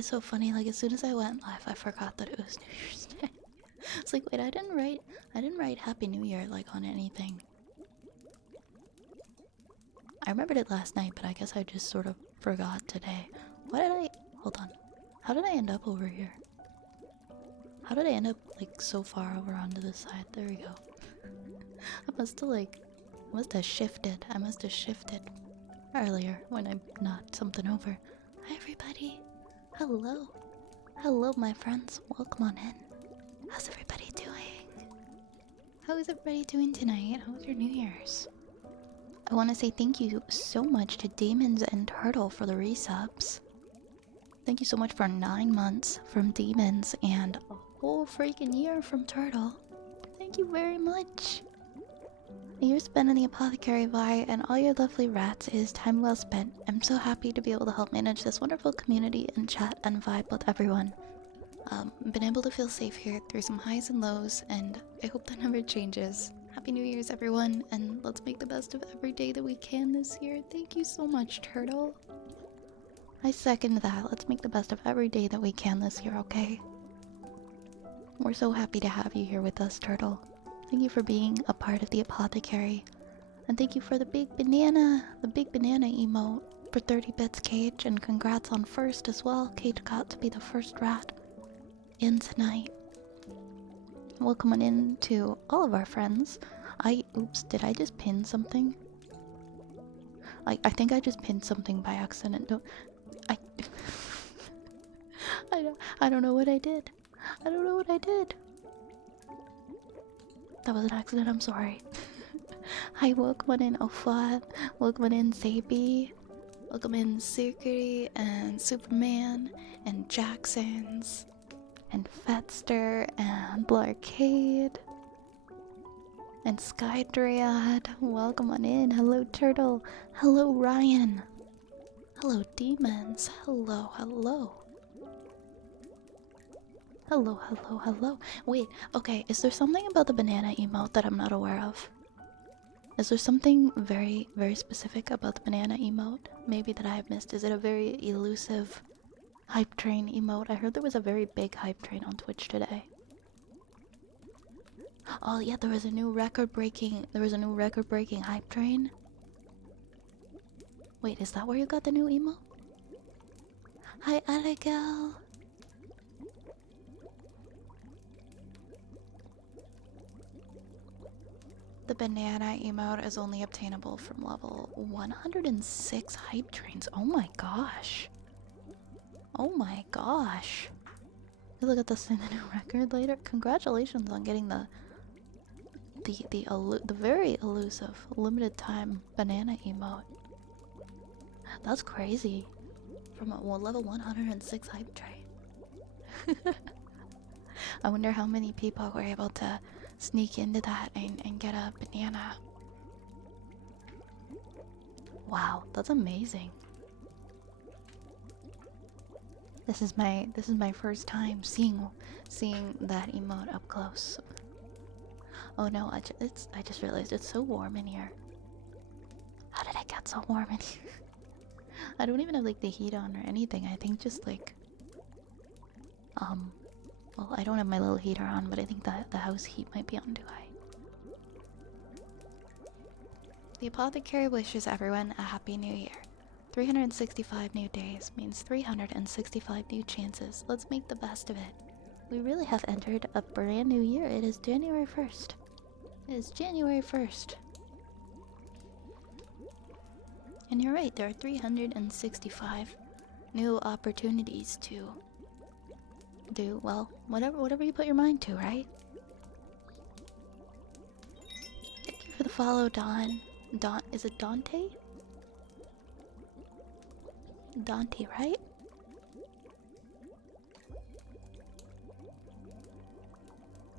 It's so funny, like as soon as I went live, I forgot that it was New Year's Day. It's like, wait, I didn't write Happy New Year like on anything. I remembered it last night, but I guess I just sort of forgot today. Why did I, hold on. How did I end up over here? How did I end up like so far over onto this side? There we go. I must have shifted. I must have shifted earlier when I knocked something over. Hi everybody. Hello. Hello my friends. Welcome on in. How's everybody doing? How is everybody doing tonight? How was your New Year's? I want to say thank you so much to Demons and Turtle for the resubs. Thank you so much for 9 months from Demons and a whole freaking year from Turtle. Thank you very much. A year spent in the Apothecary Vi and all your lovely rats is time well spent. I'm so happy to be able to help manage this wonderful community and chat and vibe with everyone. Been able to feel safe here through some highs and lows, and I hope that never changes. Happy New Year's, everyone, and let's make the best of every day that we can this year. Thank you so much, Turtle. I second that. Let's make the best of every day that we can this year, okay? We're so happy to have you here with us, Turtle. Thank you for being a part of the Apothecary. And thank you for the big banana emote for 30 bits, Cage, and congrats on first as well. Cage got to be the first rat in tonight. Welcome on in to all of our friends. Oops, did I just pin something? I think I just pinned something by accident. I don't know what I did. I don't know what I did. That was an accident, I'm sorry. Hi, welcome on in Ofat. Welcome on in Zabi. Welcome in Security and Superman and Jacksons and Fetster and Blarcade and Skydryad. Welcome on in. Hello, Turtle. Hello, Ryan. Hello, Demons. Hello, hello. Hello, hello, hello. Wait, okay, is there something about the banana emote that I'm not aware of? Is there something very, very specific about the banana emote? Maybe that I have missed. Is it a very elusive hype train emote? I heard there was a very big hype train on Twitch today. Oh yeah, there was a new record-breaking hype train. Wait, is that where you got the new emote? Hi, Abigail. The banana emote is only obtainable from level 106 hype trains. Oh my gosh. Oh my gosh. Look at this in the new record later. Congratulations on getting the very elusive limited time banana emote. That's crazy. From a level 106 hype train. I wonder how many people were able to sneak into that and get a banana. Wow, that's amazing. This is my first time seeing that emote up close. Oh no, I just realized it's so warm in here. How did it get so warm in here? I don't even have like the heat on or anything. I think just like well, I don't have my little heater on, but I think that the house heat might be on too high. The Apothecary wishes everyone a happy new year. 365 new days means 365 new chances. Let's make the best of it. We really have entered a brand new year. It is January 1st. It is January 1st. And you're right, there are 365 new opportunities to do, well, whatever you put your mind to, right? Thank you for the follow, Don. Is it Dante? Dante, right?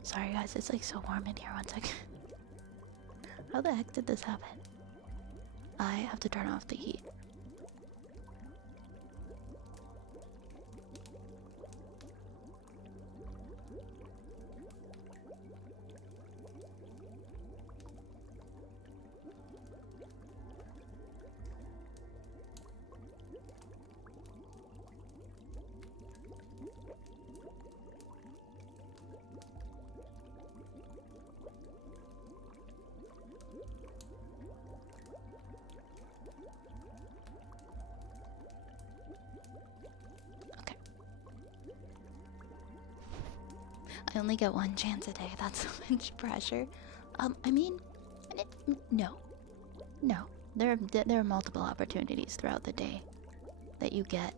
Sorry guys, it's like so warm in here. 1 second. How the heck did this happen? I have to turn off the heat. I only get one chance a day. That's so much pressure. I mean, no, no. There are multiple opportunities throughout the day that you get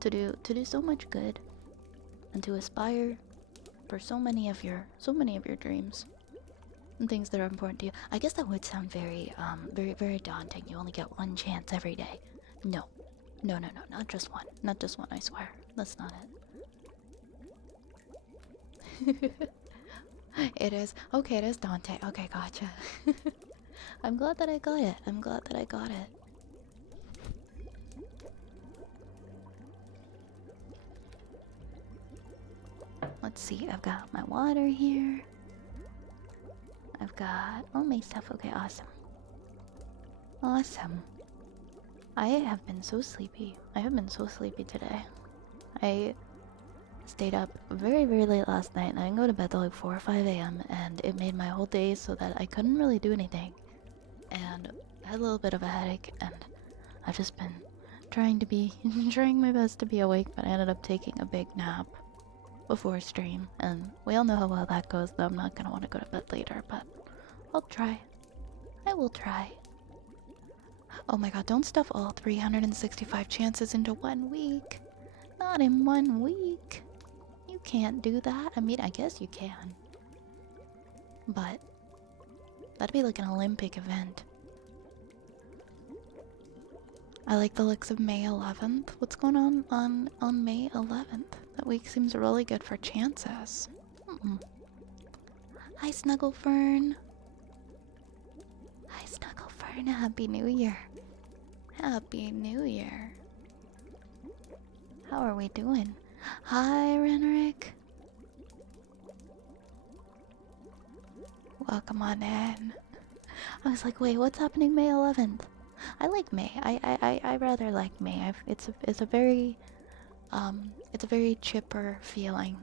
to do so much good and to aspire for so many of your dreams and things that are important to you. I guess that would sound very daunting. You only get one chance every day. No, no, no, no, not just one. Not just one. I swear, that's not it. It is okay. It is daunting. Okay, gotcha. I'm glad that I got it. I'm glad that I got it. Let's see, I've got my water here. I've got all my stuff. Okay, awesome. Awesome. I have been so sleepy. I have been so sleepy today. I stayed up very late last night and I didn't go to bed till like 4 or 5 a.m. and it made my whole day so that I couldn't really do anything. And I had a little bit of a headache and I've just been trying my best to be awake, but I ended up taking a big nap before stream, and we all know how well that goes, though I'm not gonna want to go to bed later, but I'll try. I will try. Oh my god, don't stuff all 365 chances into 1 week. Not in 1 week. You can't do that. I mean, I guess you can. But that'd be like an Olympic event. I like the looks of May 11th. What's going on May 11th? That week seems really good for chances. Hi, Snugglefern. Hi, Snugglefern. Happy New Year. Happy New Year. How are we doing? Hi, Renrick. Welcome on in. I was like, wait, what's happening May 11th? I like May. I rather like May. It's a very chipper feeling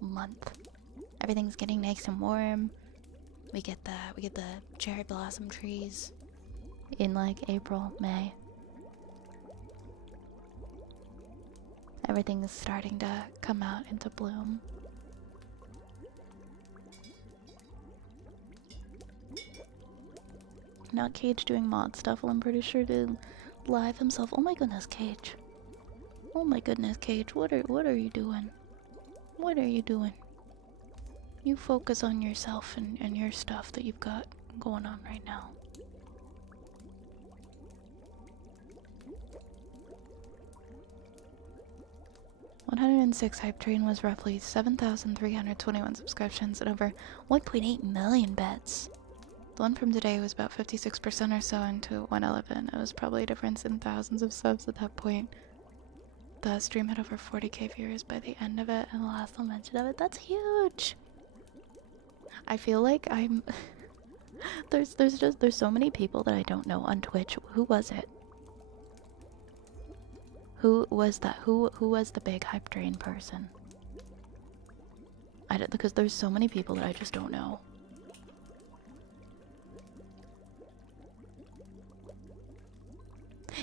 month. Everything's getting nice and warm. We get the cherry blossom trees in like April, May. Everything is starting to come out into bloom. Not Cage doing mod stuff. Well, I'm pretty sure did live himself. Oh my goodness, Cage. Oh my goodness, Cage. What are you doing? What are you doing? You focus on yourself and your stuff that you've got going on right now. "106 Hype Train was roughly 7,321 subscriptions and over 1.8 million bets. The one from today was about 56% or so into 111. It was probably a difference in thousands of subs at that point. The stream had over 40k viewers by the end of it, and the last mention of it. That's huge! I feel like I'm... there's so many people that I don't know on Twitch. Who was it? Who was that? Who was the big Hype Train person? I don't, because there's so many people that I just don't know.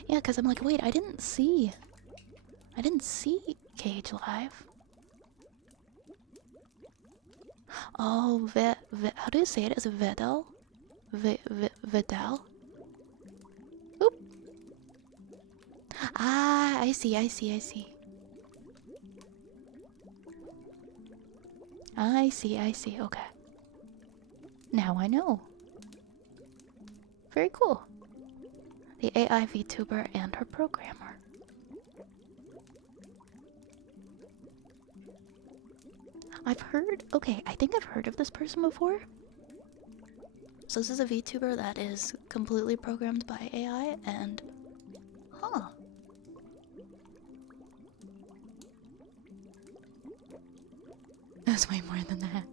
Yeah, because I'm like, wait, I didn't see Cage live. Oh, how do you say it? Is it Vidal? Vidal? Oop. Ah, I see. I see. Okay. Now I know. Very cool. The AI VTuber and her programmer. I've heard... Okay, I think I've heard of this person before. So this is a VTuber that is completely programmed by AI and... Huh. That's way more than that.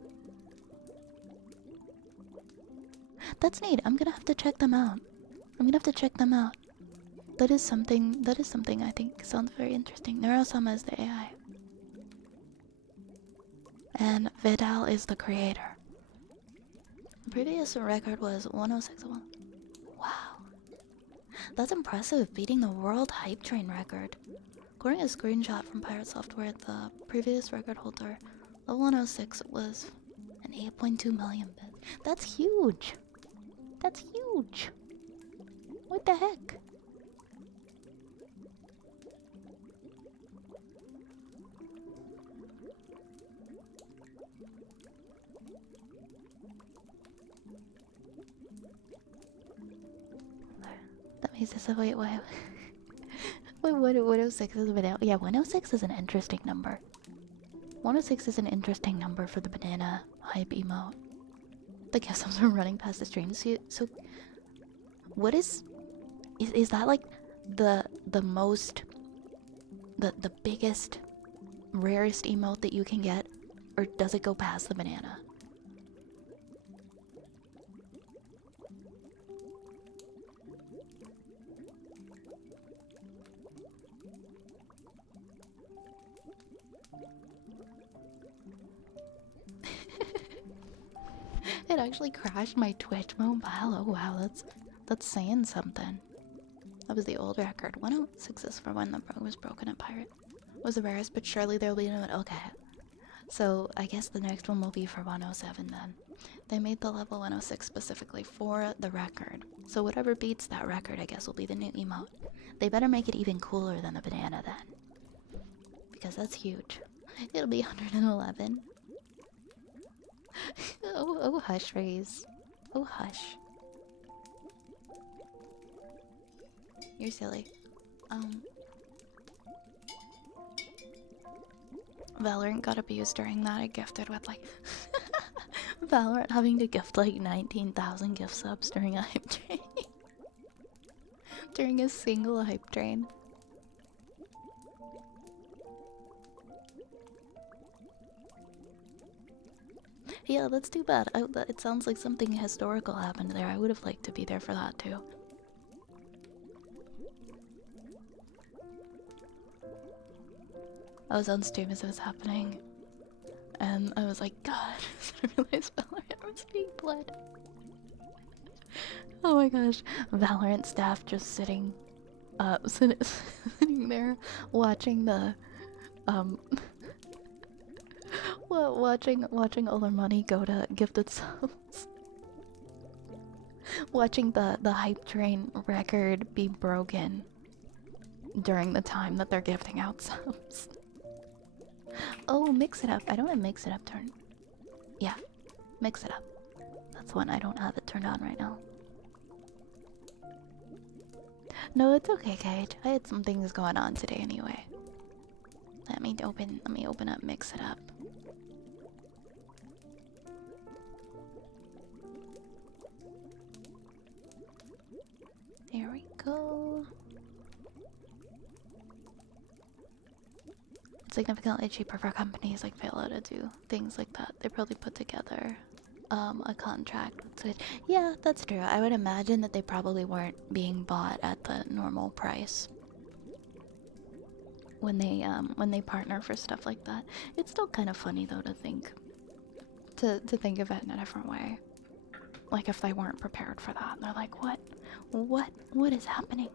That's neat. I'm gonna have to check them out. That is something I think sounds very interesting. Neurosama is the AI. And Vidal is the creator. The previous record was 106. Wow. That's impressive, beating the world Hype Train record. According to a screenshot from Pirate Software, the previous record holder The 106 was an 8.2 million bit. That's huge. That's huge. What the heck? That makes it so. Wait, wait. Wait, what? 106 is a banana. Yeah, 106 is an interesting number. 106 is an interesting number for the banana hype emote. The guess are running past the stream. So what is that like the most the biggest rarest emote that you can get, or does it go past the banana? It actually crashed my Twitch mobile. Oh wow, that's saying something. That was the old record. 106 is for when the bug was broken at Pirate. Was the rarest, but surely there'll be no. Okay. So I guess the next one will be for 107 then. They made the level 106 specifically for the record. So whatever beats that record, I guess, will be the new emote. They better make it even cooler than the banana then. Because that's huge. It'll be 111. Oh, hush, Raze. Oh, hush. You're silly. Valorant got abused during that. I gifted with like Valorant having to gift like 19,000 gift subs during a hype train. During a single hype train. Yeah, that's too bad. It sounds like something historical happened there. I would have liked to be there for that too. I was on stream as it was happening, and I was like, God, I realized Valorant was being bled. Oh my gosh, Valorant staff just sitting there watching the, watching all their money go to gifted subs. Watching the hype train record be broken during the time that they're gifting out subs. Oh, mix it up. I don't have mix it up turned. Yeah, mix it up. That's one. I don't have it turned on right now. No, it's okay, Cage. I had some things going on today anyway. Let me open up mix it up. There we go. It's significantly cheaper for companies like Velo to do things like that. They probably put together a contract with Twitch. Yeah, that's true. I would imagine that they probably weren't being bought at the normal price when they partner for stuff like that. It's still kind of funny though to think of it in a different way. Like if they weren't prepared for that, they're like, what is happening?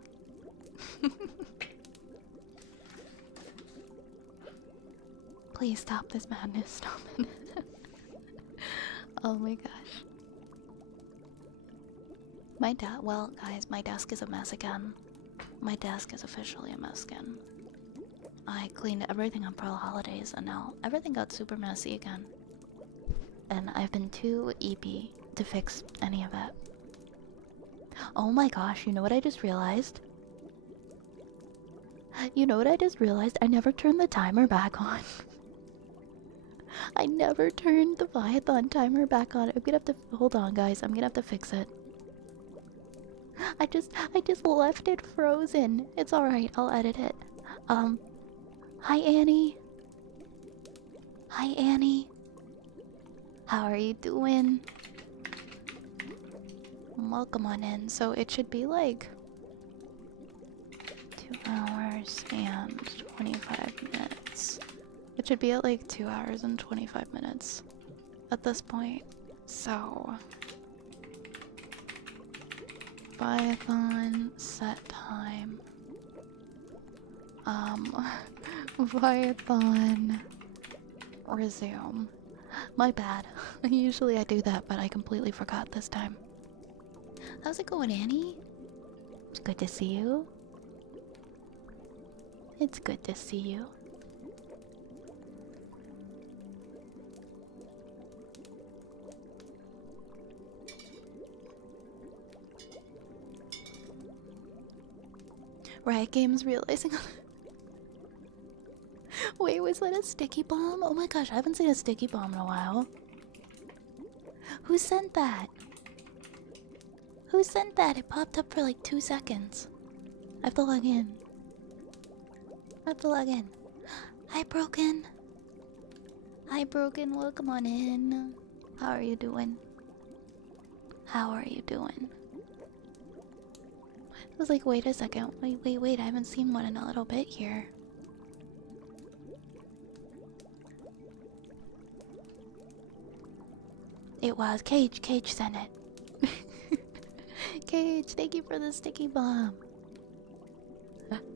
Please stop this madness, stop it. Oh my gosh. Well guys, my desk is a mess again. My desk is officially a mess again. I cleaned everything up for the holidays and now everything got super messy again. And I've been too EP to fix any of it. Oh my gosh, you know what I just realized? You know what I just realized? I never turned the timer back on. I never turned the Viathon timer back on. I'm gonna have to hold on, guys. I'm gonna have to fix it. I just left it frozen. It's alright, I'll edit it. Hi Annie. Hi Annie. How are you doing? Welcome on in. So it should be like 2 hours and 25 minutes. It should be at like 2 hours and 25 minutes at this point. So Viathon set time. Viathon resume. My bad. Usually I do that, but I completely forgot this time. How's it going, Annie? It's good to see you. It's good to see you. Riot Games realizing. Wait, was that a sticky bomb? Oh my gosh, I haven't seen a sticky bomb in a while. Who sent that? Who sent that? It popped up for like 2 seconds. I have to log in. I have to log in. Hi, Broken. Hi, Broken. Welcome on in. How are you doing? How are you doing? I was like, wait a second. Wait. I haven't seen one in a little bit here. It was Cage. Cage sent it. Cage, thank you for the sticky bomb.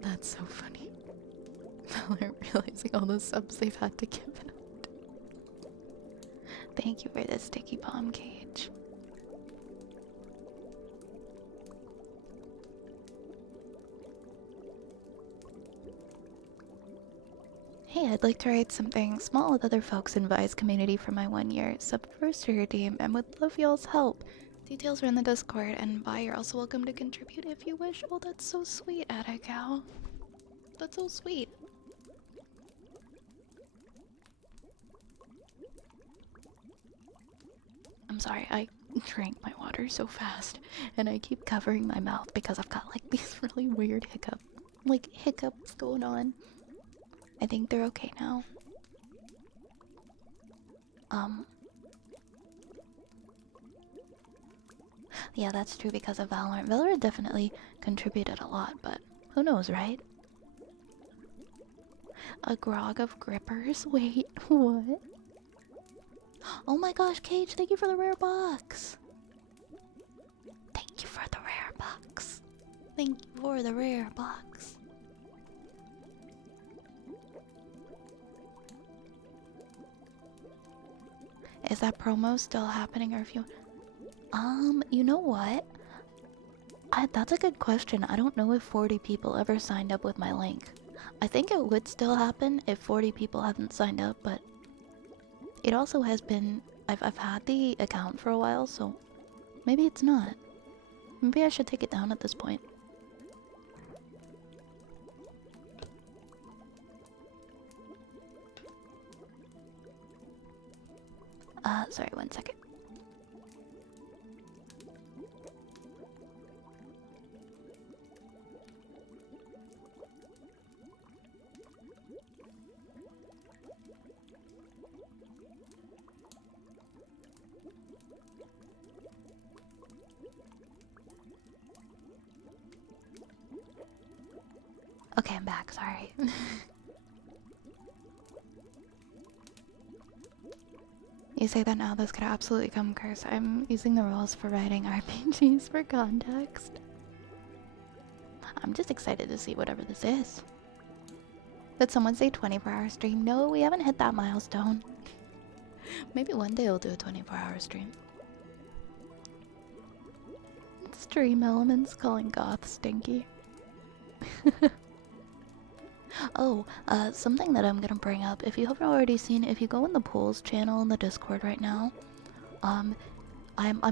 That's so funny. They're realizing all the subs they've had to give out. Thank you for the sticky bomb, Cage. Hey, I'd like to write something small with other folks in Vi's community for my 1-year subversity team and would love y'all's help. Details are in the Discord, and Vi, you're also welcome to contribute if you wish. Oh, that's so sweet, Atticow. That's so sweet. I'm sorry, I drank my water so fast, and I keep covering my mouth because I've got like these really weird hiccups going on. I think they're okay now. Yeah, that's true because of Valorant. Valorant definitely contributed a lot, but who knows, right? A grog of grippers? Wait, what? Oh my gosh, Cage, thank you for the rare box! Thank you for the rare box. Thank you for the rare box. Is that promo still happening, or if you... you know what? That's a good question. I don't know if 40 people ever signed up with my link. I think it would still happen if 40 people haven't signed up, but... It also has been... I've had the account for a while, so... Maybe it's not. Maybe I should take it down at this point. Sorry, 1 second. Okay, I'm back, sorry. You say that now, this could absolutely come curse. I'm using the rules for writing RPGs for context. I'm just excited to see whatever this is. Did someone say 24-hour stream? No, we haven't hit that milestone. Maybe one day we'll do a 24-hour stream. Stream elements calling goth stinky. Oh, something that I'm gonna bring up. If you haven't already seen, if you go in the polls channel in the Discord right now, I'm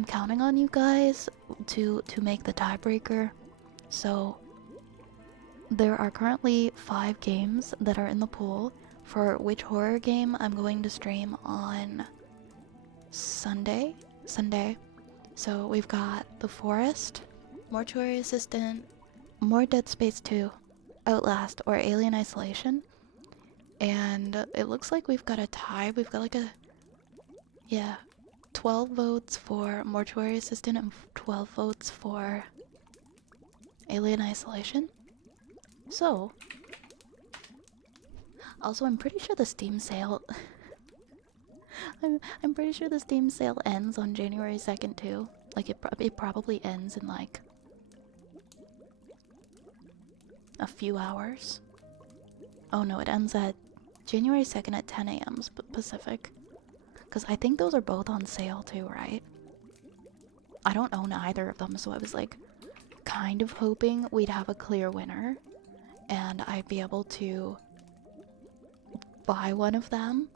counting on you guys to make the tiebreaker. So there are currently 5 games that are in the poll for which horror game I'm going to stream on Sunday. So we've got The Forest, Mortuary Assistant, more Dead Space 2, Outlast, or Alien Isolation. And it looks like we've got a tie. We've got like 12 votes for Mortuary Assistant and 12 votes for Alien Isolation. So, also I'm pretty sure the Steam sale... I'm pretty sure the Steam sale ends on January 2nd too. Like it probably ends in like a few hours. Oh no, it ends at January 2nd at 10 a.m. Pacific. Because I think those are both on sale too, right? I don't own either of them, so I was like kind of hoping we'd have a clear winner and I'd be able to buy one of them.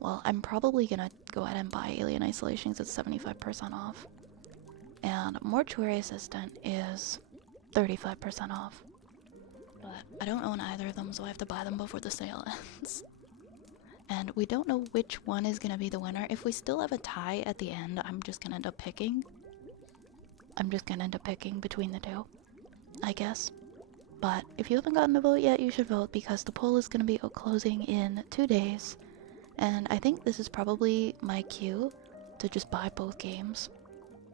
Well, I'm probably gonna go ahead and buy Alien Isolation because it's 75% off. And Mortuary Assistant is 35% off. But I don't own either of them, so I have to buy them before the sale ends. And we don't know which one is gonna be the winner. If we still have a tie at the end, I'm just gonna end up picking. Between the two, I guess. But if you haven't gotten a vote yet, you should vote because the poll is gonna be closing in 2 days. And I think this is probably my cue to just buy both games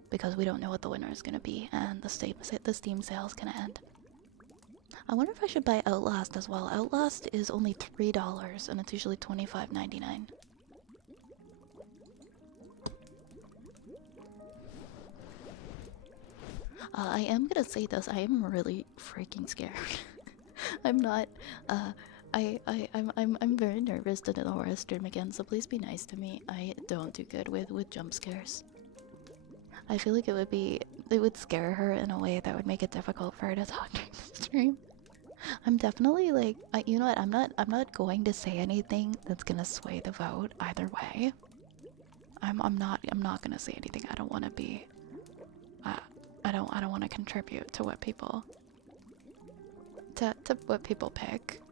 because we don't know what the winner is gonna be and the Steam sale is gonna end. I wonder if I should buy Outlast as well. Outlast is only $3 and it's usually $25.99. I am gonna say this, I am really freaking scared. I'm not, I'm very nervous to do the horror stream again, so please be nice to me. I don't do good with jump scares. I feel like it would scare her in a way that would make it difficult for her to talk during the stream. I'm definitely like, you know what? I'm not going to say anything that's gonna sway the vote either way. I'm not gonna say anything. I don't want to be. I don't want to contribute to what people. To what people pick.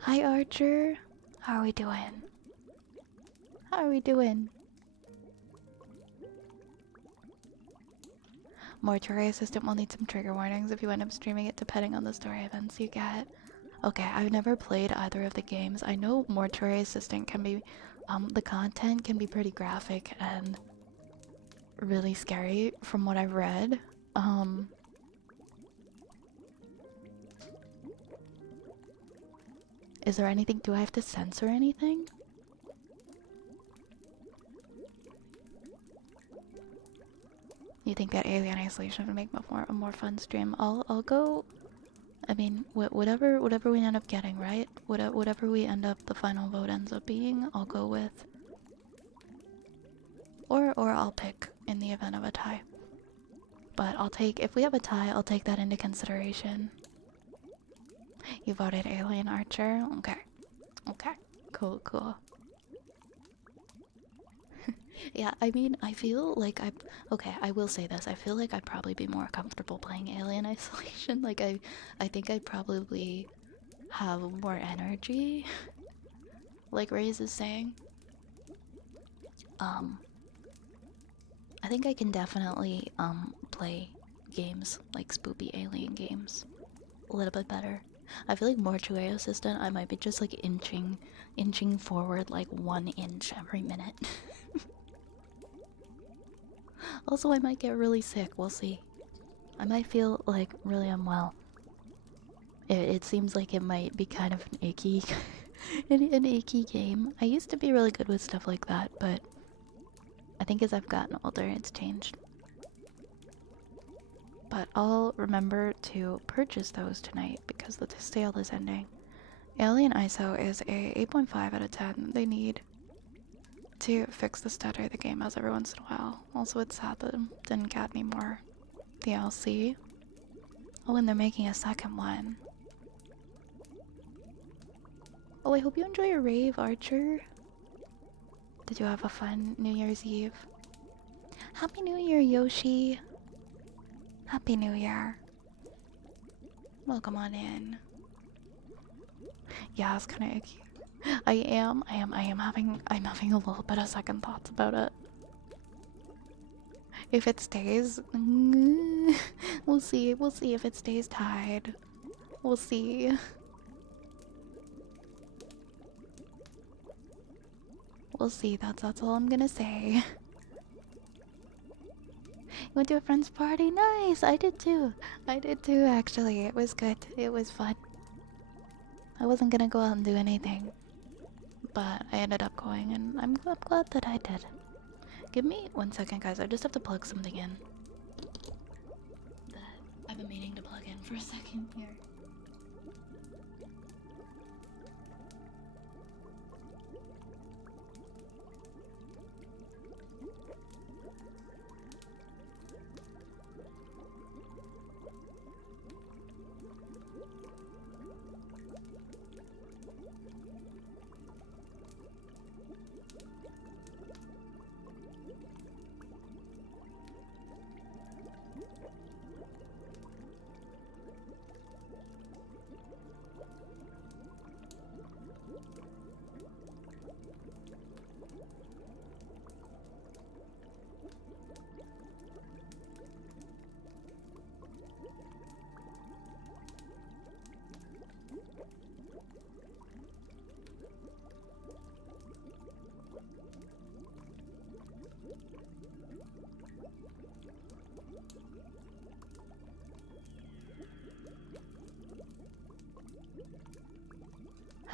Hi Archer, how are we doing? How are we doing? Mortuary Assistant will need some trigger warnings if you end up streaming it depending on the story events you get. Okay, I've never played either of the games. I know Mortuary Assistant can be, the content can be pretty graphic and really scary from what I've read. Is there anything, do I have to censor anything? You think that Alien Isolation would make a more fun stream? I'll go. I mean, whatever we end up getting, right? Whatever we end up, the final vote ends up being, I'll go with. Or I'll pick in the event of a tie. But I'll take, if we have a tie, I'll take that into consideration. You voted Alien Archer? Okay. Okay. Cool, cool. Yeah, I mean, I feel like okay, I will say this. I feel like I'd probably be more comfortable playing Alien Isolation. Like, I think I'd probably have more energy. Like Ray's is saying. I think I can definitely, play games, like spoopy alien games, a little bit better. I feel like Mortuary Assistant, I might be just like inching forward like 1 inch every minute. Also, I might get really sick, we'll see. I might feel like really unwell. It seems like it might be kind of an icky, an icky game. I used to be really good with stuff like that, but I think as I've gotten older, it's changed. But I'll remember to purchase those tonight because the sale is ending. Alien ISO is a 8.5 out of 10. They need to fix the stutter the game has every once in a while. Also, it's sad that it didn't get any more DLC. Oh, and they're making a second one. Oh, I hope you enjoy your rave, Archer. Did you have a fun New Year's Eve? Happy New Year, Yoshi. Happy New Year. Welcome on in. Yeah, it's kind of icky. I'm having a little bit of second thoughts about it. If it stays, we'll see if it stays tied. We'll see. We'll see, that's all I'm gonna say. You went to a friend's party? Nice! I did too, actually. It was good, it was fun. I wasn't gonna go out and do anything, but I ended up going, and I'm glad that I did. Give me 1 second, guys. I just have to plug something in that I've been meaning to plug in for a second here.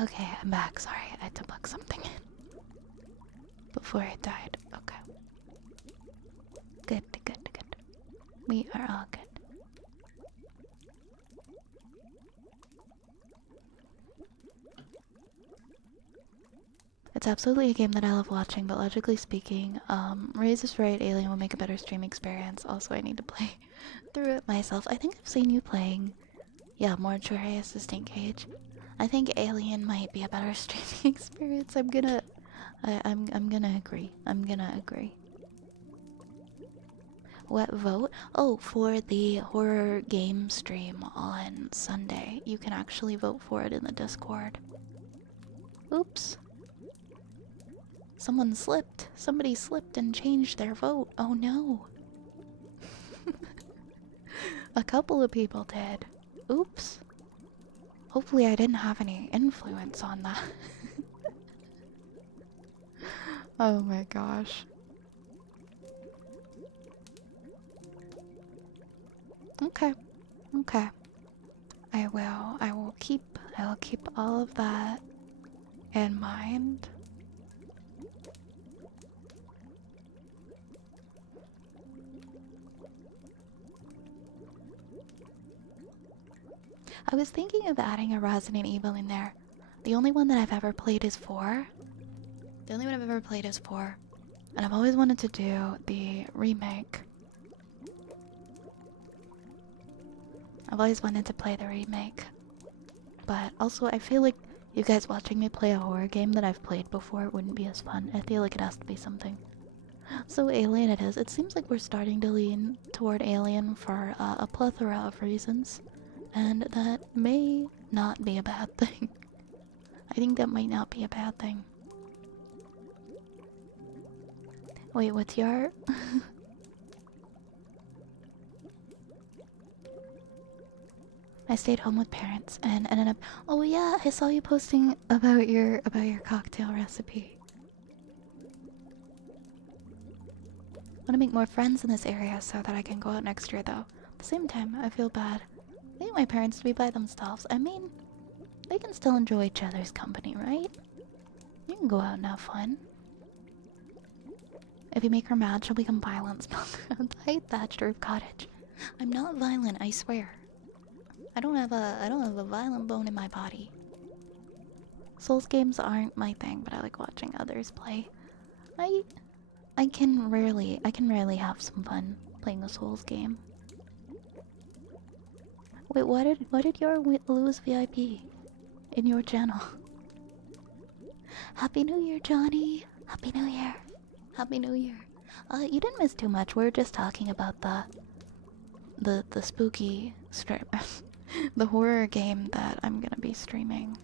Okay, I'm back. Sorry, I had to plug something in before it died. Okay. Good, good, good. We are all good. It's absolutely a game that I love watching, but logically speaking, Ray's is right, Alien will make a better stream experience. Also, I need to play through it myself. I think I've seen you playing, yeah, Mortuary Assistant Cage. I think Alien might be a better streaming experience. I'm gonna agree. I'm gonna agree. What vote? Oh, for the horror game stream on Sunday. You can actually vote for it in the Discord. Oops. Someone slipped. Somebody slipped and changed their vote. Oh no. A couple of people did. Oops. Hopefully I didn't have any influence on that. Oh my gosh. Okay. Okay. I will keep all of that in mind. I was thinking of adding a Resident Evil in there. The only one that I've ever played is 4. The only one I've ever played is 4. And I've always wanted to do the remake. I've always wanted to play the remake. But also, I feel like you guys watching me play a horror game that I've played before wouldn't be as fun. I feel like it has to be something. So Alien it is. It seems like we're starting to lean toward Alien for a plethora of reasons. And that may not be a bad thing. I think that might not be a bad thing. Wait, what's your... I stayed home with parents and ended up... Oh yeah, I saw you posting about your cocktail recipe. Want to make more friends in this area so that I can go out next year though. At the same time, I feel bad. I need my parents to be by themselves. I mean, they can still enjoy each other's company, right? You can go out and have fun. If you make her mad, she'll become violent. I thatched roof cottage. I'm not violent, I swear. I don't have a violent bone in my body. Souls games aren't my thing, but I like watching others play. I can rarely have some fun playing a Souls game. Wait, what did your lose VIP in your channel? Happy New Year, Johnny. Happy New Year. Happy New Year. You didn't miss too much. We were just talking about the spooky stream, the horror game that I'm gonna be streaming.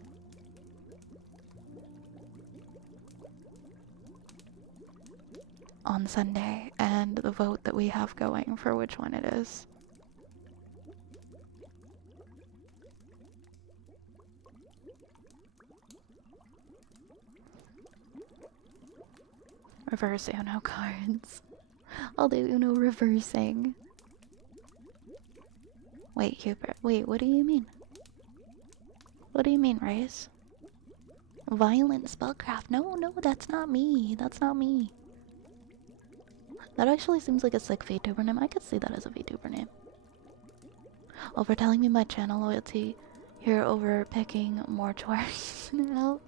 On Sunday, and the vote that we have going for which one it is. Reverse Uno cards. All the Uno reversing. Wait, Hubert. Wait, what do you mean? What do you mean, Rice? Violent spellcraft. No, no, that's not me. That's not me. That actually seems like a sick VTuber name. I could see that as a VTuber name. Oh, for telling me my channel loyalty here over picking mortuaries now.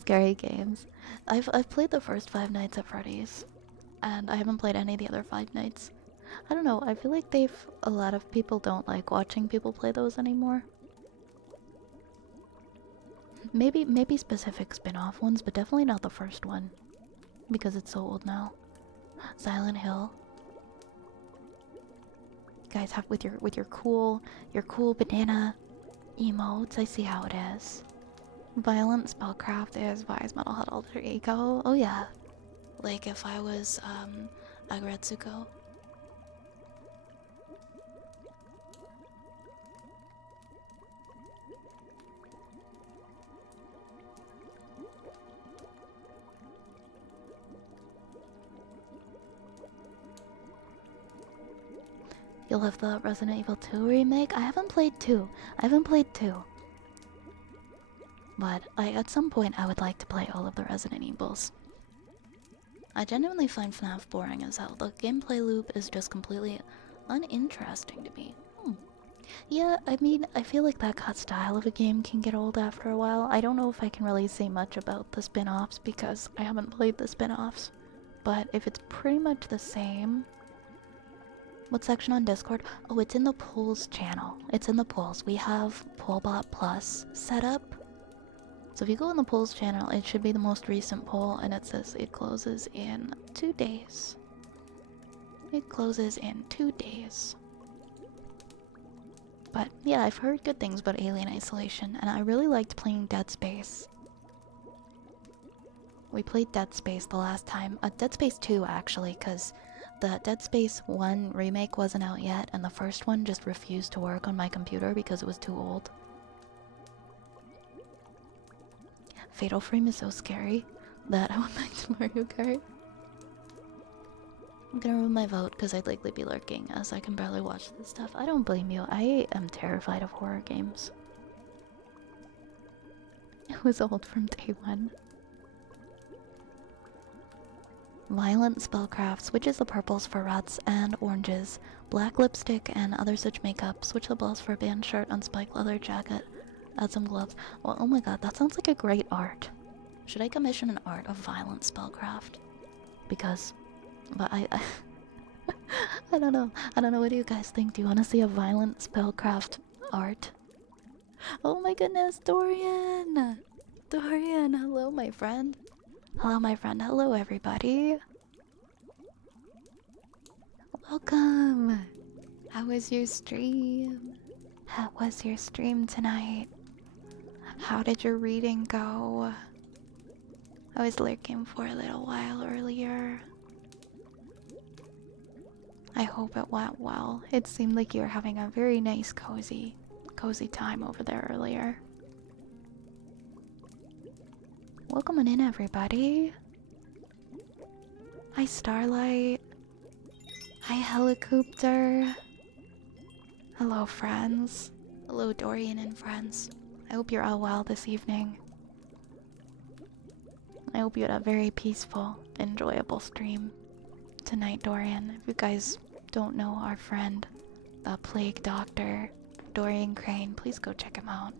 Scary games. I've played the first 5 Nights at Freddy's, and I haven't played any of the other 5 nights. I don't know, I feel like a lot of people don't like watching people play those anymore. Maybe specific spin-off ones, but definitely not the first one. Because it's so old now. Silent Hill. Guys have with your cool banana emotes, I see how it is. Violent spellcraft is Wise Metal Hut Alter Ego. Oh yeah. Like if I was Agretsuko. You'll have the Resident Evil 2 remake? I haven't played 2. I haven't played 2. But at some point I would like to play all of the Resident Evils. I genuinely find FNAF boring as hell. The gameplay loop is just completely uninteresting to me. Yeah, I mean, I feel like that style of a game can get old after a while. I don't know if I can really say much about the spin-offs because I haven't played the spin-offs. But if it's pretty much the same... What section on Discord? Oh, it's in the polls channel. It's in the polls. We have Pollbot Plus set up. So if you go in the polls channel, it should be the most recent poll, and it says it closes in 2 days. It closes in 2 days. But yeah, I've heard good things about Alien Isolation, and I really liked playing Dead Space. We played Dead Space the last time. Dead Space 2, actually, because the Dead Space 1 remake wasn't out yet, and the first one just refused to work on my computer because it was too old. Fatal Frame is so scary that I went back to Mario Kart. I'm gonna ruin my vote because I'd likely be lurking as I can barely watch this stuff. I don't blame you. I am terrified of horror games. It was old from day one. Violent spellcraft. Switches the purples for reds and oranges. Black lipstick and other such makeup. Switch the blouse for a band shirt on spiked leather jacket. Add some gloves. Well, oh my god, that sounds like a great art. Should I commission an art of violent spellcraft? Because... But I don't know. I don't know. What do you guys think? Do you want to see a violent spellcraft art? Oh my goodness, Dorian! Dorian, hello, my friend. Hello, my friend. Hello, everybody. Welcome. How was your stream? How was your stream tonight? How did your reading go? I was lurking for a little while earlier. I hope it went well. It seemed like you were having a very nice, cozy time over there earlier. Welcome on in, everybody. Hi, Starlight. Hi, Helicopter. Hello, friends. Hello, Dorian and friends. I hope you're all well this evening. I hope you had a very peaceful, enjoyable stream tonight, Dorian. If you guys don't know our friend, the Plague Doctor, Dorian Crane, please go check him out.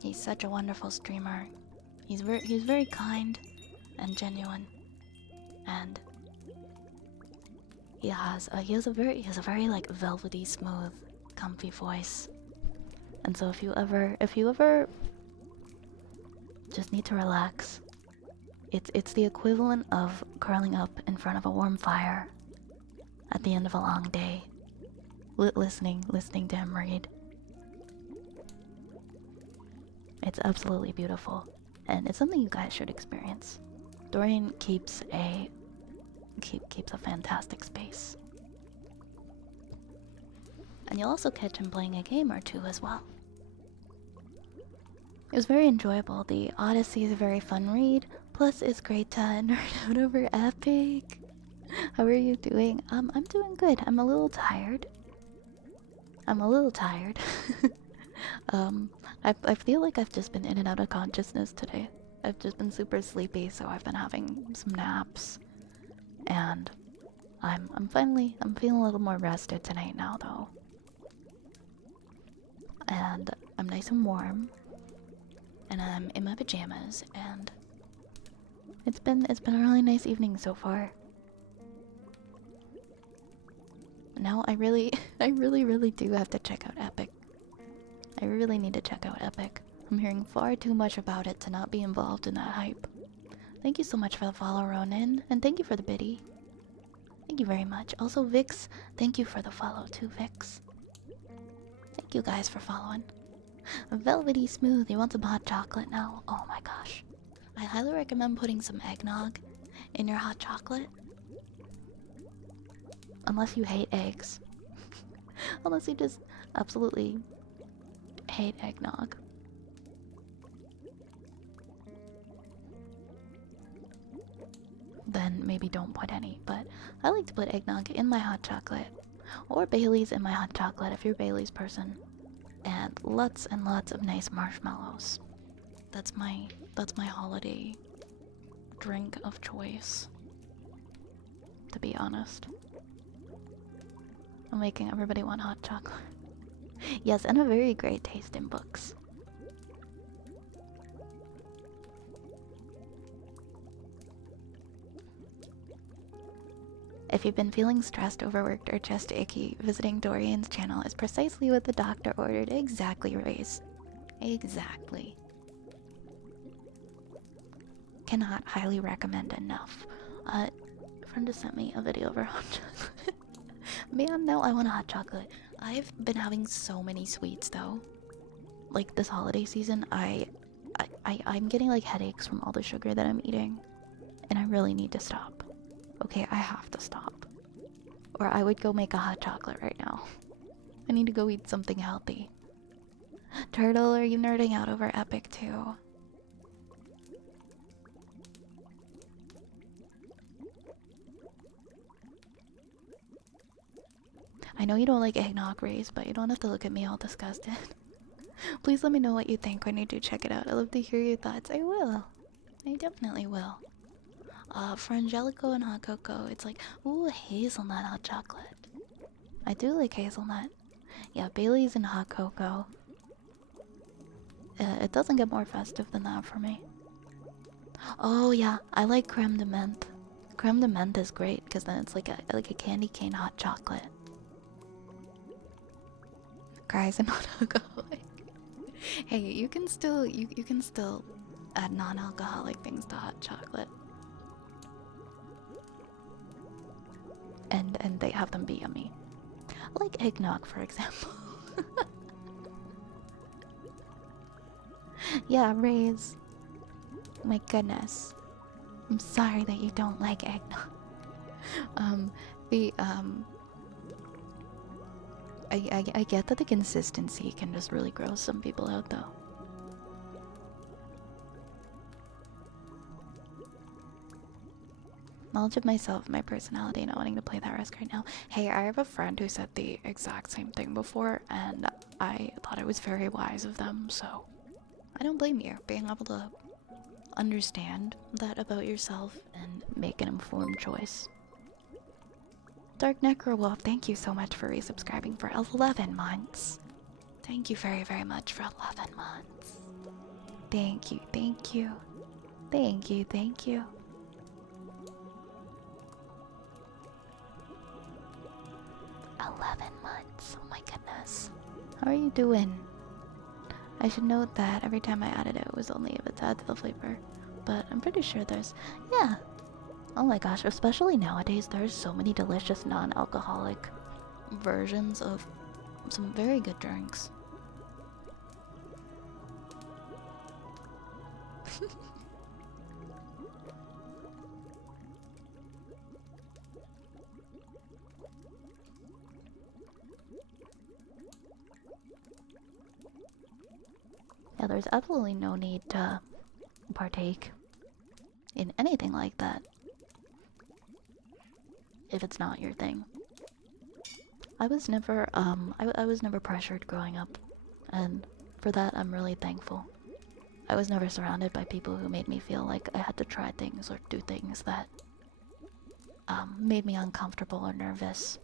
He's such a wonderful streamer. He's very kind and genuine, and he has a very like velvety smooth, comfy voice. And so if you ever just need to relax, it's the equivalent of curling up in front of a warm fire at the end of a long day, listening to him read. It's absolutely beautiful, and it's something you guys should experience. Dorian keeps a fantastic space. And you'll also catch him playing a game or two as well. It was very enjoyable. The Odyssey is a very fun read, plus it's great to nerd out over Epic. How are you doing? I'm doing good. I'm a little tired. I feel like I've just been in and out of consciousness today. I've just been super sleepy, so I've been having some naps. And I'm feeling a little more rested tonight now though. And I'm nice and warm. And I'm in my pajamas, and it's been a really nice evening so far. Now I really do have to check out Epic. I really need to check out Epic. I'm hearing far too much about it to not be involved in that hype. Thank you so much for the follow, Ronan, and thank you for the biddy. Thank you very much. Also, Vix, thank you for the follow too, Vix. Thank you guys for following. Velvety smooth. You want some hot chocolate now? Oh my gosh. I highly recommend putting some eggnog in your hot chocolate. Unless you hate eggs. Unless you just absolutely hate eggnog. then maybe don't put any. But I like to put eggnog in my hot chocolate, or Bailey's in my hot chocolate if you're a Bailey's person, and lots of nice marshmallows. That's my holiday drink of choice, to be honest. I'm making everybody want hot chocolate. Yes, and a very great taste in books. If you've been feeling stressed, overworked, or just icky, visiting Dorian's channel is precisely what the doctor ordered. Exactly, Raze. Exactly. Cannot highly recommend enough. A friend just sent me a video of her hot chocolate. Man, now I want a hot chocolate. I've been having so many sweets though. Like this holiday season, I'm getting like headaches from all the sugar that I'm eating, and I really need to stop. Okay, I have to stop, or I would go make a hot chocolate right now. I need to go eat something healthy. Turtle, are you nerding out over Epic too? I know you don't like eggnog, Rays, but you don't have to look at me all disgusted. Please let me know what you think when you do check it out. I'd love to hear your thoughts. I will. I definitely will. Frangelico and hot cocoa. It's like, ooh, hazelnut hot chocolate. I do like hazelnut. Yeah, Bailey's and hot cocoa. It doesn't get more festive than that for me. Oh yeah, I like creme de menthe. Creme de menthe is great because then it's like a candy cane hot chocolate. Guys, I'm not alcoholic. Hey, you can still add non-alcoholic things to hot chocolate. And they have them be yummy. Like eggnog, for example. Yeah, Rays. My goodness. I'm sorry that you don't like eggnog. I get that the consistency can just really gross some people out though. Knowledge of myself, my personality, not wanting to play that risk right now. Hey, I have a friend who said the exact same thing before, and I thought it was very wise of them, so I don't blame you. Being able to understand that about yourself and make an informed choice. Dark Necrowolf, thank you so much for resubscribing for 11 months. Thank you very, very much for 11 months. Thank you, thank you. Thank you, thank you. 11 months, oh my goodness. How are you doing? I should note that every time I added it was only if it's added to the flavor. But I'm pretty sure there's... yeah. Oh my gosh, especially nowadays, there's so many delicious non-alcoholic versions of some very good drinks. Yeah, there's absolutely no need to partake in anything like that if it's not your thing. I was never I was never pressured growing up, and for that I'm really thankful. I was never surrounded by people who made me feel like I had to try things or do things that made me uncomfortable or nervous,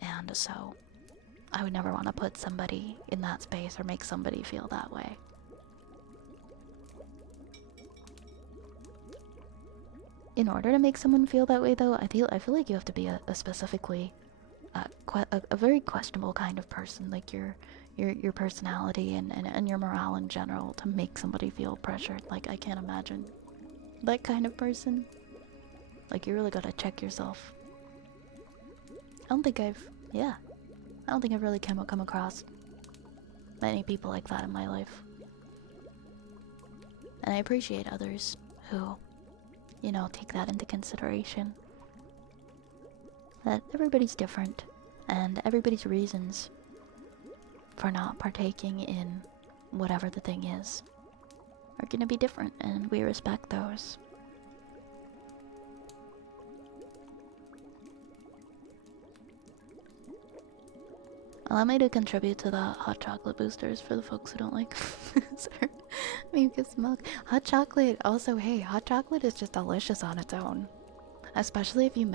and so I would never want to put somebody in that space or make somebody feel that way. In order to make someone feel that way, though, I feel like you have to be a specifically a very questionable kind of person, like your personality and your morale in general, to make somebody feel pressured. Like, I can't imagine that kind of person. Like, you really gotta check yourself. I don't think I've really come across many people like that in my life. And I appreciate others who, you know, take that into consideration. That everybody's different, and everybody's reasons for not partaking in whatever the thing is are gonna be different, and we respect those. Allow me to contribute to the hot chocolate boosters for the folks who don't like mucus milk. Hot chocolate, also, hey, hot chocolate is just delicious on its own. Especially if you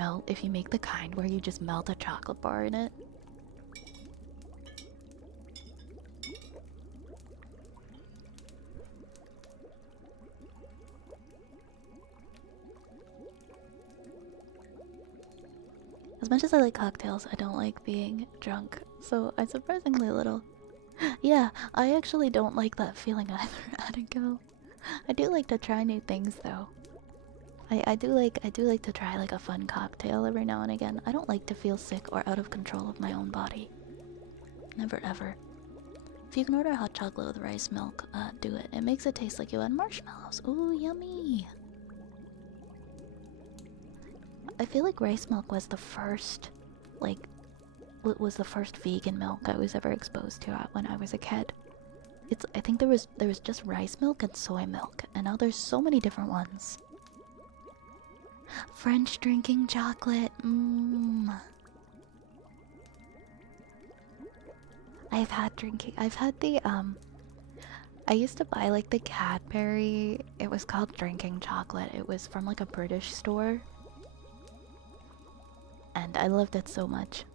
make the kind where you just melt a chocolate bar in it. As much as I like cocktails, I don't like being drunk, so I'm surprisingly little. Yeah, I actually don't like that feeling either, Attico. I do like to try new things though. I do like to try like a fun cocktail every now and again. I don't like to feel sick or out of control of my own body. Never ever. If you can order hot chocolate with rice milk, do it. It makes it taste like you had marshmallows. Ooh, yummy! I feel like rice milk was the first, like, was the first vegan milk I was ever exposed to when I was a kid. I think there was just rice milk and soy milk, and now there's so many different ones. French drinking chocolate, I've had the I used to buy like the Cadbury, it was called drinking chocolate. It was from like a British store. And I loved it so much.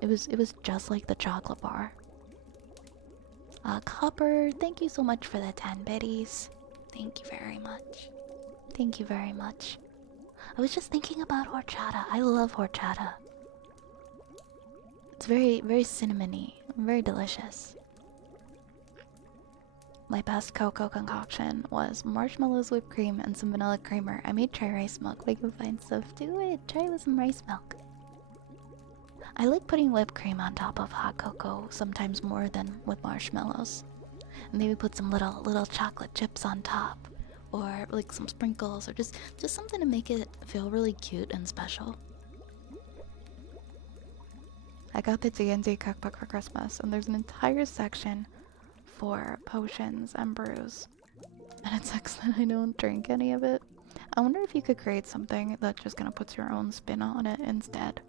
It was just like the chocolate bar. Copper, thank you so much for the 10 biddies. Thank you very much. Thank you very much. I was just thinking about horchata. I love horchata. It's very, very cinnamony, very delicious. My best cocoa concoction was marshmallows, whipped cream, and some vanilla creamer. I made try rice milk. We can find stuff. Do it. Try it with some rice milk. I like putting whipped cream on top of hot cocoa, sometimes more than with marshmallows. And maybe put some little chocolate chips on top, or like some sprinkles, or just something to make it feel really cute and special. I got the D&D cookbook for Christmas, and there's an entire section for potions and brews. And it sucks that I don't drink any of it. I wonder if you could create something that just kind of puts your own spin on it instead.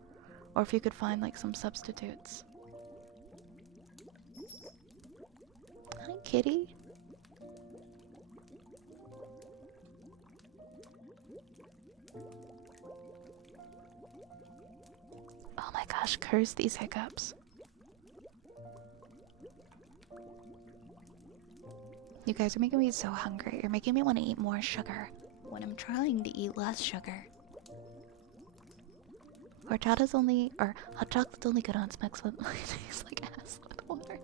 Or if you could find like some substitutes. Hi, kitty. Oh my gosh, curse these hiccups. You guys are making me so hungry. You're making me want to eat more sugar when I'm trying to eat less sugar. Horchata's only, or hot chocolate's only good on mixed with, it tastes like ass with water.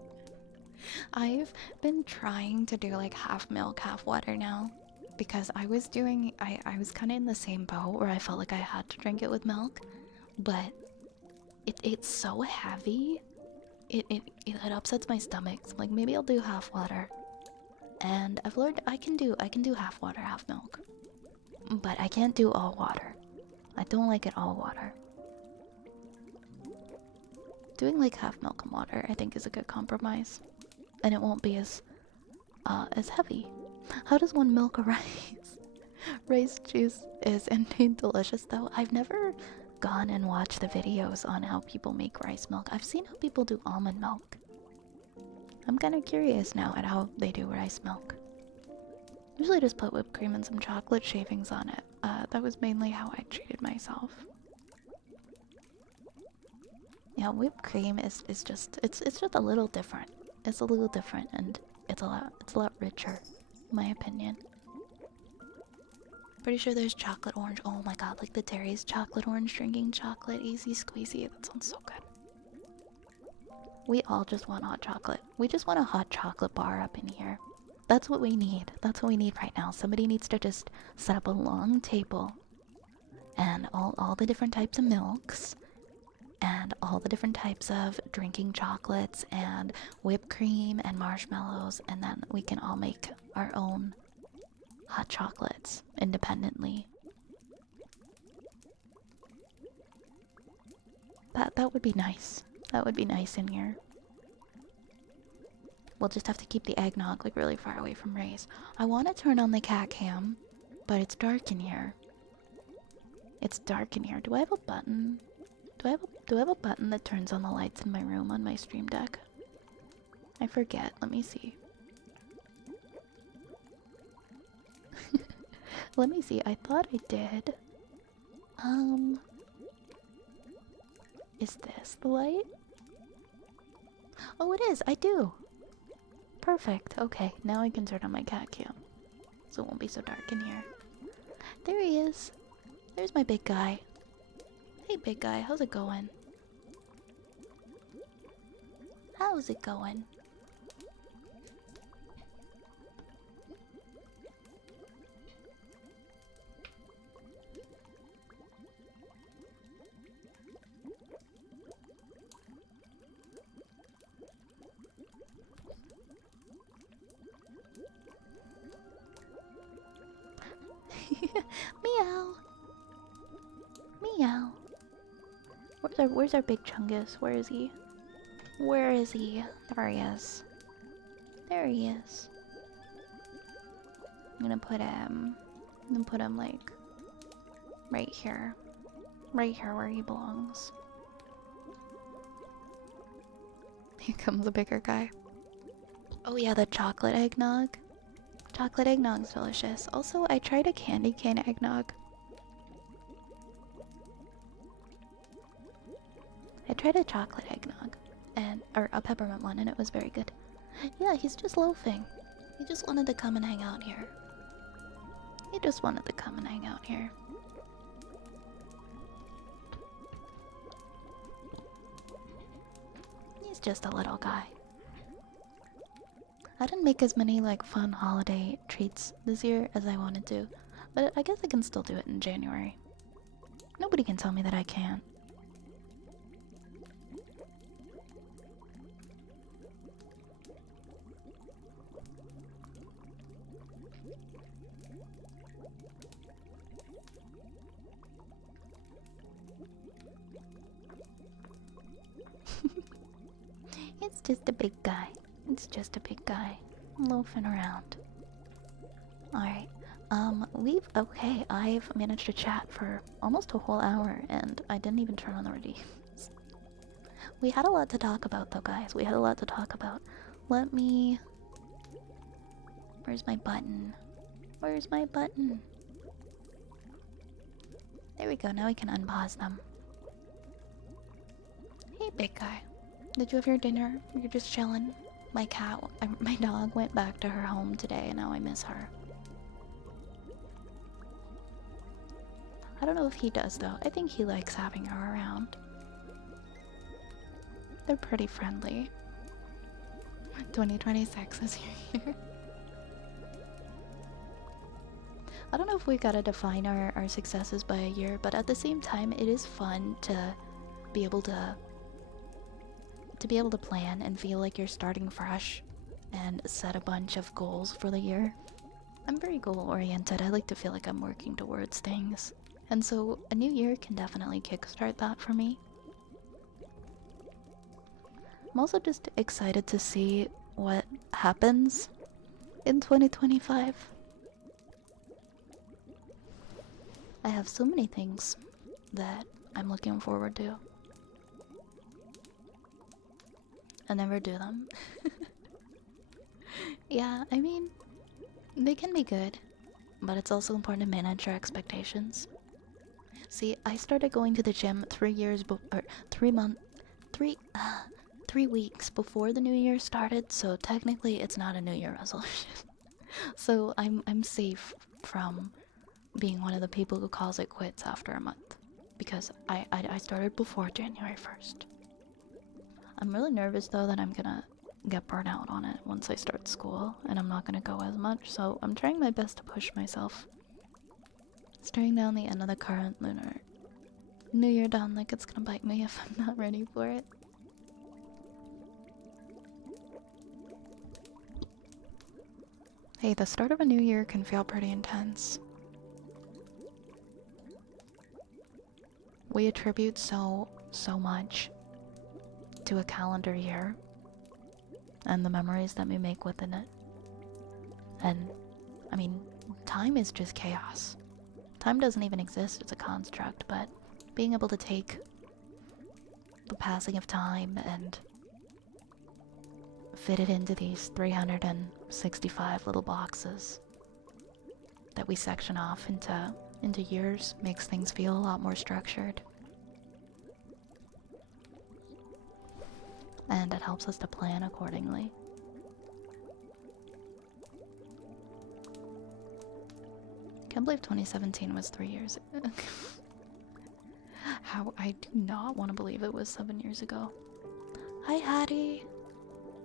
I've been trying to do like half milk, half water now. Because I was doing, I was kind of in the same boat where I felt like I had to drink it with milk. But it's so heavy. It upsets my stomach. So like maybe I'll do half water. And I've learned I can do half water, half milk. But I can't do all water. I don't like it all water. Doing like half milk and water I think is a good compromise. And it won't be as heavy. How does one milk a rice? Rice juice is indeed delicious though. I've never gone and watched the videos on how people make rice milk. I've seen how people do almond milk. I'm kind of curious now at how they do rice milk. Usually just put whipped cream and some chocolate shavings on it. That was mainly how I treated myself. Yeah, whipped cream is just it's just a little different. It's a little different and it's a lot richer, in my opinion. Pretty sure there's chocolate orange. Oh my god, like the Terry's chocolate orange drinking chocolate, easy squeezy. That sounds so good. We all just want hot chocolate. We just want a hot chocolate bar up in here. That's what we need. That's what we need right now. Somebody needs to just set up a long table and all the different types of milks and all the different types of drinking chocolates and whipped cream and marshmallows, and then we can all make our own hot chocolates independently. That would be nice. That would be nice in here. We'll just have to keep the eggnog like really far away from Ray's. I want to turn on the cat cam, but it's dark in here. It's dark in here. Do I have a button? Do I have a button that turns on the lights in my room on my stream deck? I forget. Let me see. Let me see. I thought I did. Is this the light? Oh, it is. I do. Perfect. Okay, now I can turn on my cat cam, so it won't be so dark in here. There he is. There's my big guy. Hey, big guy. How's it going? How's it going? Meow. Meow. Where's our big chungus? Where is he? Where is he? There he is. There he is. I'm gonna put him like right here. Right here where he belongs. Here comes the bigger guy. Oh yeah, the chocolate eggnog. Chocolate eggnog's delicious. Also, I tried a candy cane eggnog. I tried a chocolate eggnog or a peppermint one, and it was very good. Yeah, he's just loafing. He just wanted to come and hang out here. He just wanted to come and hang out here. He's just a little guy. I didn't make as many like fun holiday treats this year as I wanted to, but I guess I can still do it in January. Nobody can tell me that I can't. It's just a big guy. It's just a big guy loafing around. Alright, okay, I've managed to chat for almost a whole hour and I didn't even turn on the redeems. We had a lot to talk about though, guys. We had a lot to talk about. Where's my button? Where's my button? There we go, now we can unpause them. Hey, big guy. Did you have your dinner? You're just chilling? My dog went back to her home today and now I miss her. I don't know if he does though. I think he likes having her around. They're pretty friendly. 2026 is here. I don't know if we gotta define our successes by a year, but at the same time it is fun to be able to plan and feel like you're starting fresh and set a bunch of goals for the year. I'm very goal oriented. I like to feel like I'm working towards things. And so a new year can definitely kickstart that for me. I'm also just excited to see what happens in 2025. I have so many things that I'm looking forward to. I never do them. Yeah, I mean, they can be good, but it's also important to manage your expectations. See, I started going to the gym 3 weeks before the new year started, so technically it's not a new year resolution. So I'm safe from being one of the people who calls it quits after a month, because I started before January 1st. I'm really nervous though that I'm gonna get burnt out on it once I start school and I'm not gonna go as much, so I'm trying my best to push myself. Staring down the end of the current lunar new year down like it's gonna bite me if I'm not ready for it. Hey, the start of a new year can feel pretty intense. We attribute so much to a calendar year and the memories that we make within it. And I mean, time is just chaos. Time doesn't even exist, it's a construct, but being able to take the passing of time and fit it into these 365 little boxes that we section off into years makes things feel a lot more structured. And it helps us to plan accordingly. Can't believe 2017 was 3 years ago. How I do not want to believe it was 7 years ago. Hi Hattie.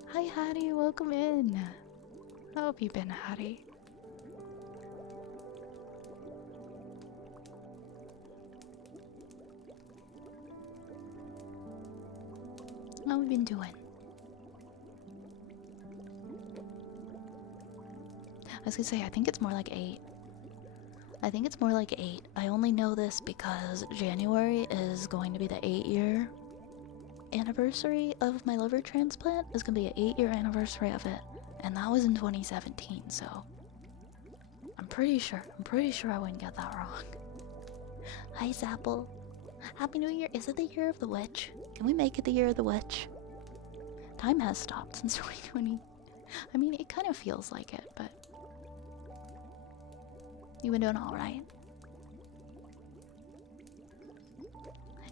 Hi Hattie, welcome in. How have you been, Hattie? How have you been doing? I was gonna say, I think it's more like 8. I think it's more like 8. I only know this because January is going to be the 8-year anniversary of my liver transplant. It's gonna be an 8-year anniversary of it. And that was in 2017, so I'm pretty sure I wouldn't get that wrong. Hi Zapple. Happy New Year. Is it the year of the witch? Can we make it the year of the witch? Time has stopped since 2020. I mean, it kind of feels like it, but you been doing alright?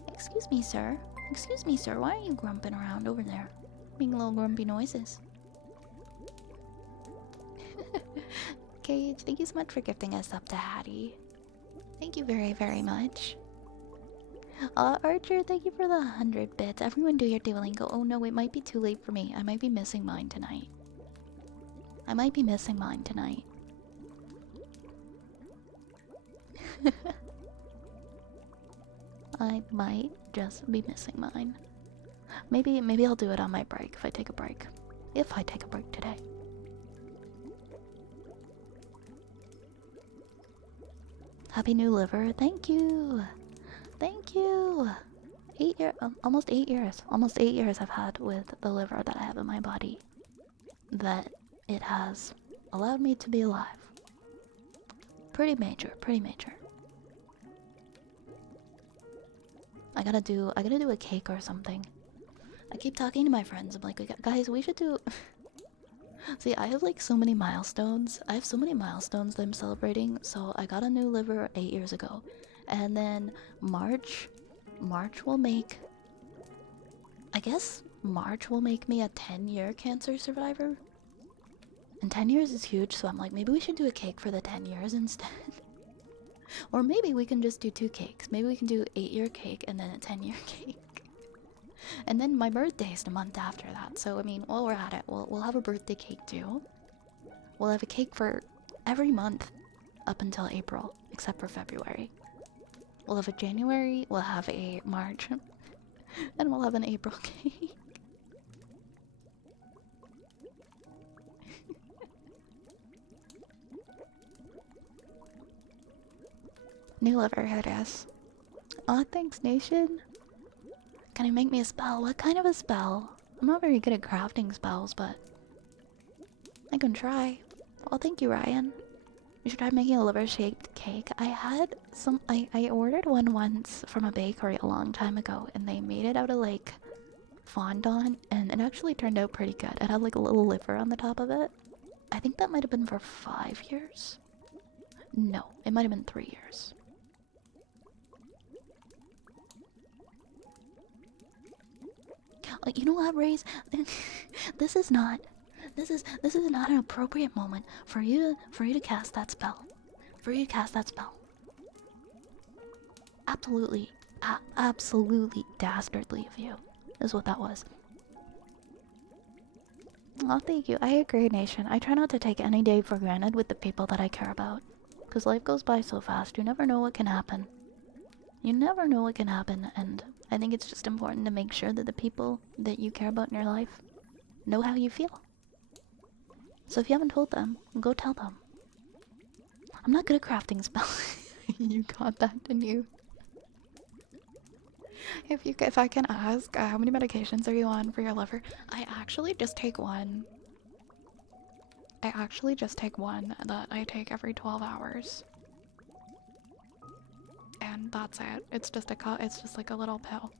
Excuse me, sir. Excuse me, sir. Why are you grumping around over there? Making little grumpy noises. Cage, thank you so much for gifting us up to Hattie. Thank you very, very much. Archer, thank you for the 100 bits. Everyone do your Duolingo. Oh no, it might be too late for me. I might be missing mine tonight. I might just be missing mine. Maybe I'll do it on my break if I take a break. If I take a break today. Happy new liver. Thank you. Thank you. 8 years, almost 8 years. Almost 8 years I've had with the liver that I have in my body. That it has allowed me to be alive. Pretty major, pretty major. I gotta do a cake or something. I keep talking to my friends. I'm like, guys, we should do. See, I have like so many milestones. I have so many milestones that I'm celebrating. So I got a new liver 8 years ago, and then March will make. I guess March will make me a 10-year cancer survivor. And 10 years is huge, so I'm like, maybe we should do a cake for the 10 years instead. Or maybe we can just do 2 cakes. Maybe we can do 8-year cake and then a 10-year cake. And then my birthday is the month after that. So I mean, while we're at it, we'll have a birthday cake too. We'll have a cake for every month up until April, except for February. We'll have a January, we'll have a March, and we'll have an April cake. New liver, here it is. Aw, thanks, Nation. Can you make me a spell? What kind of a spell? I'm not very good at crafting spells, but I can try. Oh, thank you, Ryan. You should try making a liver-shaped cake. I had some. I ordered one once from a bakery a long time ago, and they made it out of like fondant, and it actually turned out pretty good. It had like a little liver on the top of it. I think that might have been for 5 years. No, it might have been 3 years. You know what, Raze? This is not an appropriate moment for you to cast that spell. Absolutely, absolutely dastardly of you, is what that was. Oh, thank you. I agree, Nation. I try not to take any day for granted with the people that I care about, because life goes by so fast. You never know what can happen. And I think it's just important to make sure that the people that you care about in your life know how you feel. So if you haven't told them, go tell them. I'm not good at crafting spells. You got that, didn't you? If I can ask, how many medications are you on for your liver? I actually just take one. That I take every 12 hours. And that's it. It's just like a little pill.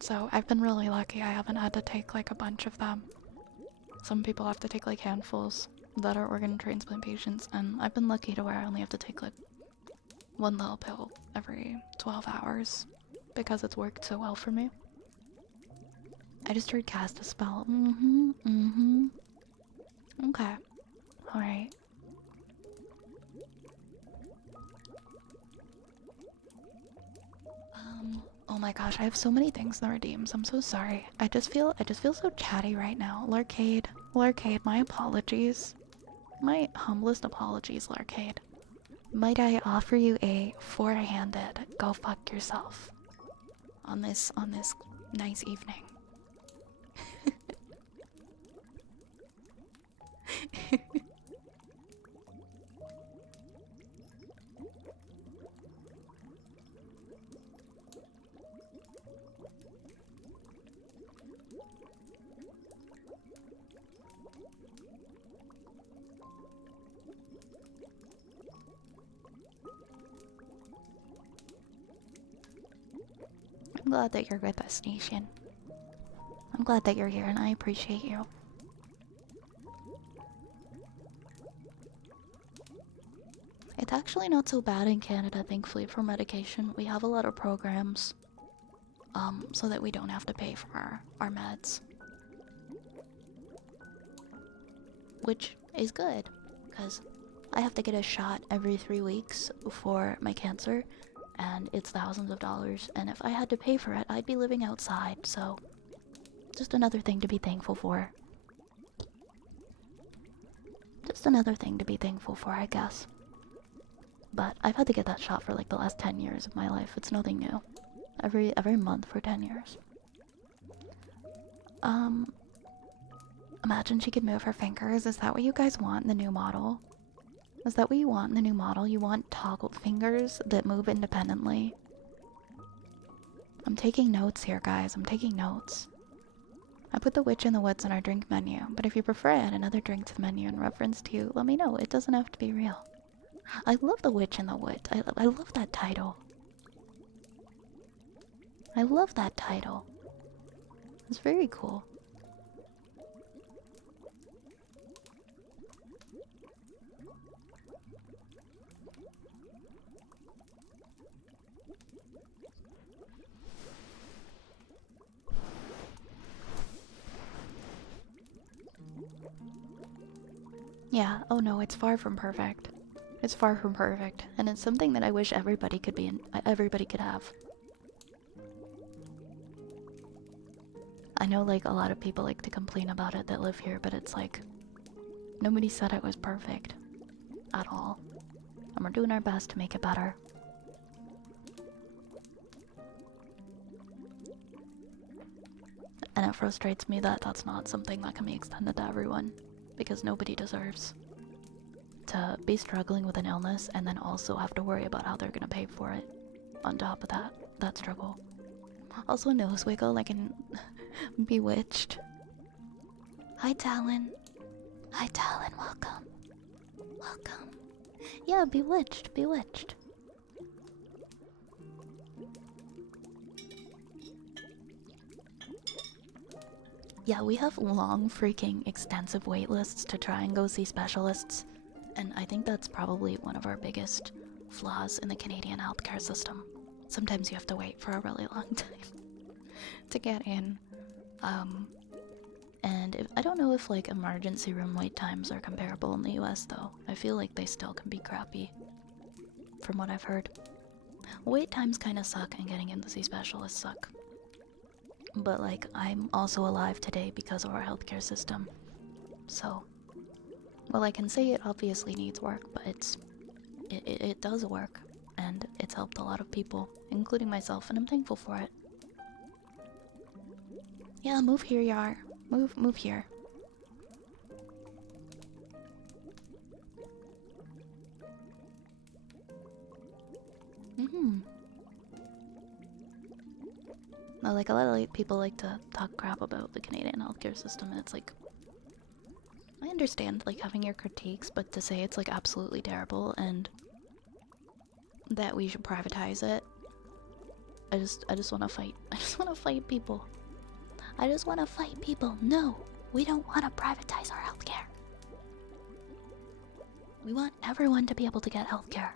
So I've been really lucky. I haven't had to take like a bunch of them. Some people have to take like handfuls that are organ transplant patients, and I've been lucky to where I only have to take like one little pill every 12 hours because it's worked so well for me. I just heard cast a spell. Okay. Alright. Oh my gosh, I have so many things in the redeems. I'm so sorry. I just feel so chatty right now. Larcade, my apologies. My humblest apologies, Larcade. Might I offer you a four-handed go fuck yourself on this nice evening? I'm glad that you're with us, Nation. I'm glad that you're here and I appreciate you. It's actually not so bad in Canada, thankfully, for medication. We have a lot of programs, so that we don't have to pay for our meds. Which is good, because I have to get a shot every 3 weeks for my cancer, and it's thousands of dollars, and if I had to pay for it, I'd be living outside, so just another thing to be thankful for. Just another thing to be thankful for, I guess. But I've had to get that shot for like the last 10 years of my life. It's nothing new. Every month for 10 years. Imagine she could move her fingers. Is that what you guys want in the new model? Is that what you want in the new model? You want toggled fingers that move independently? I'm taking notes here, guys. I'm taking notes. I put the Witch in the Woods on our drink menu, but if you prefer I add another drink to the menu in reference to you, let me know. It doesn't have to be real. I love the Witch in the Woods. I love that title. I love that title. It's very cool. Yeah, oh no, it's far from perfect. It's far from perfect, and it's something that I wish everybody could everybody could have. I know like a lot of people like to complain about it that live here, but it's like nobody said it was perfect at all. And we're doing our best to make it better. And it frustrates me that that's not something that can be extended to everyone, because nobody deserves to be struggling with an illness and then also have to worry about how they're gonna pay for it on top of that struggle. Also Nosewiggle, like in Bewitched. Hi Talon. Hi Talon, welcome. Welcome. Yeah, Bewitched. Yeah, we have long freaking extensive wait lists to try and go see specialists, and I think that's probably one of our biggest flaws in the Canadian healthcare system. Sometimes you have to wait for a really long time to get in. And I don't know if like emergency room wait times are comparable in the US though. I feel like they still can be crappy, from what I've heard. Wait times kind of suck, and getting in to see specialists suck. But like, I'm also alive today because of our healthcare system. So, well, I can say it obviously needs work, but it does work, and it's helped a lot of people, including myself, and I'm thankful for it. Yeah, move here, Yar. Move here. Well, like a lot of people like to talk crap about the Canadian healthcare system, and it's like, I understand like having your critiques, but to say it's like absolutely terrible and that we should privatize it, I just want to fight. I just want to fight people. I just want to fight people. No, we don't want to privatize our healthcare. We want everyone to be able to get healthcare,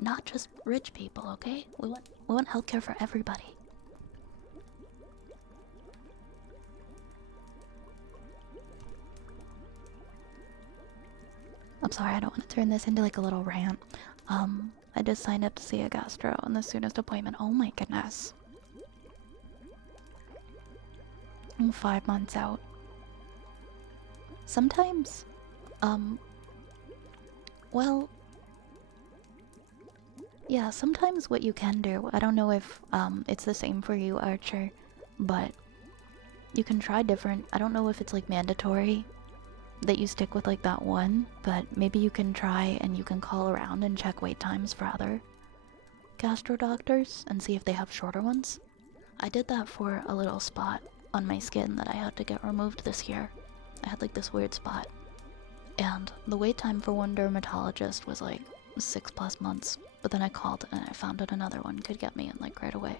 not just rich people. Okay? We want healthcare for everybody. I'm sorry, I don't want to turn this into like a little rant. I just signed up to see a gastro on the soonest appointment. Oh my goodness. I'm 5 months out. Sometimes, well, yeah, sometimes what you can do, I don't know if it's the same for you, Archer, but you can try different. I don't know if it's like mandatory that you stick with like that one, but maybe you can try and you can call around and check wait times for other gastro doctors and see if they have shorter ones. I did that for a little spot on my skin that I had to get removed this year. I had like this weird spot, and the wait time for one dermatologist was like 6+ months, but then I called and I found out another one could get me in like right away,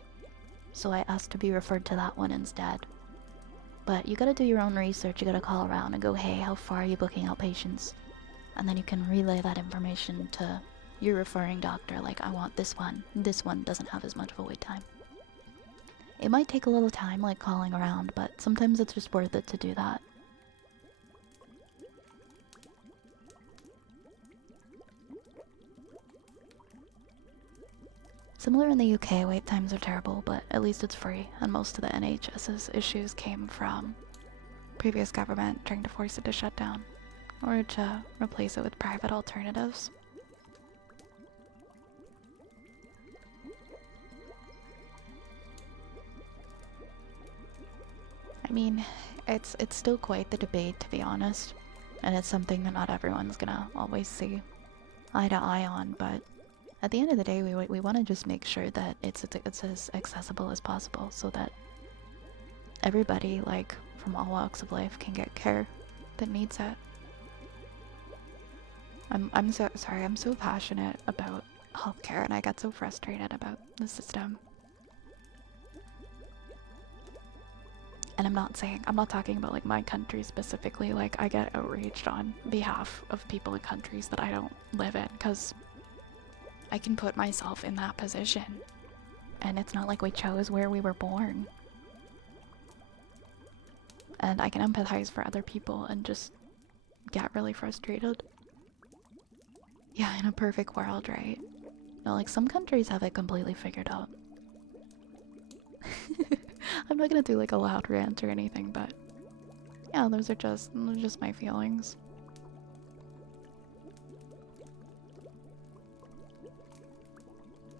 so I asked to be referred to that one instead. But you gotta do your own research. You gotta call around and go, hey, how far are you booking out patients? And then you can relay that information to your referring doctor, like, I want this one. This one doesn't have as much of a wait time. It might take a little time, like calling around, but sometimes it's just worth it to do that. Similar in the UK, wait times are terrible, but at least it's free, and most of the NHS's issues came from previous government trying to force it to shut down, or to replace it with private alternatives. I mean, it's still quite the debate, to be honest, and it's something that not everyone's gonna always see eye to eye on, but at the end of the day, we want to just make sure that it's as accessible as possible, so that everybody, like, from all walks of life can get care that needs it. I'm so sorry, I'm so passionate about healthcare, and I get so frustrated about the system. And I'm not talking about like my country specifically. Like, I get outraged on behalf of people in countries that I don't live in, because I can put myself in that position, and it's not like we chose where we were born. And I can empathize for other people and just get really frustrated. Yeah, in a perfect world, right? No, like, some countries have it completely figured out. I'm not gonna do like a loud rant or anything, but yeah, those are just my feelings.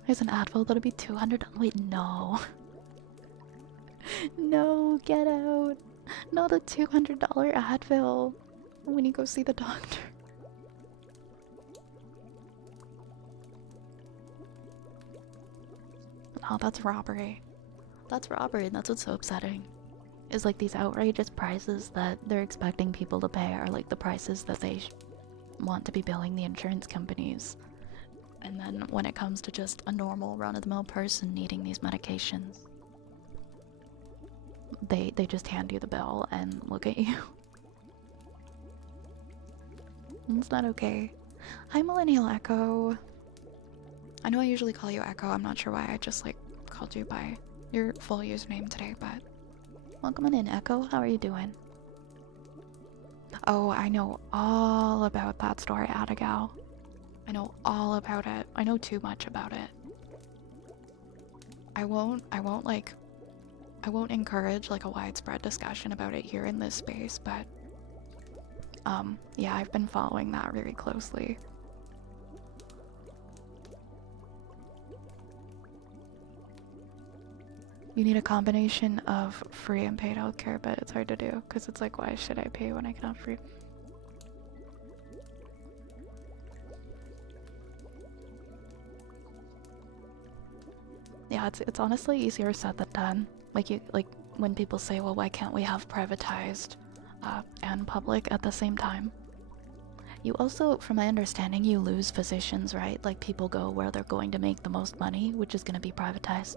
There's an Advil that'll be 200. Wait, no. No, get out. Not a $200 Advil when you go see the doctor. Oh, that's robbery. That's robbery, and that's what's so upsetting. Is like these outrageous prices that they're expecting people to pay are like the prices that they want to be billing the insurance companies. And then when it comes to just a normal run-of-the-mill person needing these medications, they just hand you the bill and look at you. It's not okay. Hi, Millennial Echo. I know I usually call you Echo. I'm not sure why I just like called you by your full username today, but welcome on in, Echo. How are you doing? Oh, I know all about that story, Adigal. I know all about it. I know too much about it. I won't encourage like a widespread discussion about it here in this space, but yeah, I've been following that very closely. You need a combination of free and paid healthcare, but it's hard to do because it's like, why should I pay when I can have free? Yeah, it's honestly easier said than done. Like when people say, well, why can't we have privatized and public at the same time? You also, from my understanding, you lose physicians, right? Like, people go where they're going to make the most money, which is going to be privatized.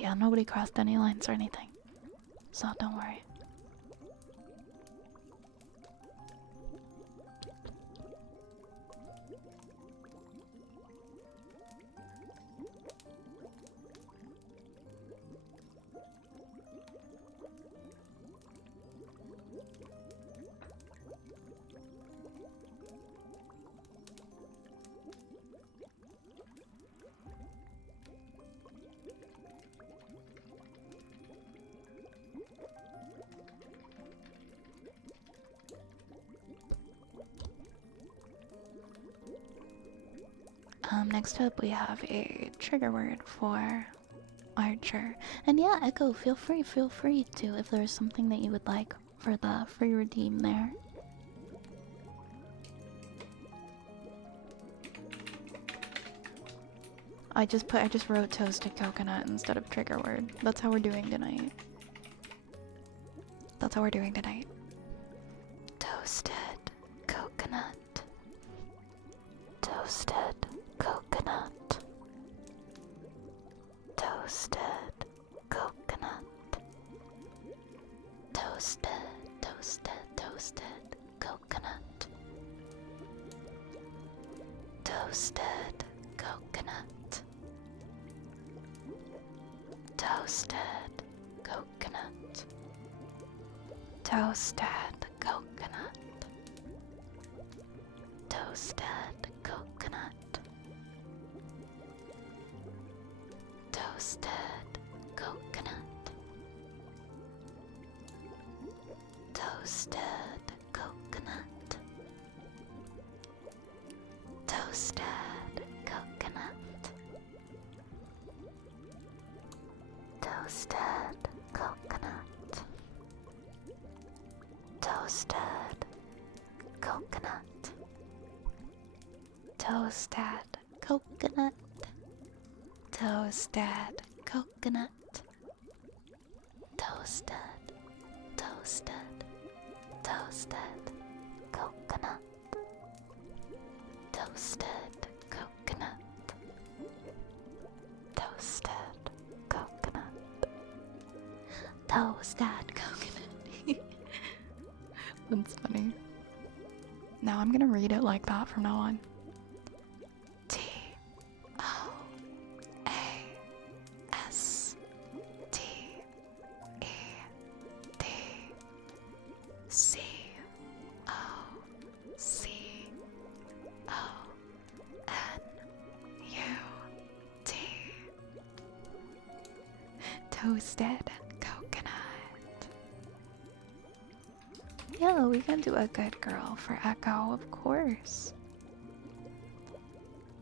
But yeah, nobody crossed any lines or anything. So don't worry. Next up we have a trigger word for Archer. And yeah, Echo, feel free to, if there's something that you would like for the free redeem there. I just wrote toasted coconut instead of trigger word. That's how we're doing tonight. That's how we're doing tonight. Toasted coconut. Toasted coconut. Toasted coconut. Toasted coconut. Toasted coconut. Toasted coconut. Toasted coconut. Toasted coconut. Toasted coconut. Toasted coconut. Toasted coconut. Toasted coconut. Toasted coconut. Toasted coconut. Toasted coconut. Toasted, toasted, toasted coconut. Toasted coconut. Toasted coconut. Toasted coconut. That's funny. Now I'm gonna read it like that from now on. Toasted coconut. Yeah, we can do a good girl for Echo, of course.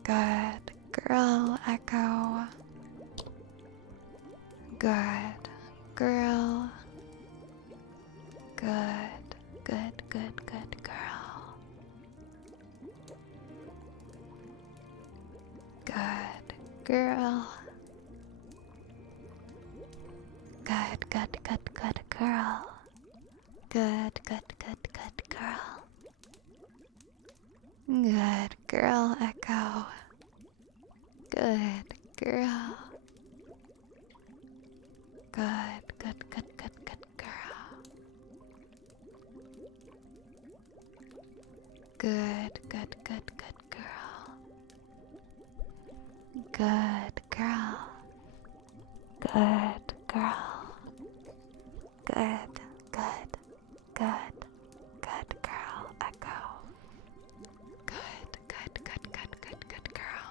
Good girl, Echo. Good girl. Good, good, good, good girl. Good girl. Good, good, good, good girl. Good, good, good, good girl. Good girl, Echo. Good girl. Good, good, good, good, good girl. Good, good, good, good girl. Good girl. Good girl. Good, good, good, good girl, Echo. Good, good, good, good, good, good girl.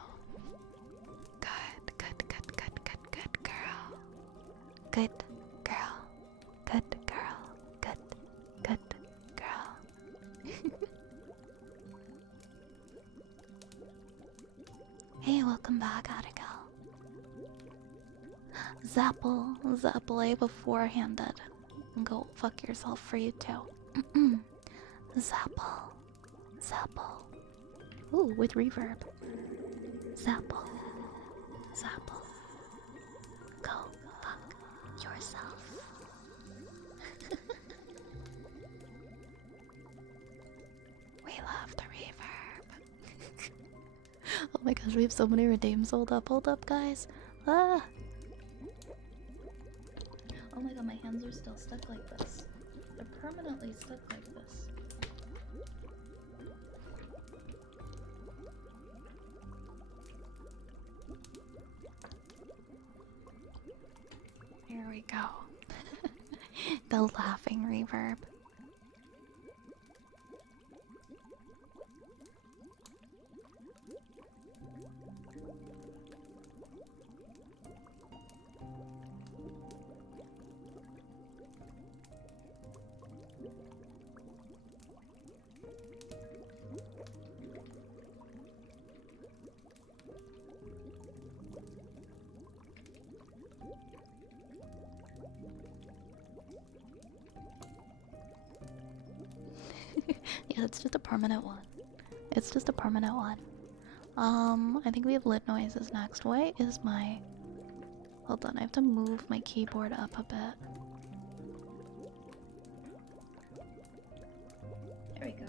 Good, good, good, good, good, good girl. Good girl. Good girl. Good, good girl. Hey, welcome back, Attico. Zapple A beforehand. Go fuck yourself for you too. Zapple. Ooh, with reverb. Zapple. Go fuck yourself. We love the reverb. Oh my gosh, we have so many redeems. Hold up, guys. Ah. Oh my god, my hands are still stuck like this. They're permanently stuck like this. Here we go. The laughing reverb. Yeah, it's just a permanent one. It's just a permanent one. I think we have lit noises next. Why is my... Hold on, I have to move my keyboard up a bit. There we go.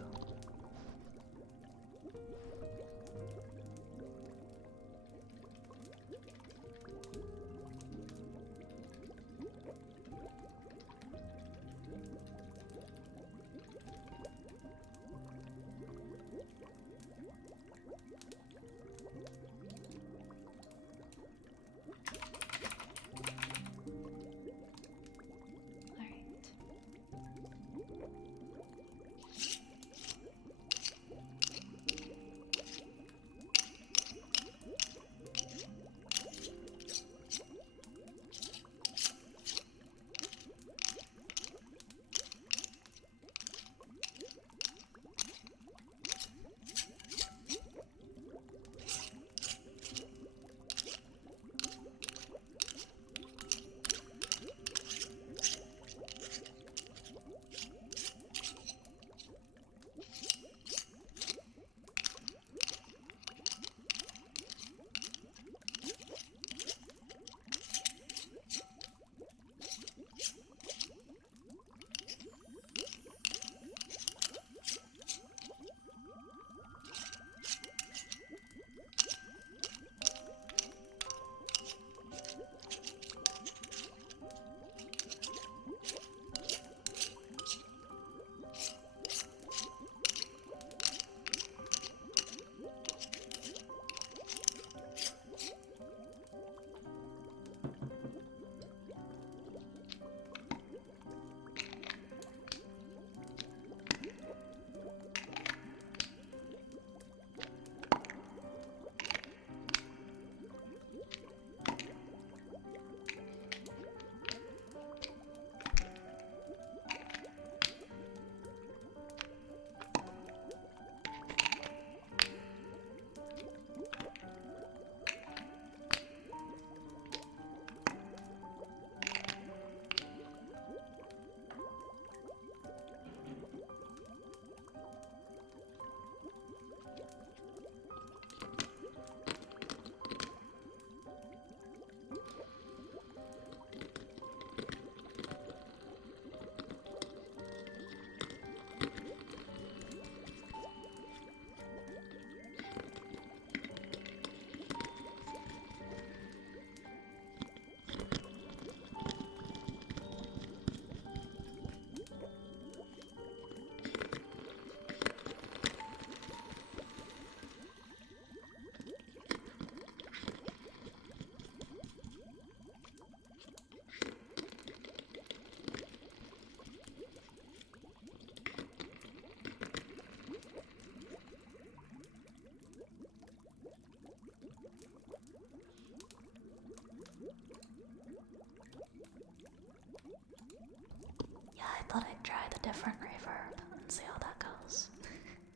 Thought I'd try the different reverb and see how that goes.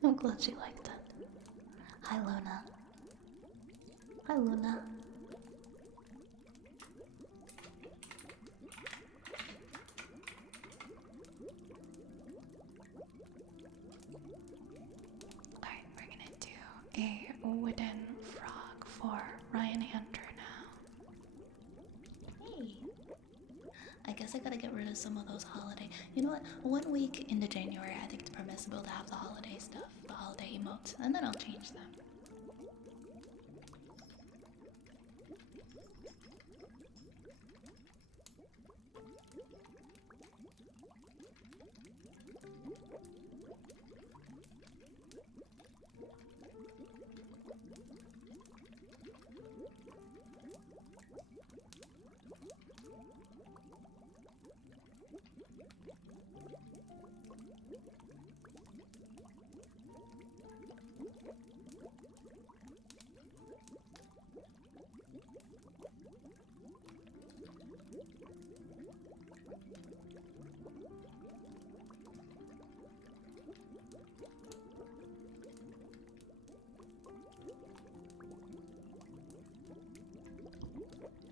I'm glad she liked it. Hi, Luna. Hi, Luna. Alright, we're gonna do a wooden frog for Ryan Andrew now. Hey. I guess I gotta get rid of some of those holiday. You know what? 1 week into January, I think it's permissible to have the holiday stuff, the holiday emotes, and then I'll change them.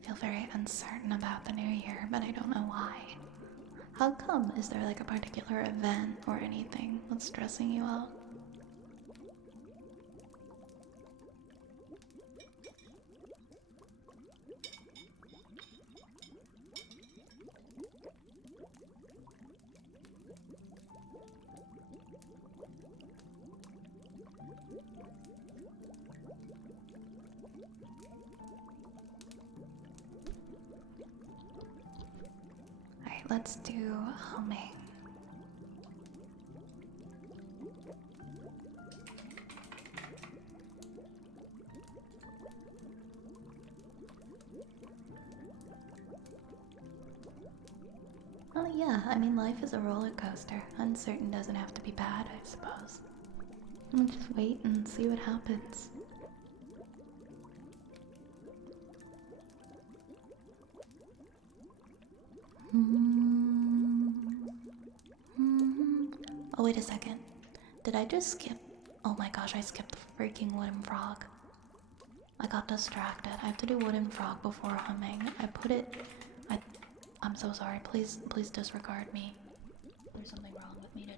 Feel very uncertain about the new year, but I don't know why. How come? Is there like a particular event or anything that's stressing you out? Alright, let's do humming. Oh yeah, I mean life is a roller coaster. Uncertain doesn't have to be bad, I suppose. We'll just wait and see what happens. Oh wait a second. Did I just skip? Oh my gosh, I skipped the freaking wooden frog. I got distracted. I have to do wooden frog before humming. I put it. I'm so sorry. Please disregard me. There's something wrong with me today.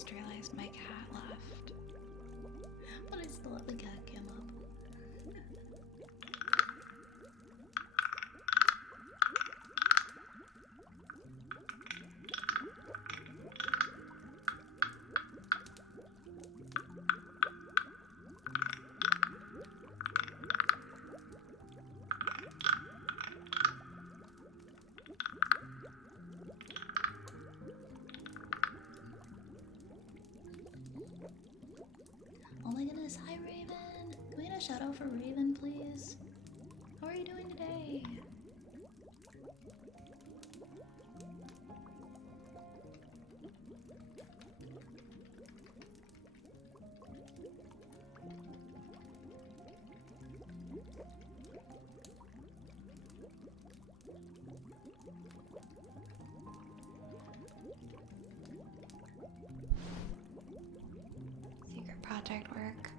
just realized my cat left. But I still have the cat cam up. a shout out for Raven, please? How are you doing today? Secret project work.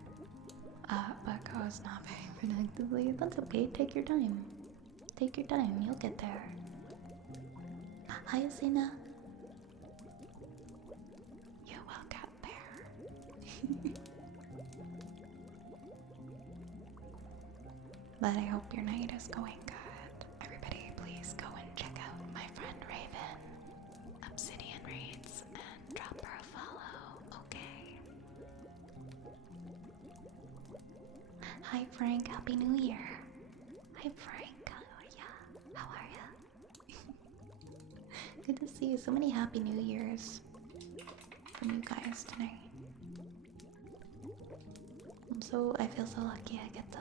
But goes not very productively. That's okay. Take your time. Take your time. You'll get there. Hi, Asina. You will get there. But I hope your night is going good. Everybody, please go and check out my friend Raven, Obsidian Reads, and drop her a follow, okay? Hi, Frank. Happy New Year. Hi, Frank. Yeah. How are ya? Good to see you. So many Happy New Years from you guys tonight. I feel so lucky. I get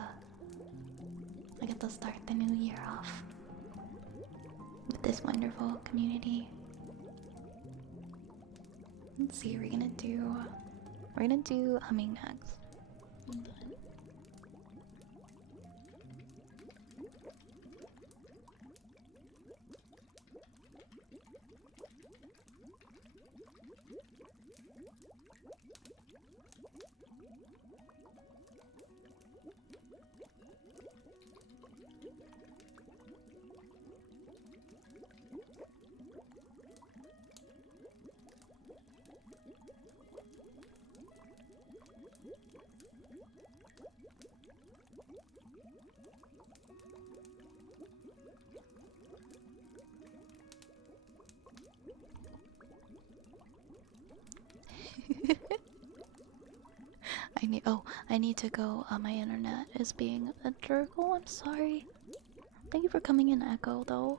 to start the new year off with this wonderful community. Let's see, we're gonna do humming next. I need to go. My internet is being a jerk. Oh, I'm sorry. Thank you for coming in, Echo, though.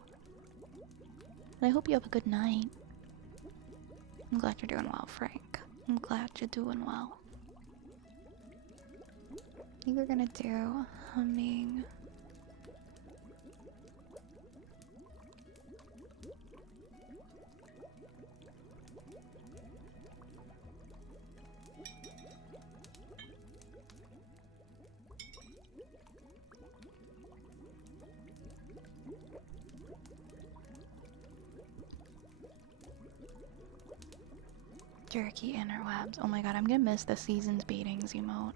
And I hope you have a good night. I'm glad you're doing well, Frank. I'm glad you're doing well. I think we're gonna do humming. Jerky interwebs. Oh my god, I'm gonna miss the season's beatings emote.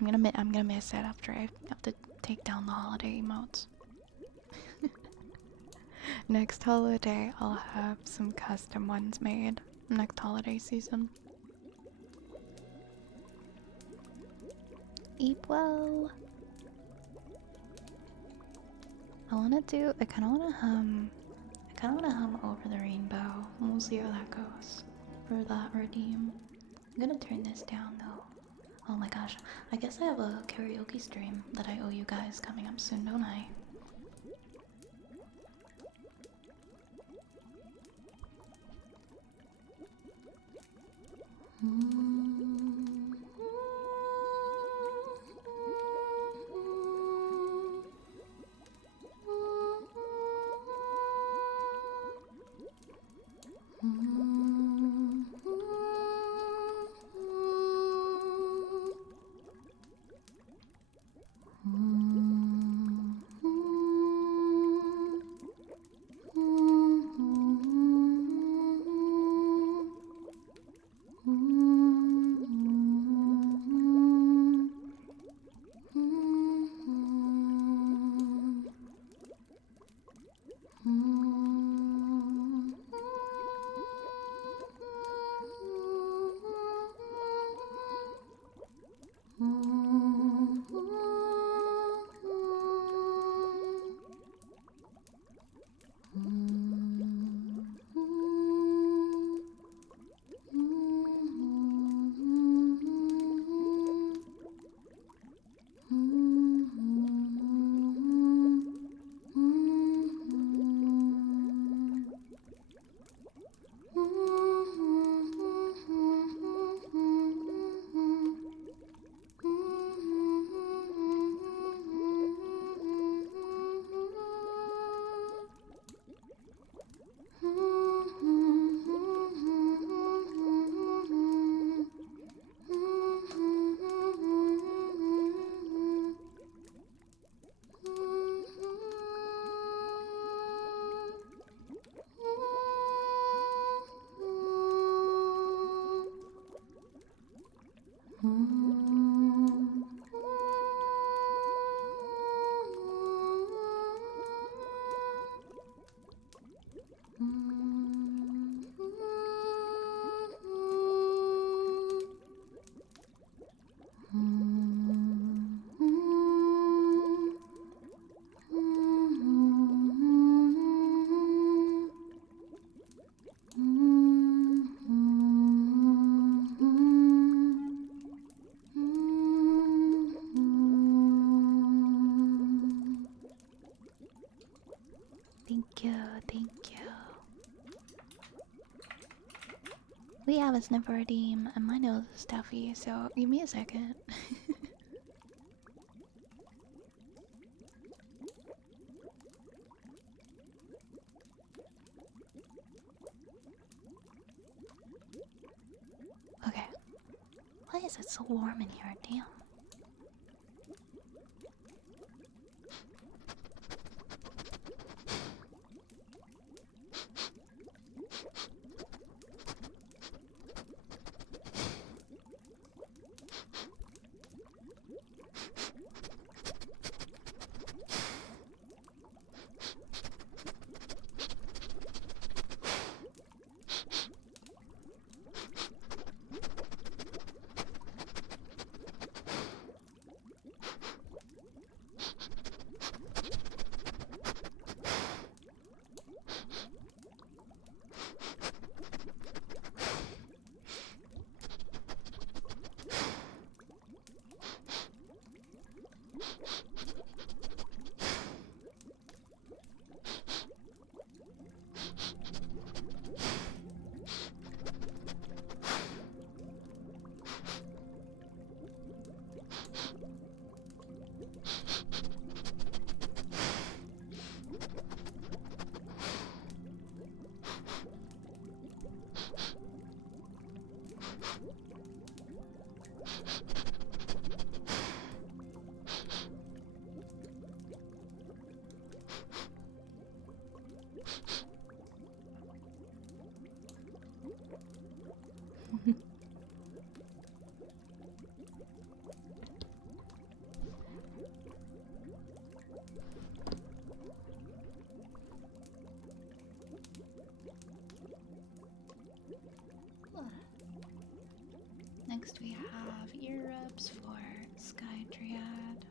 I'm gonna miss it after I have to take down the holiday emotes. Next holiday, I'll have some custom ones made. Next holiday season. Eat well. I kinda wanna hum Over the Rainbow. We'll see how that goes for that redeem. I'm gonna turn this down though. Oh my gosh, I guess I have a karaoke stream that I owe you guys coming up soon, don't I? We have a sniffer redeem, and my nose is stuffy, so give me a second. Okay. Why is it so warm in here? Damn. Next we have ear rubs for Sky Triad.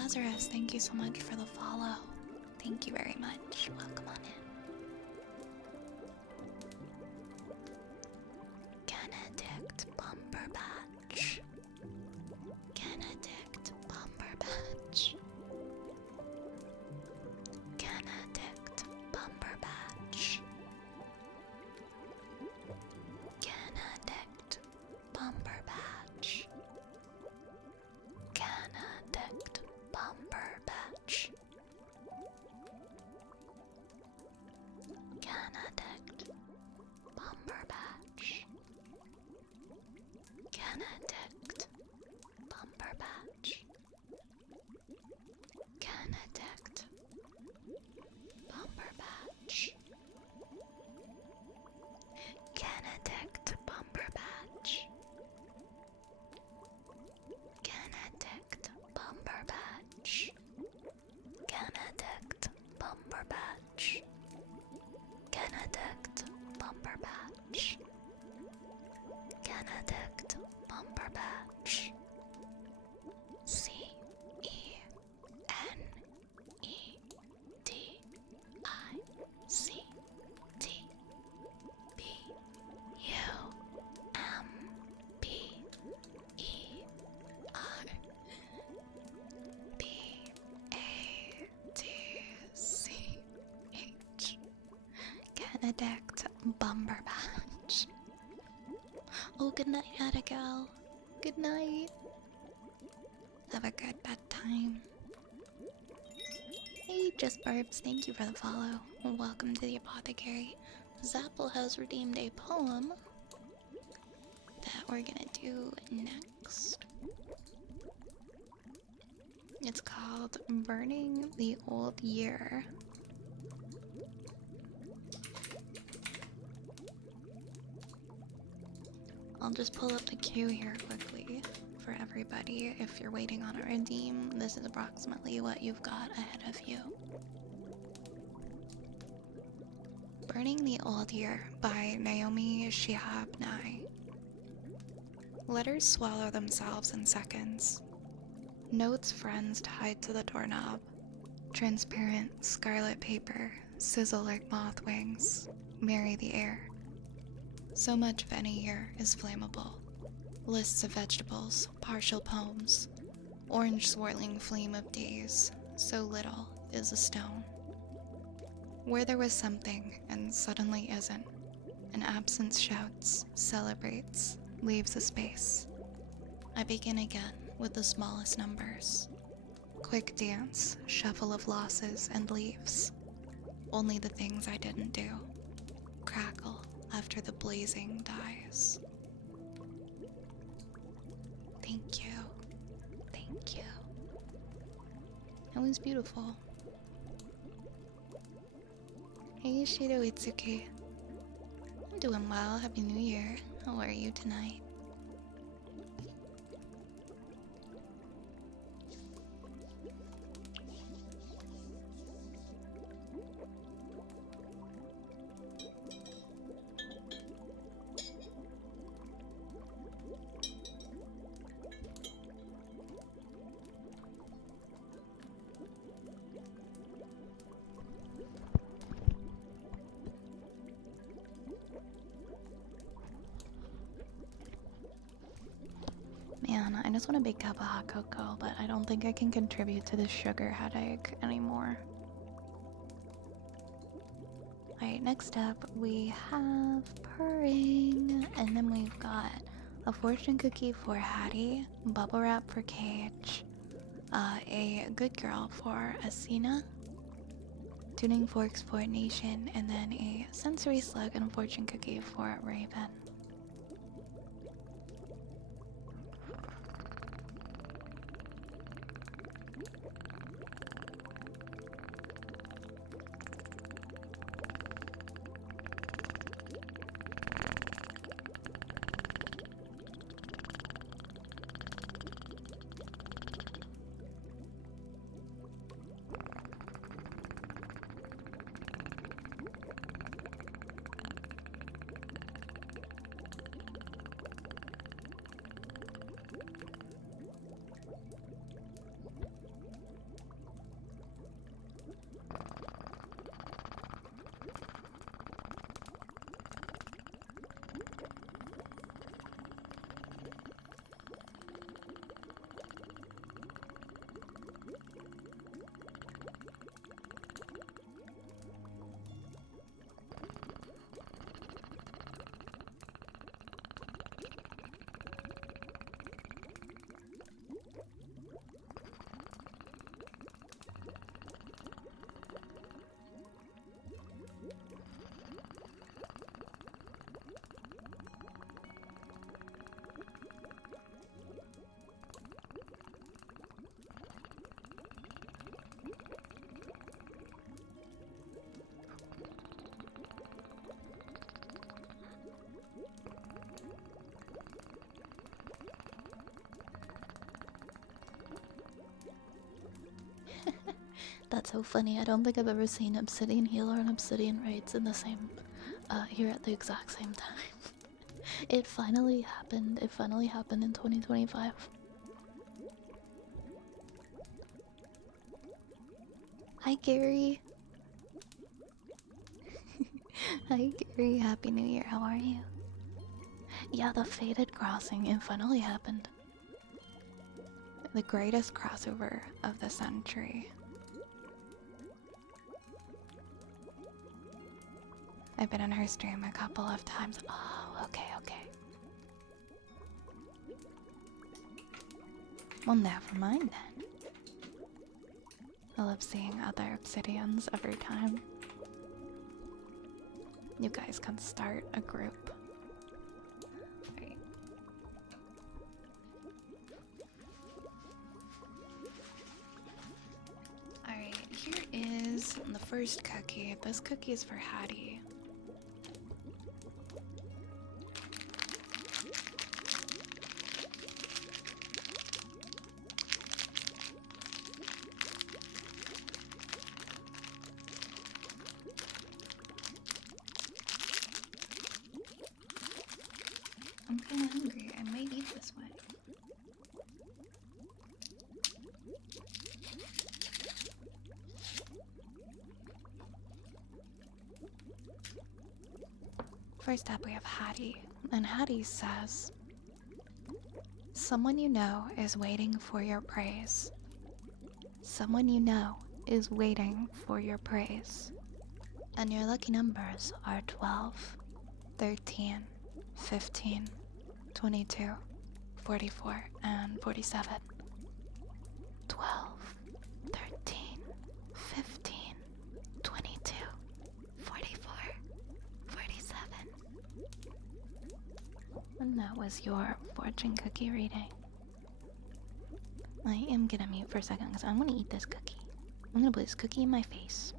Lazarus, thank you so much for the follow. Thank you very much. Welcome on in. Benedict Bumberbatch. Benedict Bumberbatch. Benedict Bumberbatch. Benedict Bumberbatch. Benedict Bumberbatch. Benedict Bumberbatch. Benedict Bumberbatch. Benedict Bumberbatch. Benedict Bumberbatch. Benedict Bumberbatch. Benedict Bumberbatch. Benedict Bumberbatch. Benedict Bumberbatch. Benedict Bumberbatch. Oh, good night, Abigail. Good night. Have a good bedtime. Hey, Just Barbs, thank you for the follow. Welcome to the Apothecary. Zapple has redeemed a poem that we're gonna do next. It's called Burning the Old Year. I'll just pull up the queue here quickly for everybody. If you're waiting on a redeem, this is approximately what you've got ahead of you. Burning the Old Year by Naomi Shihab Nye. Letters swallow themselves in seconds. Notes friends tied to the doorknob. Transparent scarlet paper sizzle like moth wings, marry the air. So much of any year is flammable. Lists of vegetables, partial poems, orange swirling flame of days, so little is a stone. Where there was something and suddenly isn't, an absence shouts, celebrates, leaves a space. I begin again with the smallest numbers. Quick dance, shuffle of losses and leaves. Only the things I didn't do. Crackle after the blazing dies. Thank you. Thank you. It was beautiful. Hey Shiro Itsuki. I'm doing well. Happy New Year. How are you tonight? Man, I just want a big cup of hot cocoa, but I don't think I can contribute to this sugar headache anymore. Alright, next up we have purring, and then we've got a fortune cookie for Hattie, bubble wrap for Cage, a good girl for Asina, tuning forks for Nation, and then a sensory slug and fortune cookie for Raven. That's so funny. I don't think I've ever seen Obsidian Healer and Obsidian Raids in the same, here at the exact same time. It finally happened. It finally happened in 2025. Hi, Gary. Hi, Gary. Happy New Year. How are you? Yeah, the Fated Crossing. It finally happened. The greatest crossover of the century. I've been on her stream a couple of times. Oh, okay, okay. Well, never mind then. I love seeing other Obsidians every time. You guys can start a group. Right. Alright, here is the first cookie. This cookie is for Hattie. I'm kinda hungry. I might eat this one. First up, we have Hattie. And Hattie says, someone you know is waiting for your praise. Someone you know is waiting for your praise. And your lucky numbers are 12, 13, 15, 22, 44, and 47. 12, 13, 15, 22, 44, 47. And that was your fortune cookie reading. I am gonna mute for a second because I'm gonna eat this cookie. I'm gonna put this cookie in my face.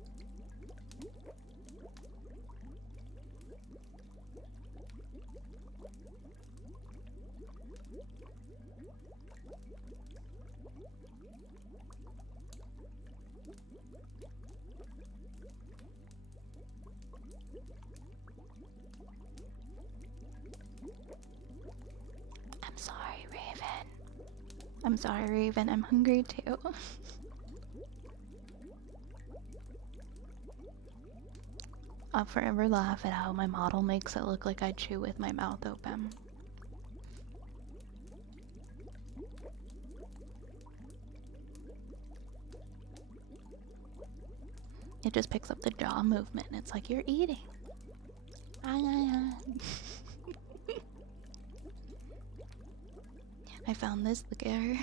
I'm sorry, Raven. I'm sorry, Raven. I'm hungry too. I'll forever laugh at how my model makes it look like I chew with my mouth open. It just picks up the jaw movement and it's like you're eating. I found this liquor.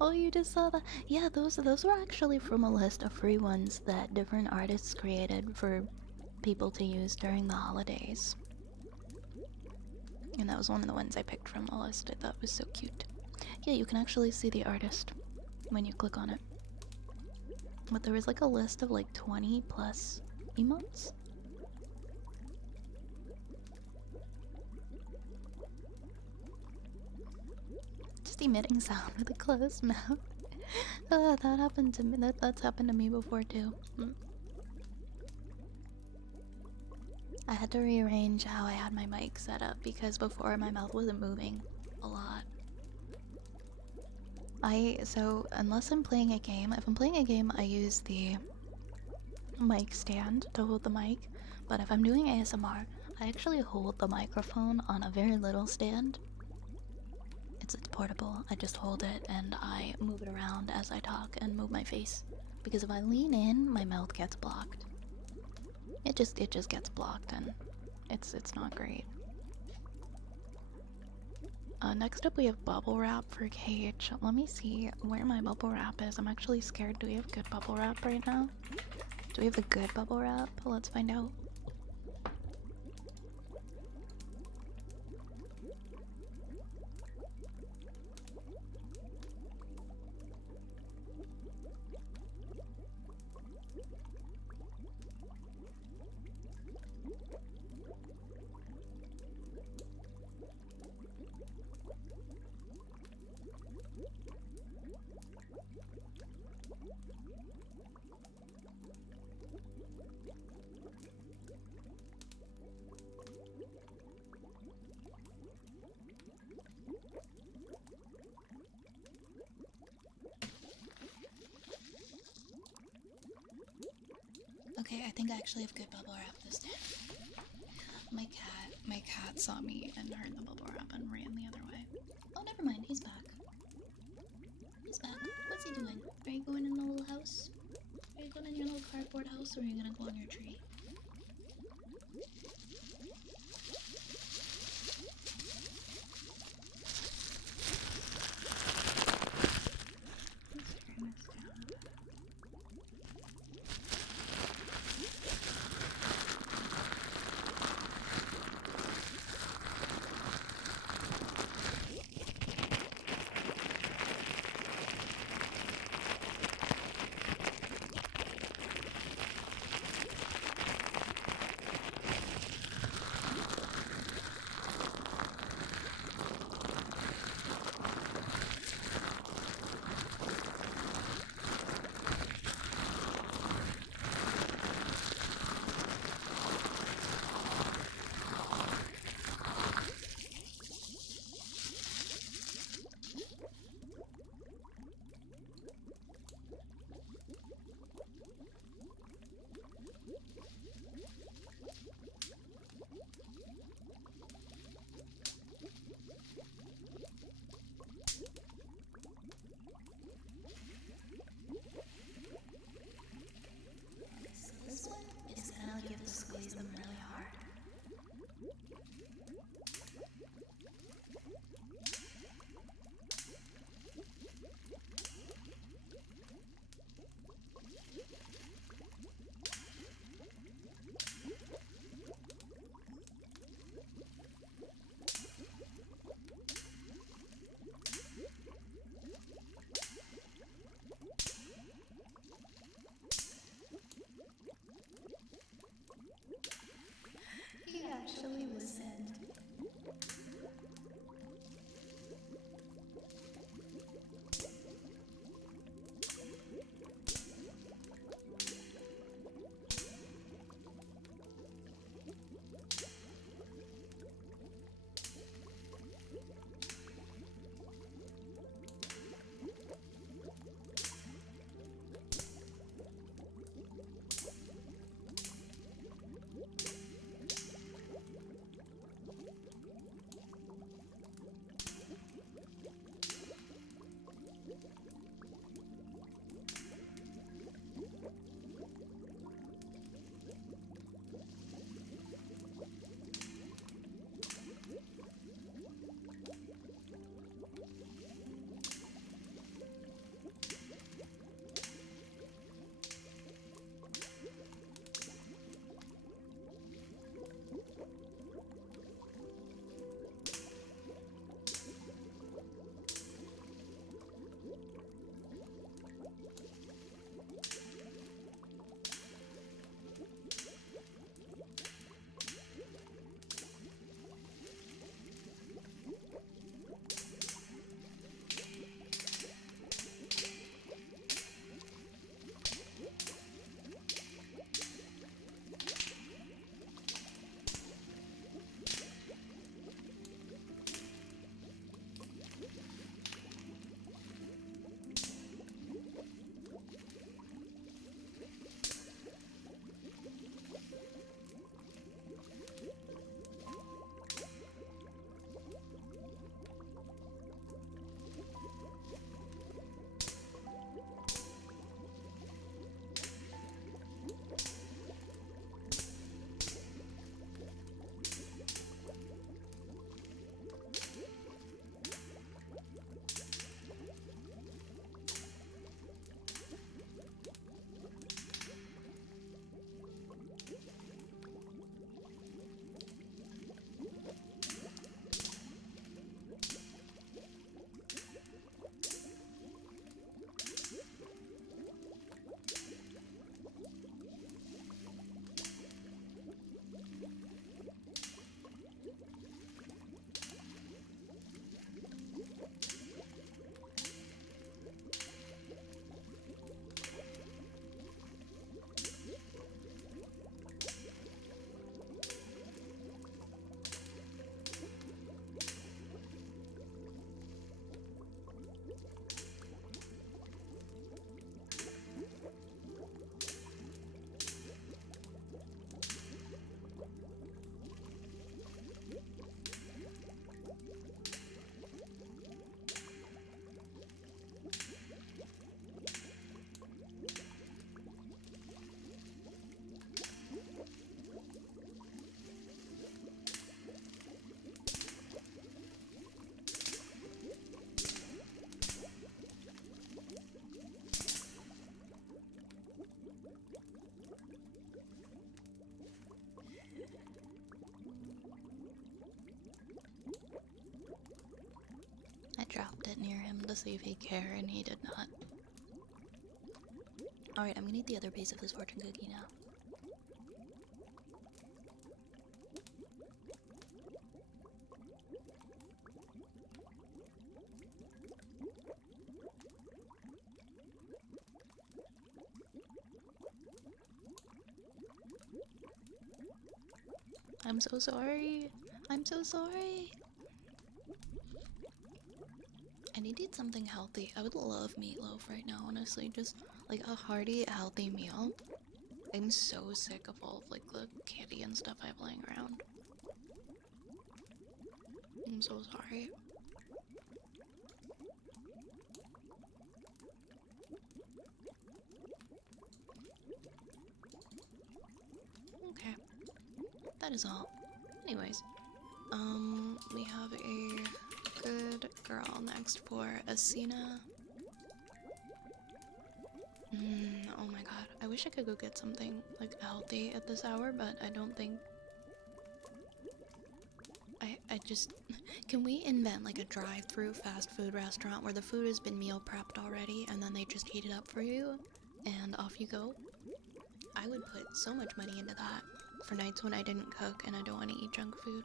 Oh, you just saw that? Yeah, those were actually from a list of free ones that different artists created for people to use during the holidays. And that was one of the ones I picked from the list. I thought was so cute. Yeah, you can actually see the artist when you click on it. But there was like a list of like 20 plus emotes. Just emitting sound with a closed mouth. That happened to me. That's happened to me before too. I had to rearrange how I had my mic set up because before my mouth wasn't moving a lot. So unless I'm playing a game, if I'm playing a game, I use the mic stand to hold the mic. But if I'm doing ASMR, I actually hold the microphone on a very little stand. It's portable. I just hold it and I move it around as I talk and move my face. Because if I lean in, my mouth gets blocked. It just gets blocked and it's not great. Next up we have bubble wrap for Cage. Let me see where my bubble wrap is. I'm actually scared. Do we have good bubble wrap right now? Do we have a good bubble wrap? Let's find out. I think I actually have good bubble wrap this time. My cat saw me and heard the bubble wrap and ran the other way. Oh, never mind. He's back. He's back. What's he doing? Are you going in the little house? Are you going in your little cardboard house, or are you gonna go on your tree? see if he'd care, and he did not. Alright, I'm gonna eat the other piece of this fortune cookie now. I'm so sorry. I'm so sorry. I need to eat something healthy. I would love meatloaf right now, honestly. Just like a hearty, healthy meal. I'm so sick of all of like the candy and stuff I have laying around. I'm so sorry. Okay. That is all. Anyways, we have a good girl next for Asina. Oh my god. I wish I could go get something like healthy at this hour, but I don't think I just can we invent like a drive-through fast food restaurant where the food has been meal prepped already and then they just heat it up for you and off you go? I would put so much money into that for nights when I didn't cook and I don't want to eat junk food.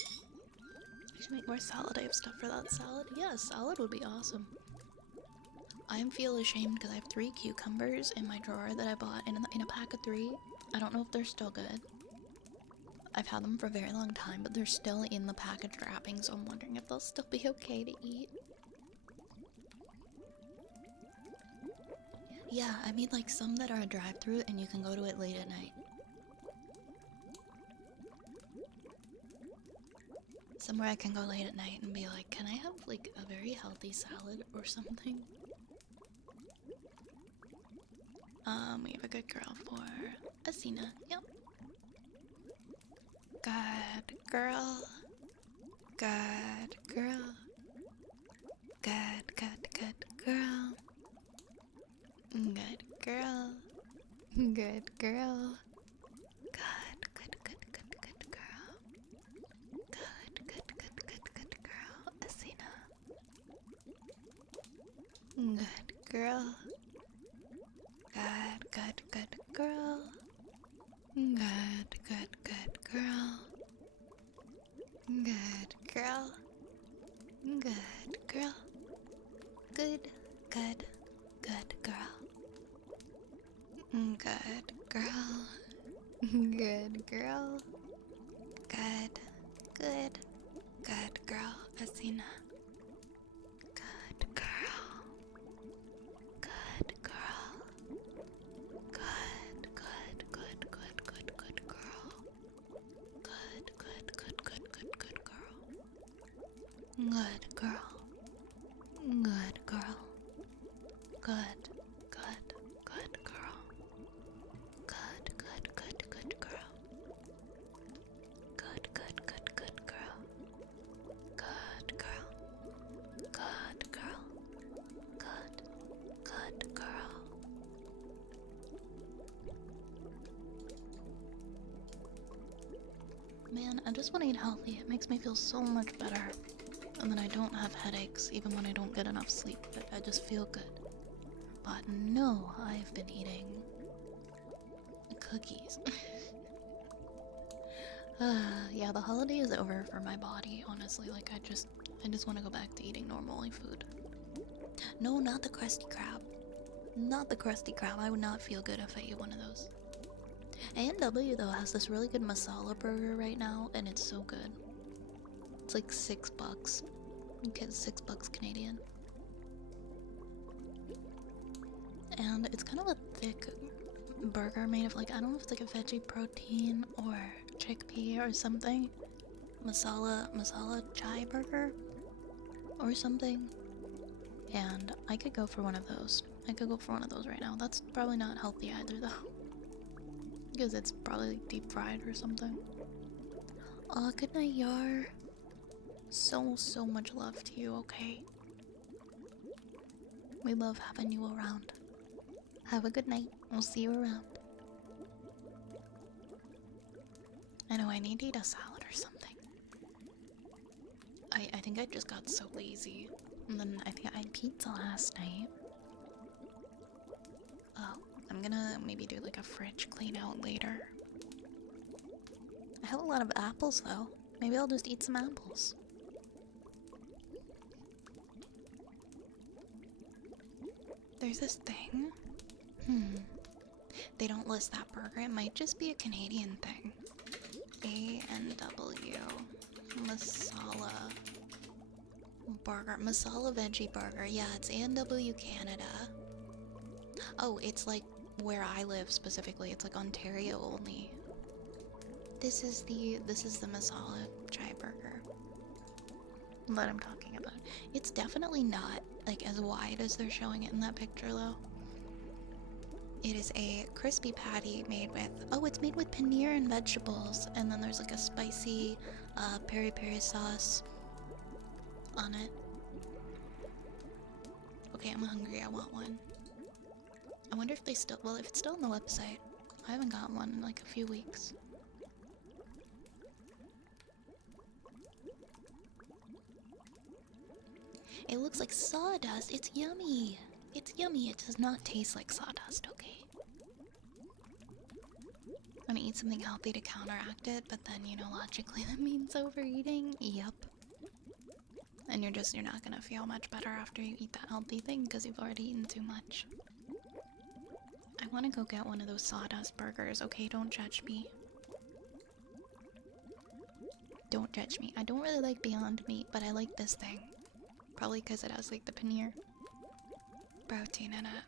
I should make more salad. I have stuff for that salad. Yeah, salad would be awesome. I feel ashamed because I have 3 cucumbers in my drawer that I bought in a pack of 3. I don't know if they're still good. I've had them for a very long time, but they're still in the package wrapping, so I'm wondering if they'll still be okay to eat. Yeah, I mean like some that are a drive-through and you can go to it late at night. Somewhere I can go late at night and be like, can I have like a very healthy salad or something? We have a good girl for Asina. Yep. Good girl. Good girl. Good girl. Good girl. Good girl. Good girl. Good girl. Asina. Good girl. Good girl. Good girl. Good girl. Good girl. Good girl. Good girl. Good girl. Good girl. Asina. Good girl. Good girl. Good girl. Good girl. Good girl. Good girl. Good girl. Good girl. Good girl. Good girl. Good girl. Good girl. Man, I just want to eat healthy. It makes me feel so much better. And then I don't have headaches even when I don't get enough sleep. I just feel good. But no, I've been eating cookies. Yeah, the holiday is over for my body, honestly. Like I just want to go back to eating normally food. No, not the Krusty Krab. Not the Krusty Krab. I would not feel good if I ate one of those. A&W though has this really good masala burger right now, and it's so good. It's like $6. You get $6 Canadian. And it's kind of a thick burger made of like, I don't know if it's like a veggie protein or chickpea or something. Masala chai burger or something. And I could go for one of those. I could go for one of those right now. That's probably not healthy either though. Because it's probably deep fried or something. Aw, good night, Yar. So much love to you, okay? We love having you around. Have a good night. We'll see you around. I know I need to eat a salad or something. I think I just got so lazy. And then I think I had pizza last night. Oh, I'm gonna maybe do like a fridge clean out later. I have a lot of apples though. Maybe I'll just eat some apples. There's this thing. They don't list that burger. It might just be a Canadian thing. A&W Masala Burger. Masala Veggie Burger. Yeah, it's A&W Canada. Oh, it's like where I live specifically. It's like Ontario only. This is the Masala Chai Burger that I'm talking about. It's definitely not like as wide as they're showing it in that picture though. It is a crispy patty made with, oh, it's made with paneer and vegetables, and then there's like a spicy peri peri sauce on it. Okay, I'm hungry, I want one. I wonder if they still, well, if it's still on the website. I haven't got one in like a few weeks. It looks like sawdust. It's yummy. It's yummy. It does not taste like sawdust, okay? I'm gonna eat something healthy to counteract it, but then, you know, logically that means overeating. Yup. And you're not gonna feel much better after you eat that healthy thing because you've already eaten too much. I wanna go get one of those sawdust burgers, okay? Don't judge me. Don't judge me. I don't really like Beyond Meat, but I like this thing. Probably because it has like the paneer protein in it.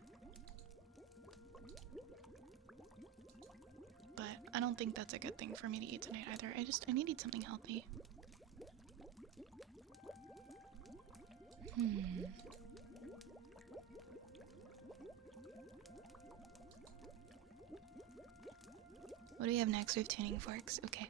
But I don't think that's a good thing for me to eat tonight either. I need to eat something healthy. What do we have next? We have tuning forks. Okay.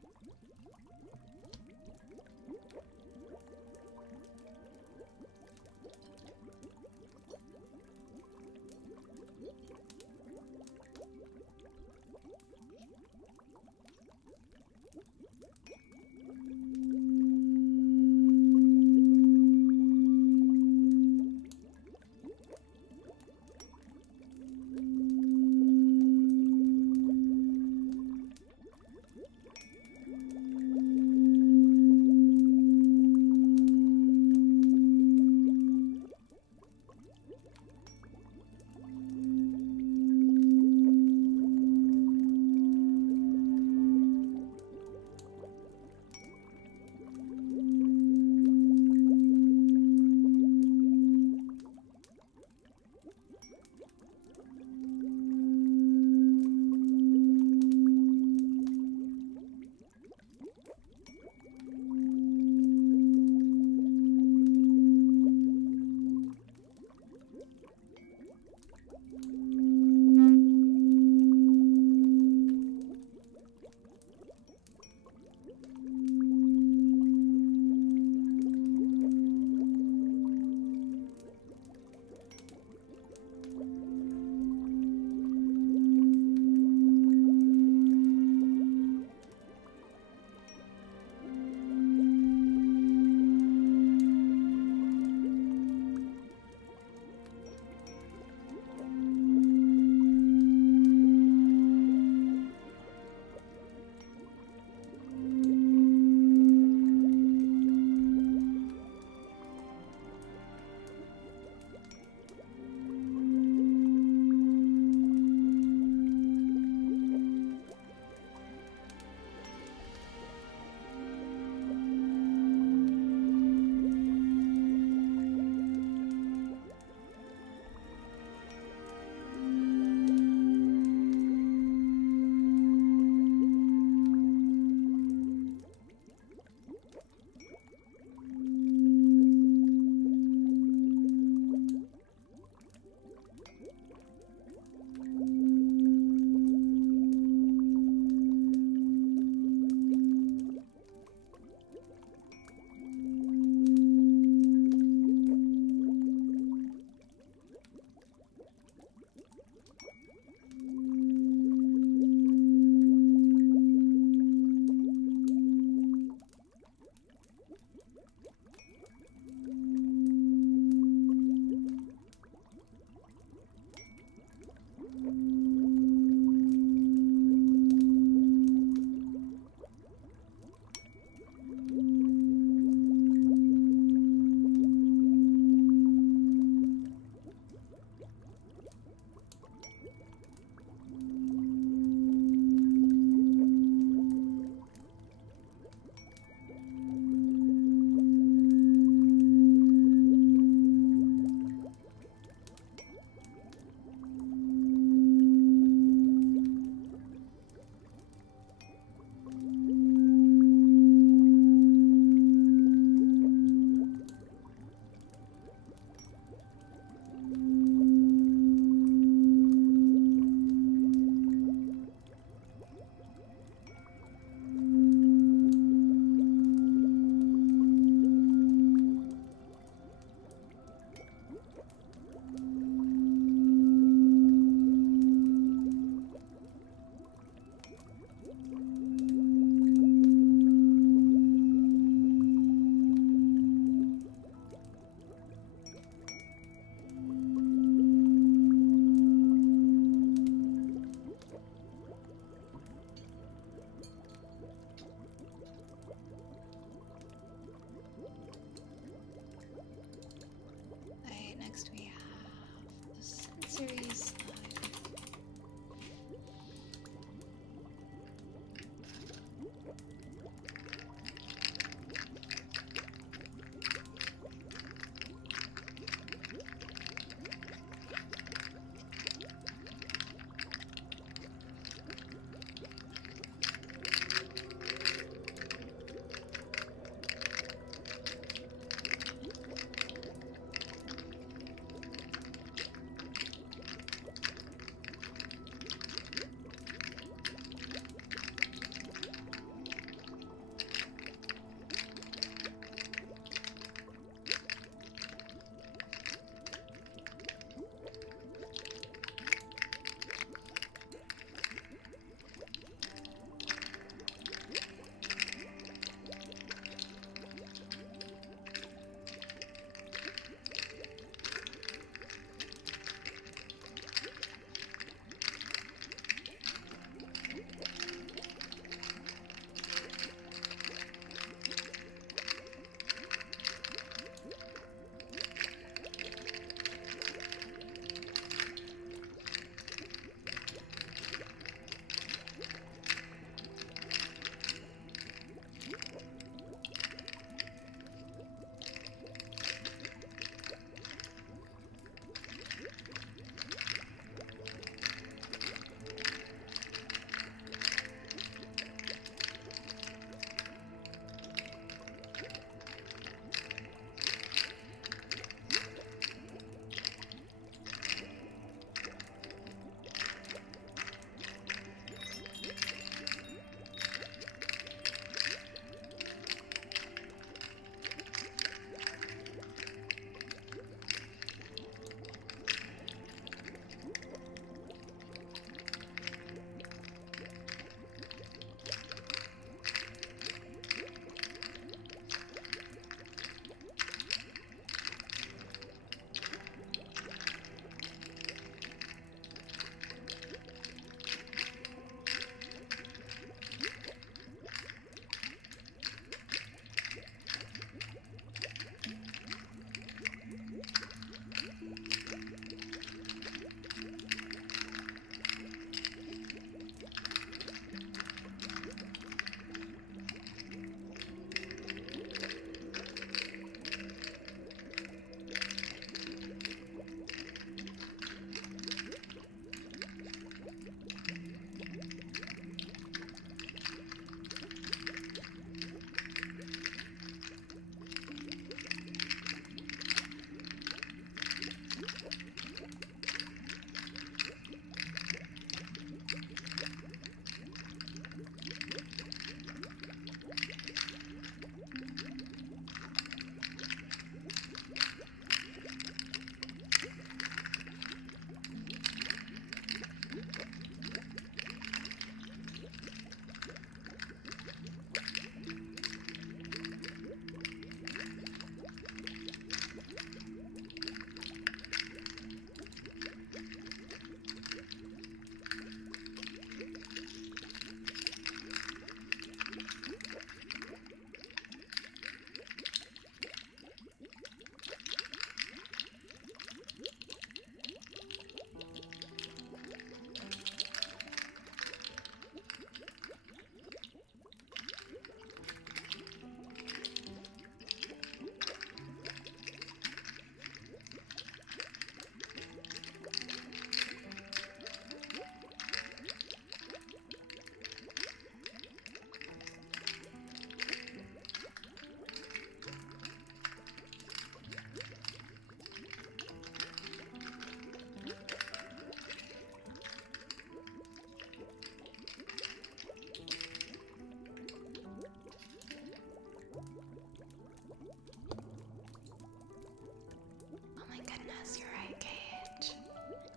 Yes, you're right, Cage.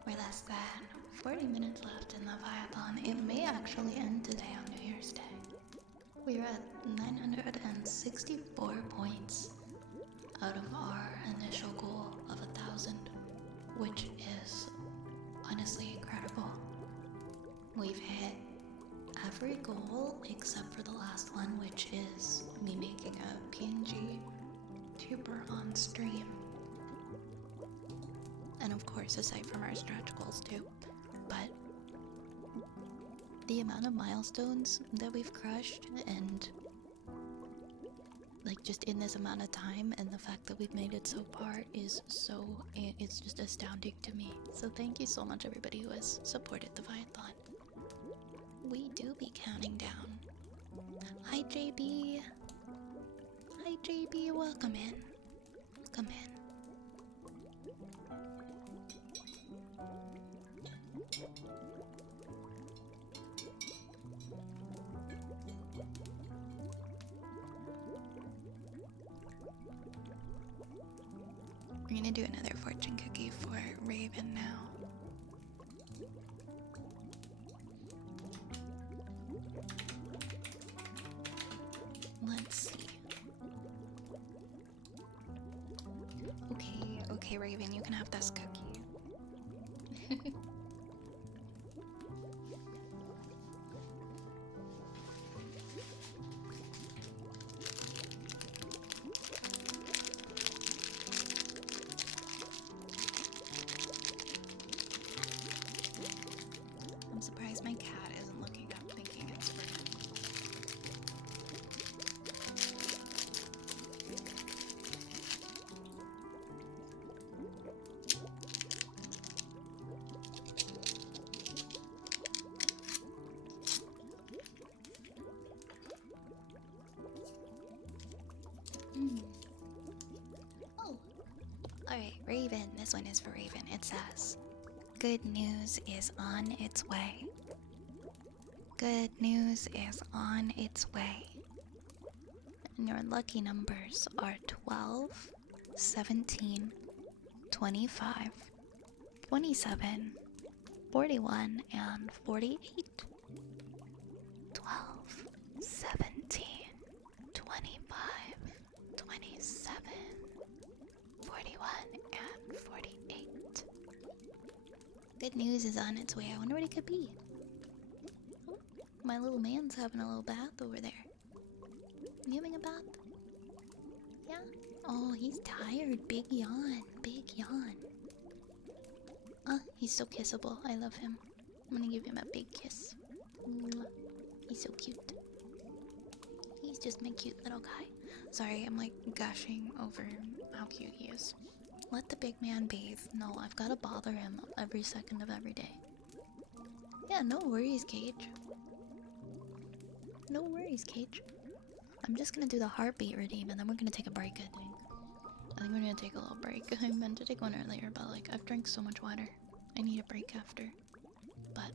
We're less than 40 minutes left in the Viathon. It may actually end today on New Year's Day. We're at 964 points out of our initial goal of 1,000, which is honestly incredible. We've hit every goal except for the last one, which is me making a PNG tuber on stream. And of course, aside from our stretch goals too. But the amount of milestones that we've crushed, and like just in this amount of time, and the fact that we've made it so far is it's just astounding to me. So thank you so much everybody who has supported the Viathon. We do be counting down. Hi JB. Hi JB, welcome in. Welcome in. We're gonna do another fortune cookie for Raven now. Let's see. Okay, Raven, you can have this cookie. I'm surprised my cat isn't looking up thinking it's for him. Oh, alright, Raven. This one is for Raven. It says, good news is on its way. Good news is on its way. And your lucky numbers are 12, 17, 25, 27, 41, and 48. 12, 17, 25, 27, 41, and 48. Good news is on its way. I wonder what it could be. Oh, my little man's having a little bath over there. You having a bath? Yeah? Oh, he's tired. Big yawn. Big yawn. Oh, he's so kissable. I love him. I'm gonna give him a big kiss. Mwah. He's so cute. He's just my cute little guy. Sorry, I'm like gushing over how cute he is. Let the big man bathe. No, I've gotta bother him every second of every day. Yeah, no worries, Cage. No worries, Cage. I'm just gonna do the heartbeat redeem and then we're gonna take a break, I think. I think we're gonna take a little break. I meant to take one earlier, but like, I've drank so much water. I need a break after. But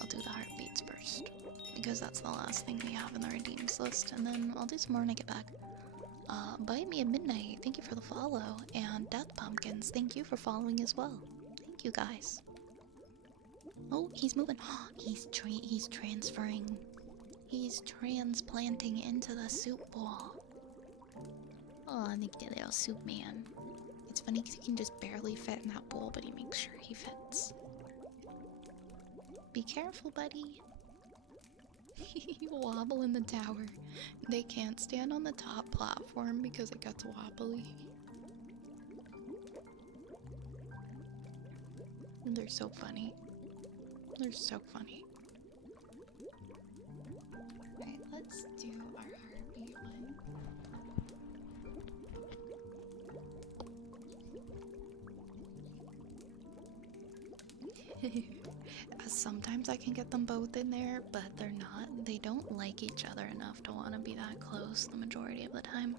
I'll do the heartbeats first, because that's the last thing we have in the redeems list, and then I'll do some more when I get back. Bite Me at Midnight, thank you for the follow, and Death Pumpkins, thank you for following as well. Thank you guys. Oh, he's moving. He's transferring. He's transplanting into the soup bowl. Oh, I think the little soup man. It's funny because he can just barely fit in that bowl, but he makes sure he fits. Be careful, buddy. You wobble in the tower. They can't stand on the top platform because it gets wobbly. They're so funny. They're so funny. Alright, let's do our heartbeat one. Sometimes I can get them both in there, but they're not. They don't like each other enough to want to be that close the majority of the time.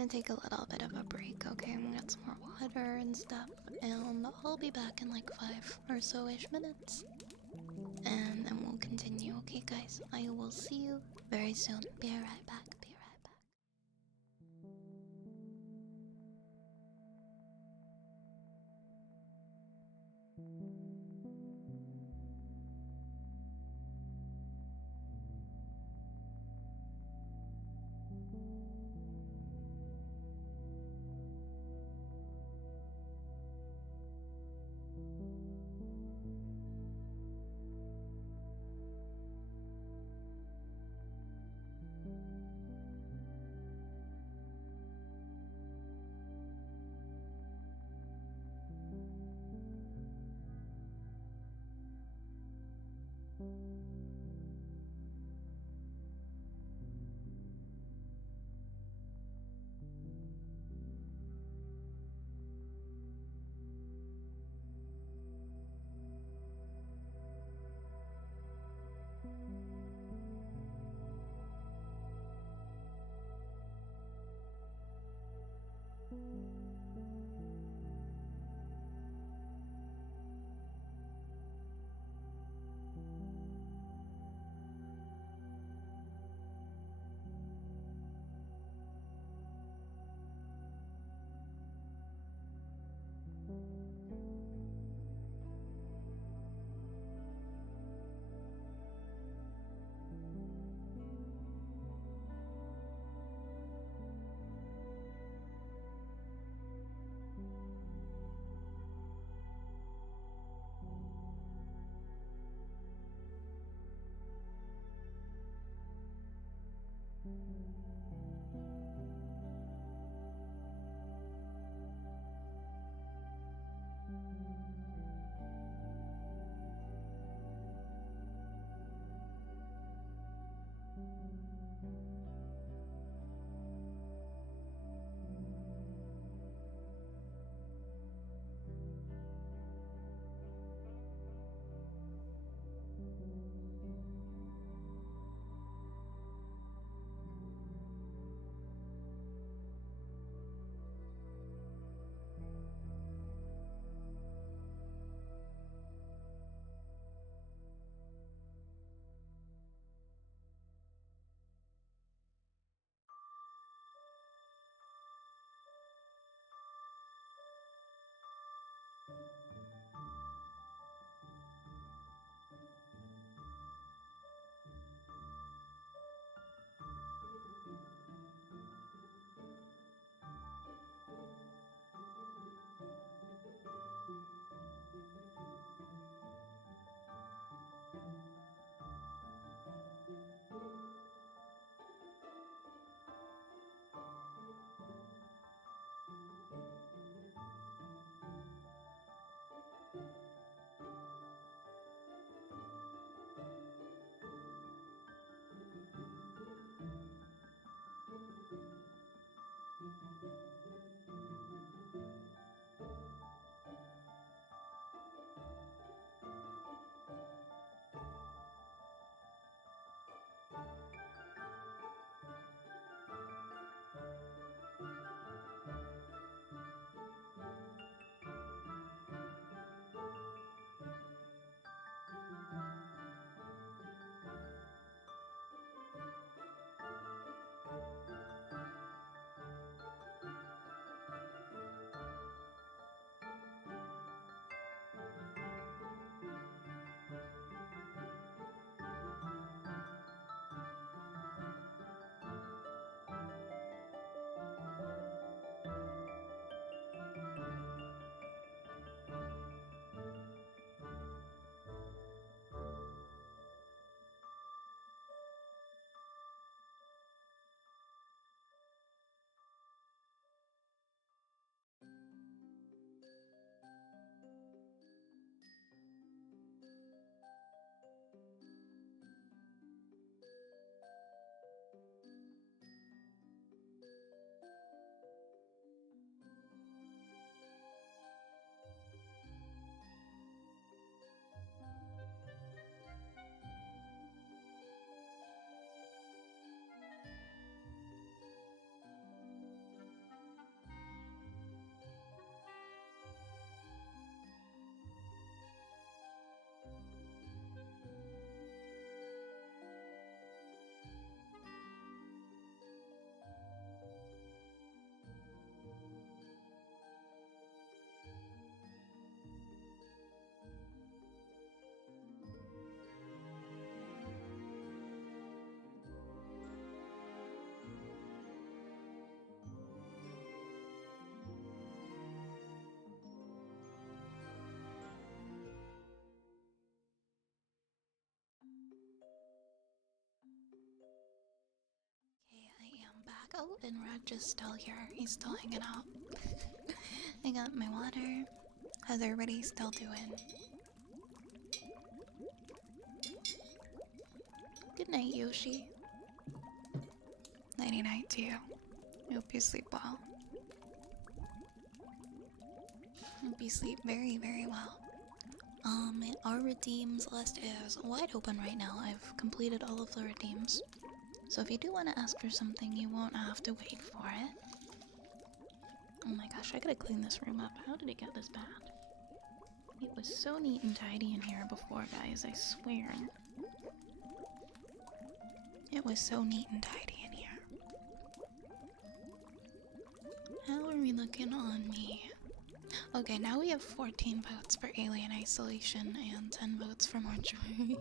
gonna take a little bit of a break, okay? I'm gonna get some more water and stuff, and I'll be back in like 5 or so-ish minutes. And then we'll continue, okay, guys? I will see you very soon. Be right back. Be right back. Oh, and Raj is still here. He's still hanging out. I got my water. How's everybody still doing? Good night, Yoshi. Nighty night to you. I hope you sleep well. Hope you sleep very, very well. Our redeems list is wide open right now. I've completed all of the redeems. So if you do want to ask for something, you won't have to wait for it. Oh my gosh, I gotta clean this room up. How did it get this bad? It was so neat and tidy in here before, guys, I swear. It was so neat and tidy in here. How are we looking on me? Okay, now we have 14 votes for Alien Isolation and 10 votes for Mortuary.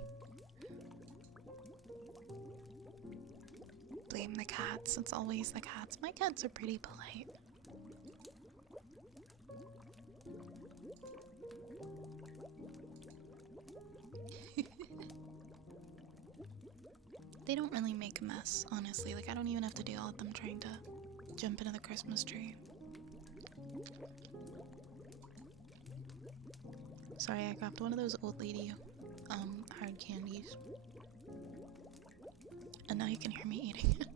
Blame the cats, it's always the cats. My cats are pretty polite. They don't really make a mess, honestly. Like, I don't even have to deal with them trying to jump into the Christmas tree. Sorry, I grabbed one of those old lady, hard candies. And now you can hear me eating it.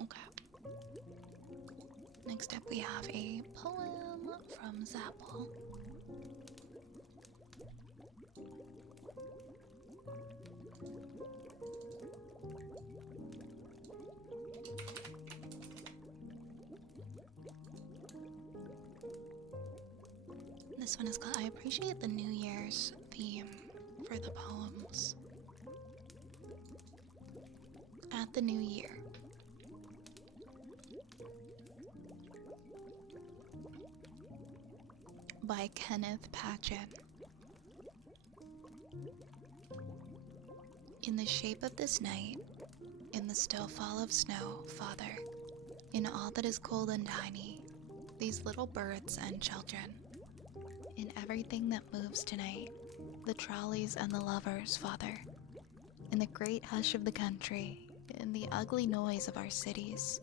Okay. Next up we have a poem from Zapple. This one is called I Appreciate the New Year's theme for the poems. At the New Year. By Kenneth Patchen. In the shape of this night, in the still fall of snow, Father, in all that is cold and tiny, these little birds and children, in everything that moves tonight, the trolleys and the lovers, Father, in the great hush of the country, in the ugly noise of our cities,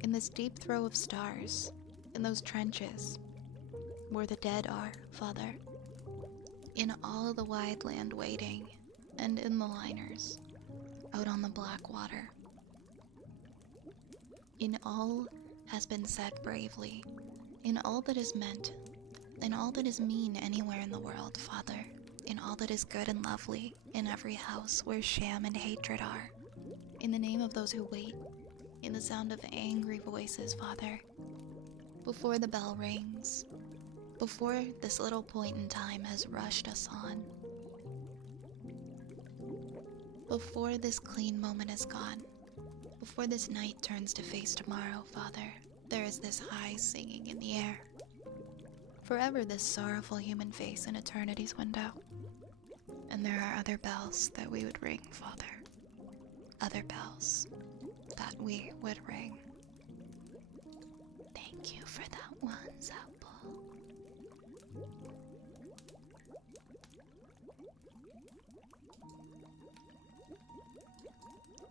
in this deep throw of stars, in those trenches, where the dead are, Father, in all the wide land waiting, and in the liners, out on the black water. In all has been said bravely, in all that is meant, in all that is mean anywhere in the world, Father, in all that is good and lovely, in every house where sham and hatred are, in the name of those who wait, in the sound of angry voices, Father, before the bell rings, before this little point in time has rushed us on, before this clean moment is gone, before this night turns to face tomorrow, Father, there is this high singing in the air. Forever this sorrowful human face in eternity's window. And there are other bells that we would ring, Father. Other bells that we would ring. Thank you for that one, Zapple.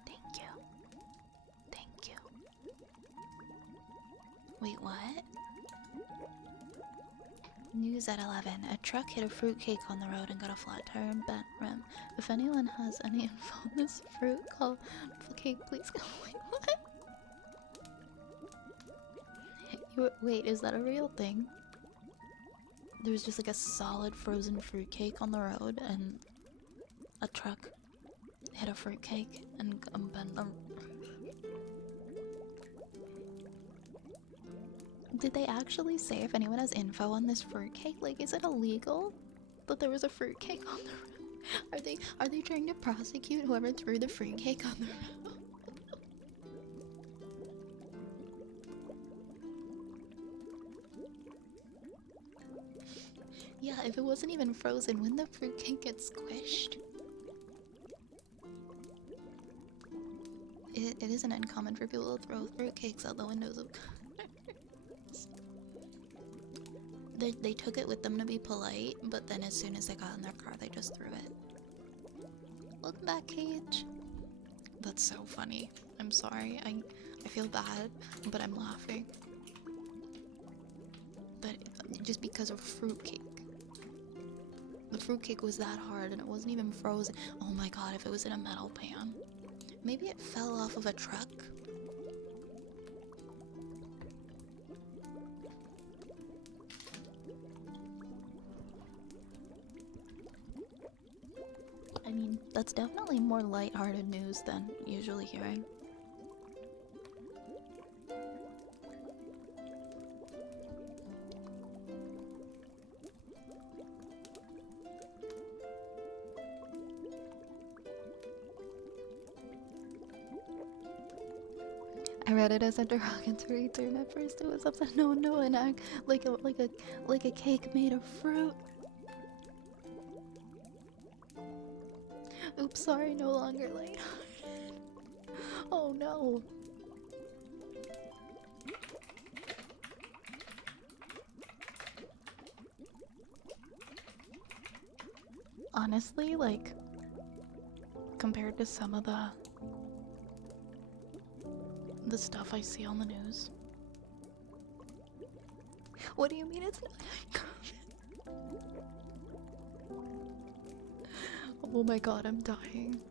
Thank you. Thank you. Wait, what? News at 11. A truck hit a fruitcake on the road and got a flat tire and bent rim. If anyone has any info on this fruit cake, please go. Wait, what? Wait, is that a real thing? There's just like a solid frozen fruitcake on the road and a truck hit a fruitcake and bent them. Did they actually say if anyone has info on this fruitcake? Like, is it illegal that there was a fruitcake on the road? Are they trying to prosecute whoever threw the fruitcake on the road? Yeah, if it wasn't even frozen, wouldn't the fruitcake get squished? It isn't uncommon for people to throw fruitcakes out the windows of cars. They took it with them to be polite, but then as soon as they got in their car, they just threw it. Welcome back, Cage. That's so funny. I'm sorry. I feel bad, but I'm laughing. But just because of fruitcake. The fruitcake was that hard and it wasn't even frozen. Oh my god, if it was in a metal pan. Maybe it fell off of a truck. I mean, that's definitely more lighthearted news than usually hearing. I read it as a derogatory term at first. It was upside no, and I like a cake made of fruit. Oops, sorry, no longer light. Oh no. Honestly, like, compared to some of the stuff I see on the news. What do you mean it's not? Oh my god, I'm dying.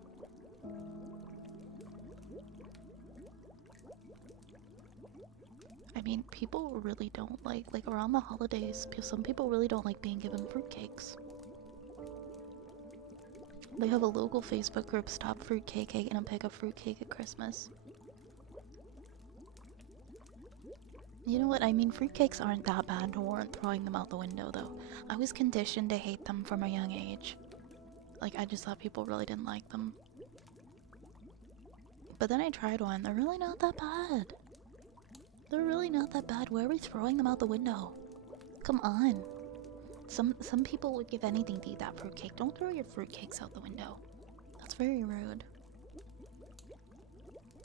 I mean, people really don't like around the holidays, some people really don't like being given fruitcakes. They have a local Facebook group, Stop Fruitcake, and a pick up fruitcake at Christmas. You know what, I mean, fruitcakes aren't that bad to warrant throwing them out the window, though. I was conditioned to hate them from a young age. Like, I just thought people really didn't like them. But then I tried one, they're really not that bad. They're really not that bad. Why are we throwing them out the window? Come on. Some people would give anything to eat that fruitcake. Don't throw your fruitcakes out the window. That's very rude.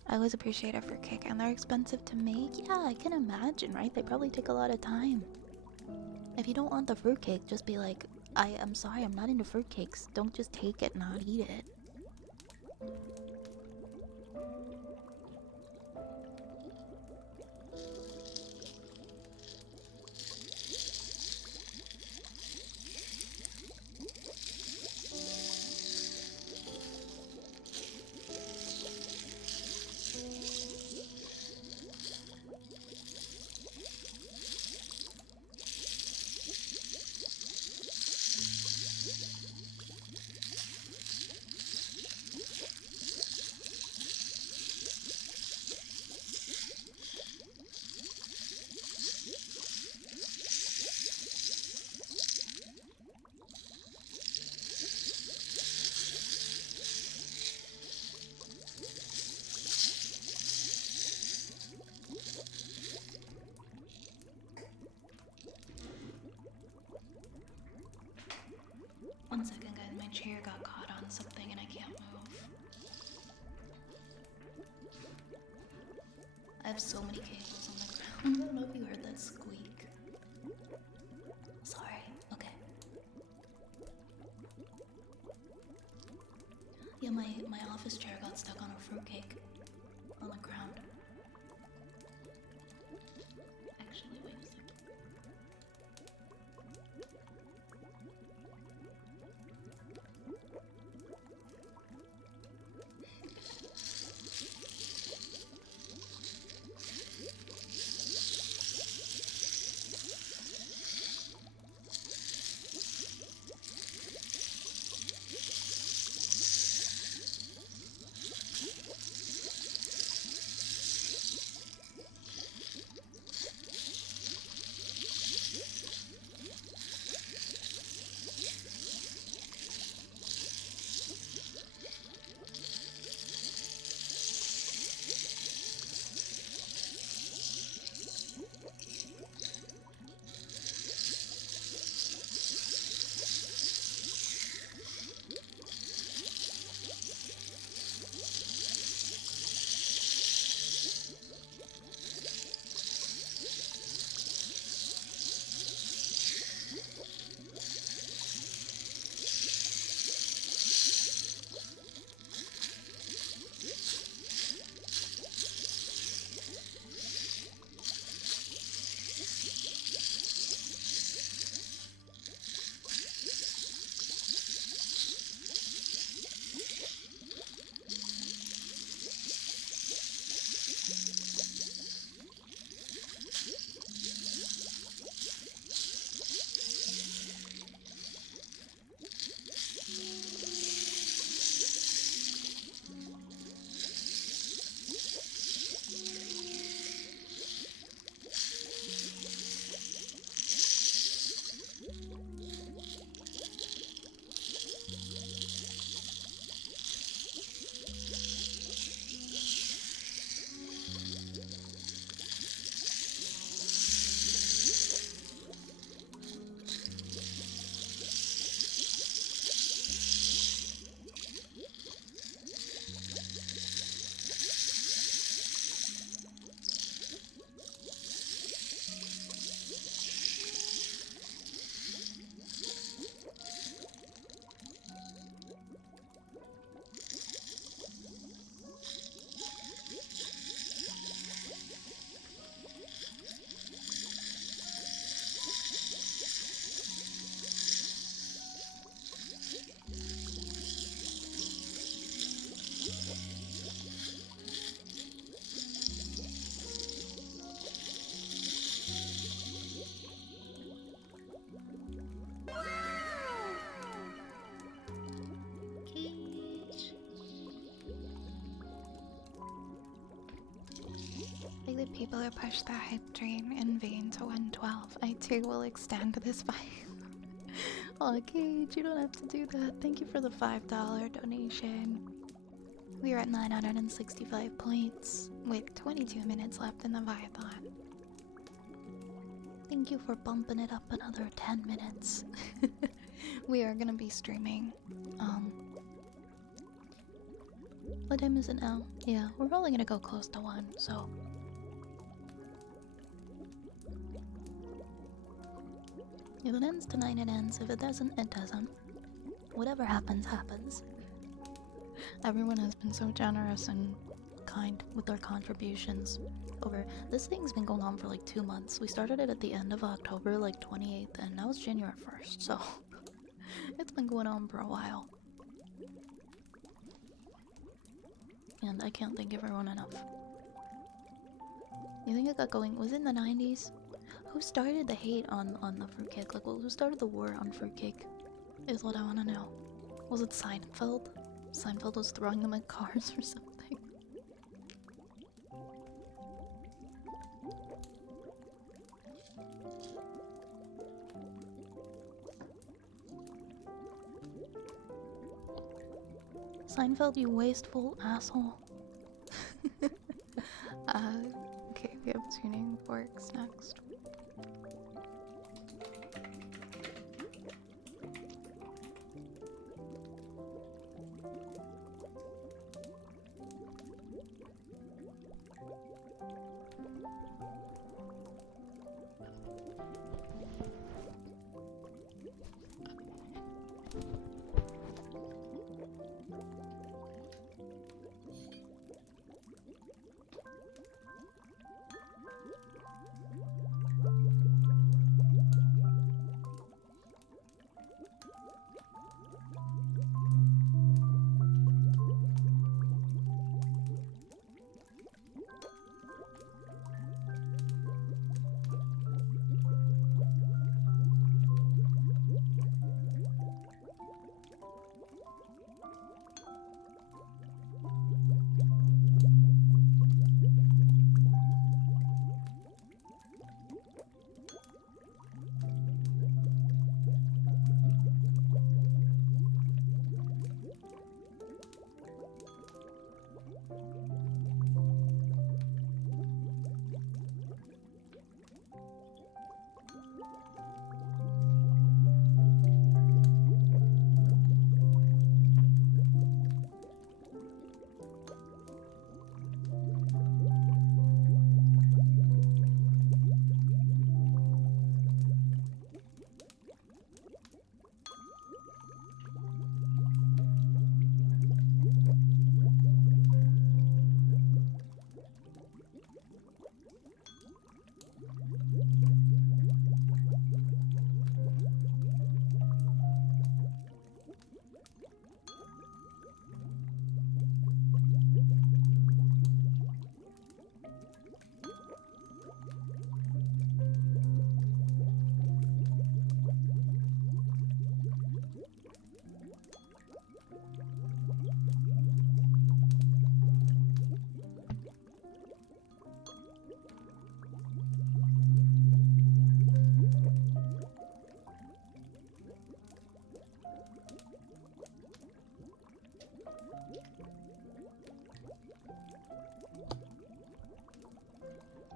I always appreciate a fruitcake, and they're expensive to make. Yeah, I can imagine, right? They probably take a lot of time. If you don't want the fruitcake, just be like, I'm sorry, I'm not into fruitcakes. Don't just take it and not eat it. One second, guys. My chair got caught on something and I can't move. I have so many cables on the ground. I don't know if you heard that squeak. Sorry. Okay. Yeah, my office chair got stuck on a fruitcake on the ground. Actually, wait a second. like the people who push the hype train in vain to 112. I too will extend this by. Oh, Cage, you don't have to do that. Thank you for the $5 donation. We are at 965 points with 22 minutes left in the Viathon. Thank you for bumping it up another 10 minutes. We are gonna be streaming. What time is it now? Yeah, we're probably gonna go close to 1, so. If it ends tonight, it ends. If it doesn't, it doesn't. Whatever happens, happens. Everyone has been so generous and kind with their contributions. Over this thing's been going on for like 2 months. We started it at the end of October, like 28th, and now it's January 1st, so it's been going on for a while. And I can't thank everyone enough. You think it got going? Was it in the 90s? Who started the hate on the fruitcake? Like, who started the war on fruitcake? Is what I want to know. Was it Seinfeld? Seinfeld was throwing them at cars or something. Seinfeld, you wasteful asshole. Okay, we have tuning forks next.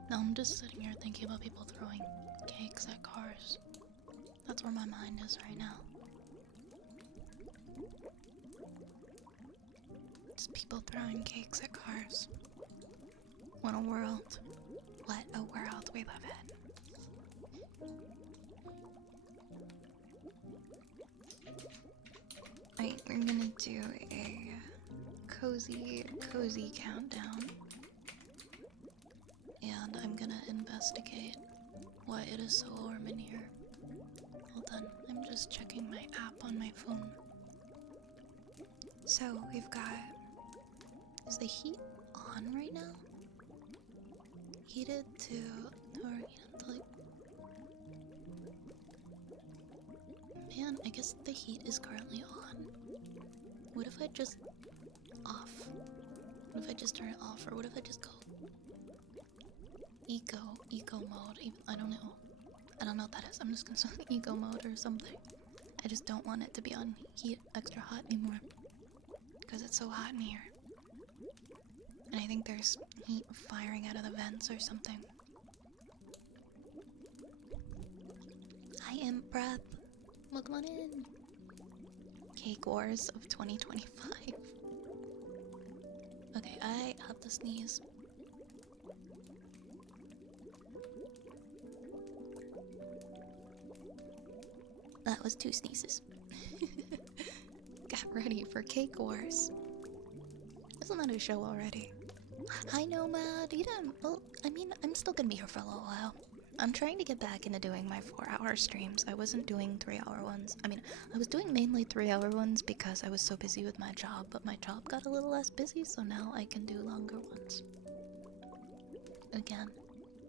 Now I'm just sitting here thinking about people throwing cakes at cars. That's where my mind is right now. Just people throwing cakes at cars. What a world. What a world we live in. Alright, we're gonna do a cozy countdown. And I'm gonna investigate why it is so warm in here. Hold on, I'm just checking my app on my phone. So we've got. Is the heat on right now? Heated to, or heated to like. Man, I guess the heat is currently on. What if I just turn it off? Or what if I just go? eco mode. I don't know. I don't know what that is. I'm just gonna say eco mode or something. I just don't want it to be on heat extra hot anymore. Because it's so hot in here. And I think there's heat firing out of the vents or something. I am Breath. Welcome on in. Cake Wars of 2025. Okay, I have to sneeze. That was 2 sneezes. Got ready for Cake Wars. Isn't that a show already? Hi Nomad, you didn't. Well, I mean, I'm still gonna be here for a little while. I'm trying to get back into doing my 4-hour streams. I wasn't doing 3-hour ones. I mean, I was doing mainly 3-hour ones because I was so busy with my job, but my job got a little less busy, so now I can do longer ones. Again,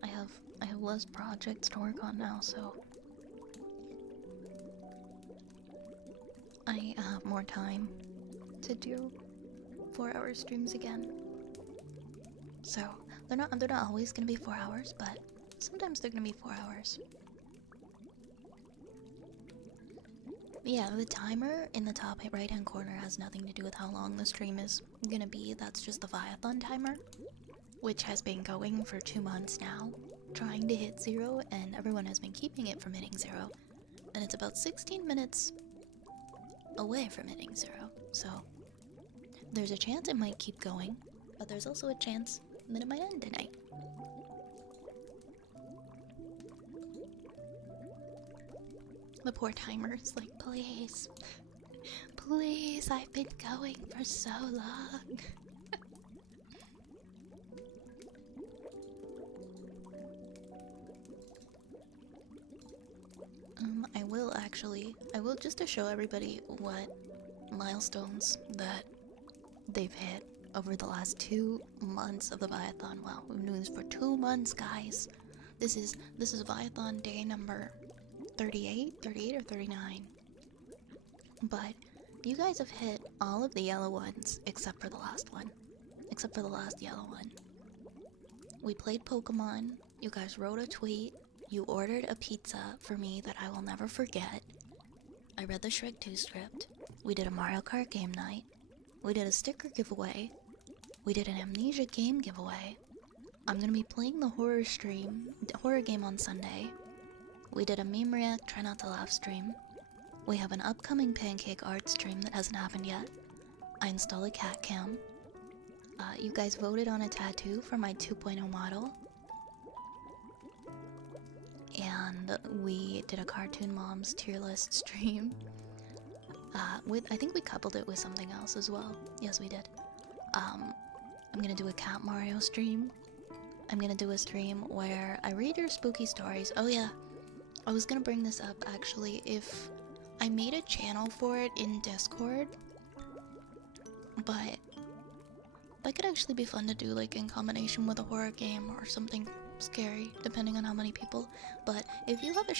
I have less projects to work on now, so I have more time to do 4-hour streams again. So they're not always gonna be 4 hours, but sometimes they're gonna be 4 hours. Yeah, the timer in the top right hand corner has nothing to do with how long the stream is gonna be. That's just the Viathon timer, which has been going for 2 months now, trying to hit 0, and everyone has been keeping it from hitting 0. And it's about 16 minutes away from hitting 0, so there's a chance it might keep going, but there's also a chance that it might end tonight. The poor timer's like, please, please, I've been going for so long. I will just to show everybody what milestones that they've hit over the last 2 months of the Viathon. Wow, we've been doing this for 2 months, guys. This is Viathon day number 38 or 39. But you guys have hit all of the yellow ones except for the last one. Except for the last yellow one. We played Pokemon, you guys wrote a tweet, you ordered a pizza for me that I will never forget. I read the Shrek 2 script. We did a Mario Kart game night. We did a sticker giveaway. We did an Amnesia game giveaway. I'm gonna be playing the horror game on Sunday. We did a meme react, try not to laugh stream. We have an upcoming pancake art stream that hasn't happened yet. I installed a cat cam. You guys voted on a tattoo for my 2.0 model. And we did a Cartoon Moms tier list stream. I think we coupled it with something else as well. Yes, we did. I'm gonna do a Cat Mario stream. I'm gonna do a stream where I read your spooky stories. Oh yeah, I was gonna bring this up actually. If I made a channel for it in Discord, but that could actually be fun to do, like in combination with a horror game or something scary, depending on how many people. But if you have a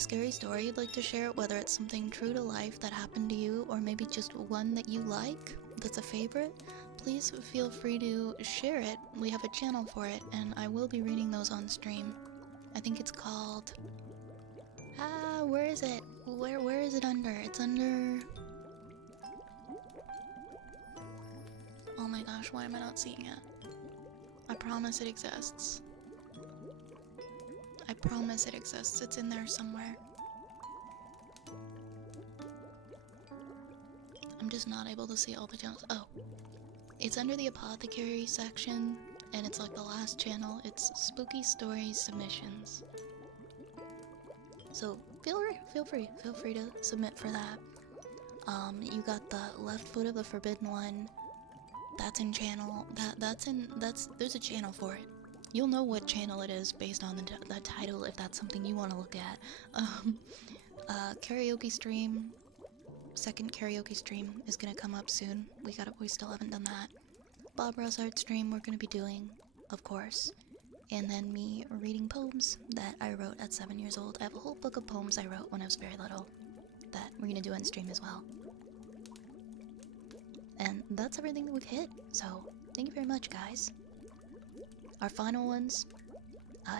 scary story you'd like to share, whether it's something true to life that happened to you, or maybe just one that you like, that's a favorite, please feel free to share it. We have a channel for it, and I will be reading those on stream. I think it's called... where is it? Where is it under? It's under... Oh my gosh, why am I not seeing it? I promise it exists. I promise it exists. It's in there somewhere. I'm just not able to see all the channels. Oh. It's under the apothecary section, and it's like the last channel. It's spooky stories submissions. So feel free to submit for that. You got the left foot of the forbidden one. That's in channel. There's a channel for it. You'll know what channel it is based on the title if that's something you want to look at. Karaoke stream. Second karaoke stream is gonna come up soon. We still haven't done that. Bob Ross art stream we're gonna be doing, of course. And then me reading poems that I wrote at 7 years old. I have a whole book of poems I wrote when I was very little that we're gonna do on stream as well. And that's everything that we've hit. So thank you very much, guys. Our final ones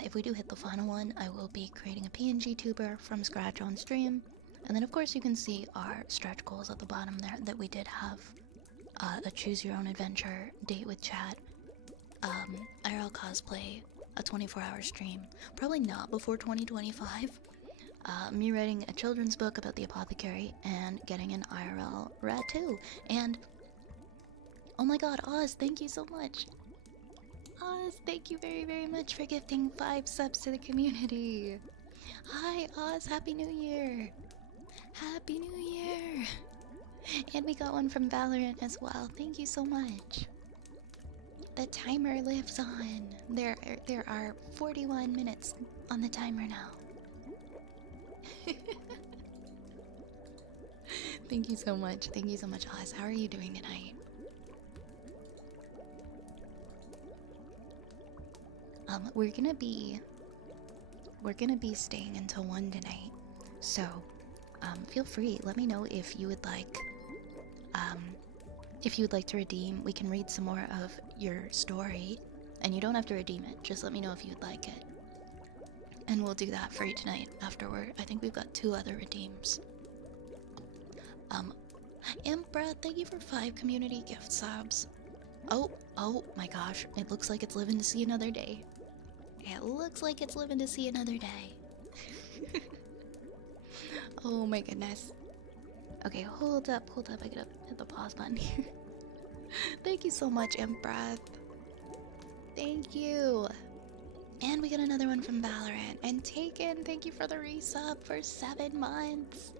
if we do hit the final one, I will be creating a PNG tuber from scratch on stream. And then of course you can see our stretch goals at the bottom there that we did have a choose your own adventure, date with chat, IRL cosplay, a 24-hour stream. Probably not before 2025. Me writing a children's book about the apothecary and getting an IRL rat too. And oh my god, Oz, thank you so much. Oz, thank you very, very much for gifting 5 subs to the community. Hi, Oz, Happy New Year. Happy New Year. And we got one from Valorant as well. Thank you so much. The timer lives on. There are 41 minutes on the timer now. Thank you so much. Thank you so much, Oz. How are you doing tonight? We're gonna be staying until 1 tonight. So, feel free. Let me know if you would like to redeem. We can read some more of your story, and you don't have to redeem it. Just let me know if you'd like it, and we'll do that for you tonight afterward. I think we've got 2 other redeems. Brad, thank you for 5 community gift subs. Oh my gosh, it looks like it's living to see another day. It looks like it's living to see another day. Oh my goodness. Okay, hold up, I gotta hit the pause button here. Thank you so much, Empress. Thank you. And we got another one from Valorant. And Taken, thank you for the resub for 7 months.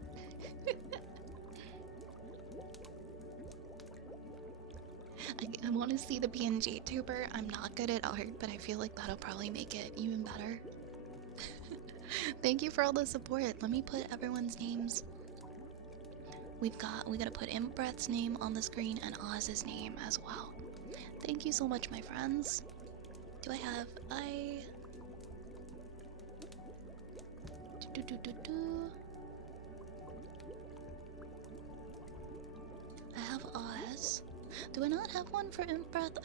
I want to see the PNG tuber. I'm not good at art, but I feel like that'll probably make it even better. Thank you for all the support. Let me put everyone's names. We gotta put Imbreth's name on the screen and Oz's name as well. Thank you so much, my friends. Do I have I have Oz. Do I not have one for Imbreth?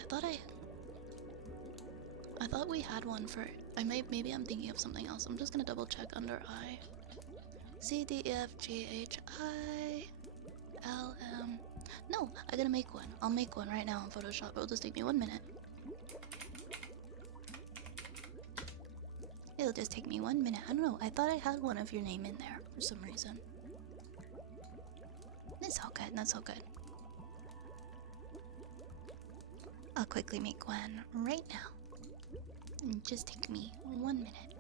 I thought we had one for. Maybe I'm thinking of something else. I'm just gonna double check under I. C D E F G H I L M. No, I gotta make one. I'll make one right now in Photoshop. It'll just take me 1 minute. It'll just take me 1 minute. I don't know. I thought I had one of your name in there for some reason. That's all good. That's all good. I'll quickly make one right now. Just take me 1 minute.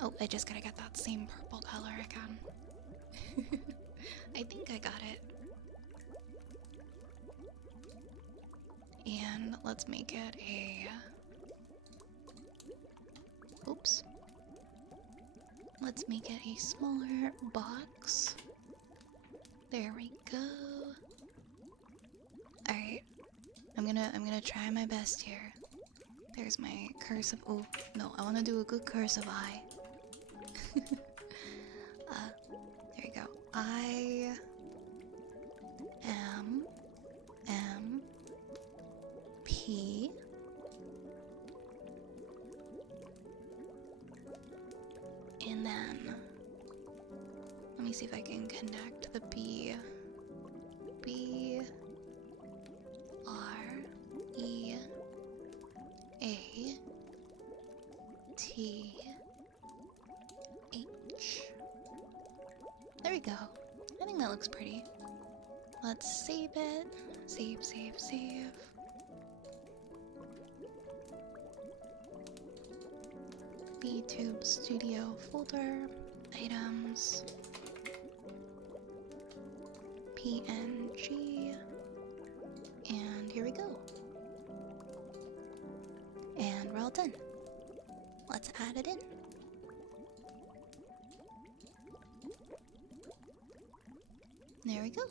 Oh, I just gotta get that same purple color again. I think I got it. And let's make it a... Oops. Let's make it a smaller box. There we go. Alright. I'm gonna try my best here. There's my curse of... Oh, no, I wanna do a good curse of I. There you go. I am P and then let me see if I can connect the B R E A T H. There we go. I think that looks pretty. Let's save it. Save. BTube Studio folder. Items. PNG. And here we go. And we're all done. Let's add it in. There we go.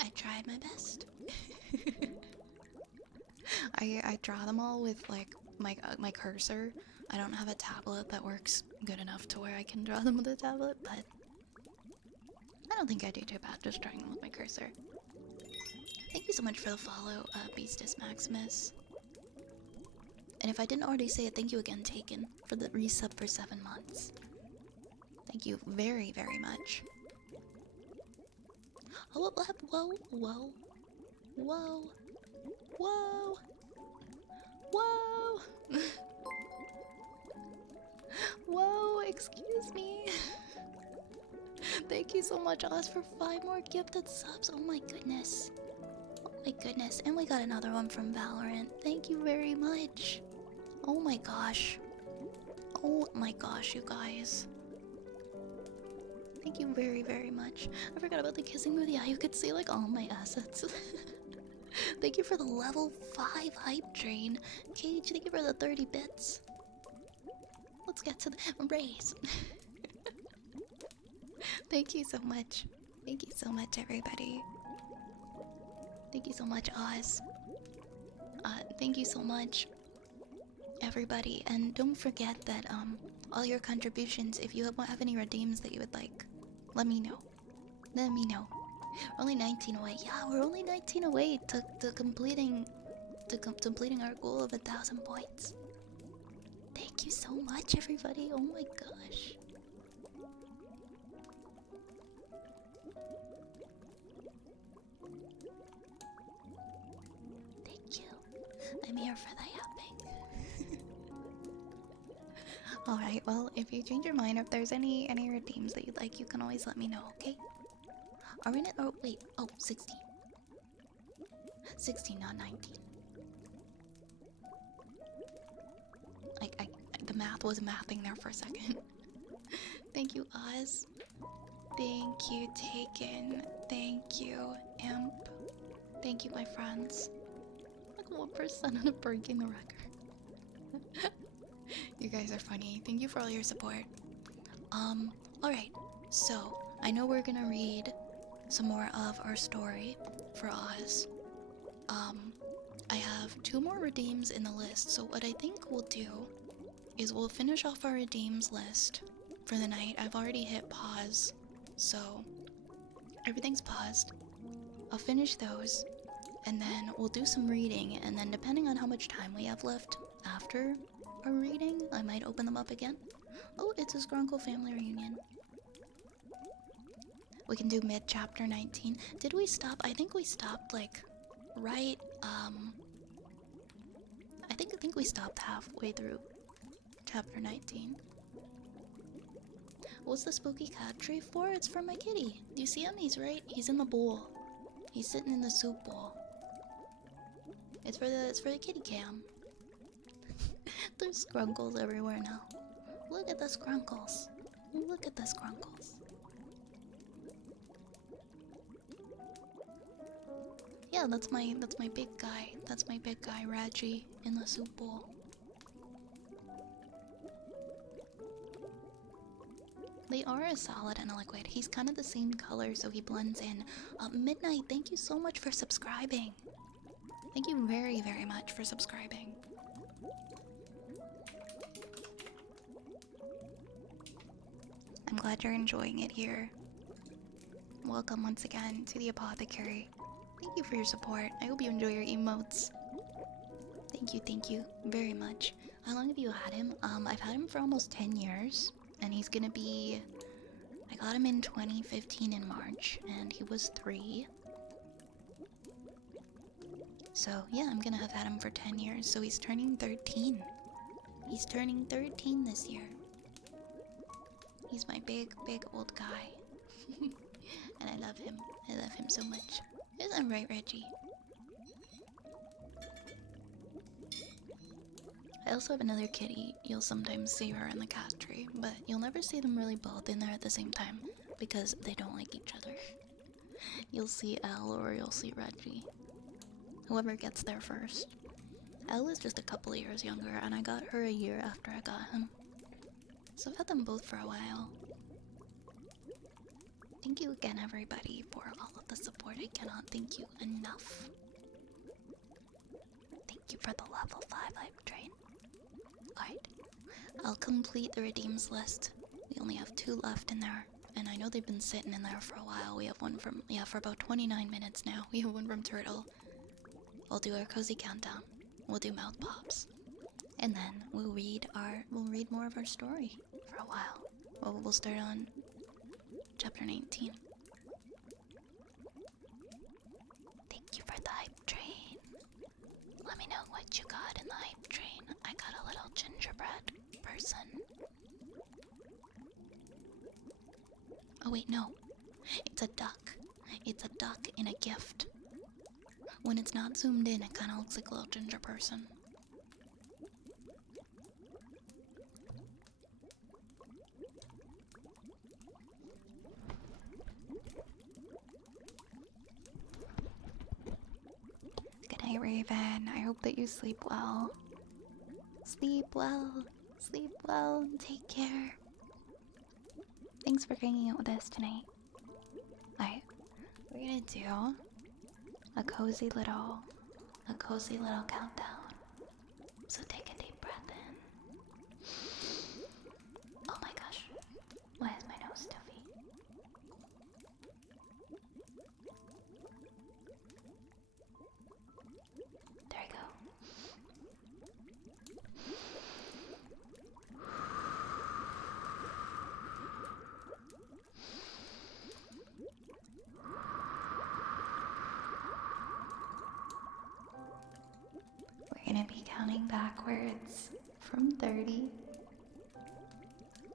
I tried my best. I draw them all with like my cursor. I don't have a tablet that works good enough to where I can draw them with a tablet, but I don't think I do too bad just drawing them with my cursor. Thank you so much for the follow, Beastus Maximus. And if I didn't already say it, thank you again, Taken, for the resub for 7 months. Thank you very, very much. Oh, whoa, whoa, whoa, whoa, whoa, whoa, excuse me. Thank you so much, Oz, for 5 more gifted subs. Oh my goodness. Oh my goodness. And we got another one from Valorant. Thank you very much. Oh my gosh. Oh my gosh, you guys. Thank you very, very much. I forgot about the kissing booth. Yeah, you could see like all my assets. Thank you for the level 5 hype train. Cage, thank you for the 30 bits. Let's get to the race. Thank you so much. Thank you so much, everybody. Thank you so much, Oz. Thank you so much, everybody. And don't forget that all your contributions, if you have any redeems that you would like, let me know. Let me know. We're only 19 away. Yeah, we're only 19 away to completing our goal of 1,000 points. Thank you so much, everybody. Oh my gosh. Thank you. I'm here for the yapping. Alright, well, if you change your mind, if there's any redeems that you'd like, you can always let me know, okay? Are we in it? Oh, wait. Oh, 16. 16, not 19. The math was mathing there for a second. Thank you, Oz. Thank you, Taken. Thank you, Imp. Thank you, my friends. Like 1% on a breaking the record. You guys are funny. Thank you for all your support. Alright. So, I know we're gonna read some more of our story for Oz. I have 2 more redeems in the list, so what I think we'll do is we'll finish off our redeems list for the night. I've already hit pause, so everything's paused. I'll finish those, and then we'll do some reading, and then depending on how much time we have left after our reading, I might open them up again. Oh, it's a Skrunkle family reunion. We can do mid-chapter 19. Did we stop? I think we stopped, like, right, I think we stopped halfway through chapter 19. What's the spooky cat tree for? It's for my kitty. Do you see him? He's in the bowl. He's sitting in the soup bowl. It's for the kitty cam. There's Skrunkles everywhere now. Look at the Skrunkles. Look at the Skrunkles. Yeah, that's my big guy. That's my big guy, Raji, in the soup bowl. They are a solid and a liquid. He's kind of the same color, so he blends in. Midnight, thank you so much for subscribing. Thank you very, very much for subscribing. I'm glad you're enjoying it here. Welcome once again to the Apothecary. Thank you for your support. I hope you enjoy your emotes. Thank you very much. How long have you had him? I've had him for almost 10 years. And he's gonna be... I got him in 2015 in March, and he was 3. So, yeah, I'm gonna have had him for 10 years, so he's turning 13. He's turning 13 this year. He's my big, big old guy. And I love him. I love him so much. Isn't that right, Reggie? I also have another kitty. You'll sometimes see her in the cat tree, but you'll never see them really both in there at the same time because they don't like each other. You'll see Elle or you'll see Reggie. Whoever gets there first. Elle is just a couple of years younger, and I got her a year after I got him. So I've had them both for a while. Thank you again, everybody, for all of the support. I cannot thank you enough. Thank you for the level 5 hype train. Alright, I'll complete the redeems list. We only have 2 left in there, and I know they've been sitting in there for a while. We have one from, for about 29 minutes now. We have one from Turtle. we'll do our cozy countdown. We'll do mouth pops. And then we'll read more of our story for a while. Well, we'll start on chapter 19. Thank you for the hype train. Let me know what you got in the hype train. I got a little gingerbread person. Oh wait, no. It's a duck. It's a duck in a gift. When it's not zoomed in, it kind of looks like a little ginger person. Good night, Raven. I hope that you sleep well. Sleep well. Sleep well. Take care. Thanks for hanging out with us tonight. Alright, we're gonna do a cozy little countdown. So take a deep breath in. Oh my gosh, why is my nose stuffy? There we go. We're gonna be counting backwards from 30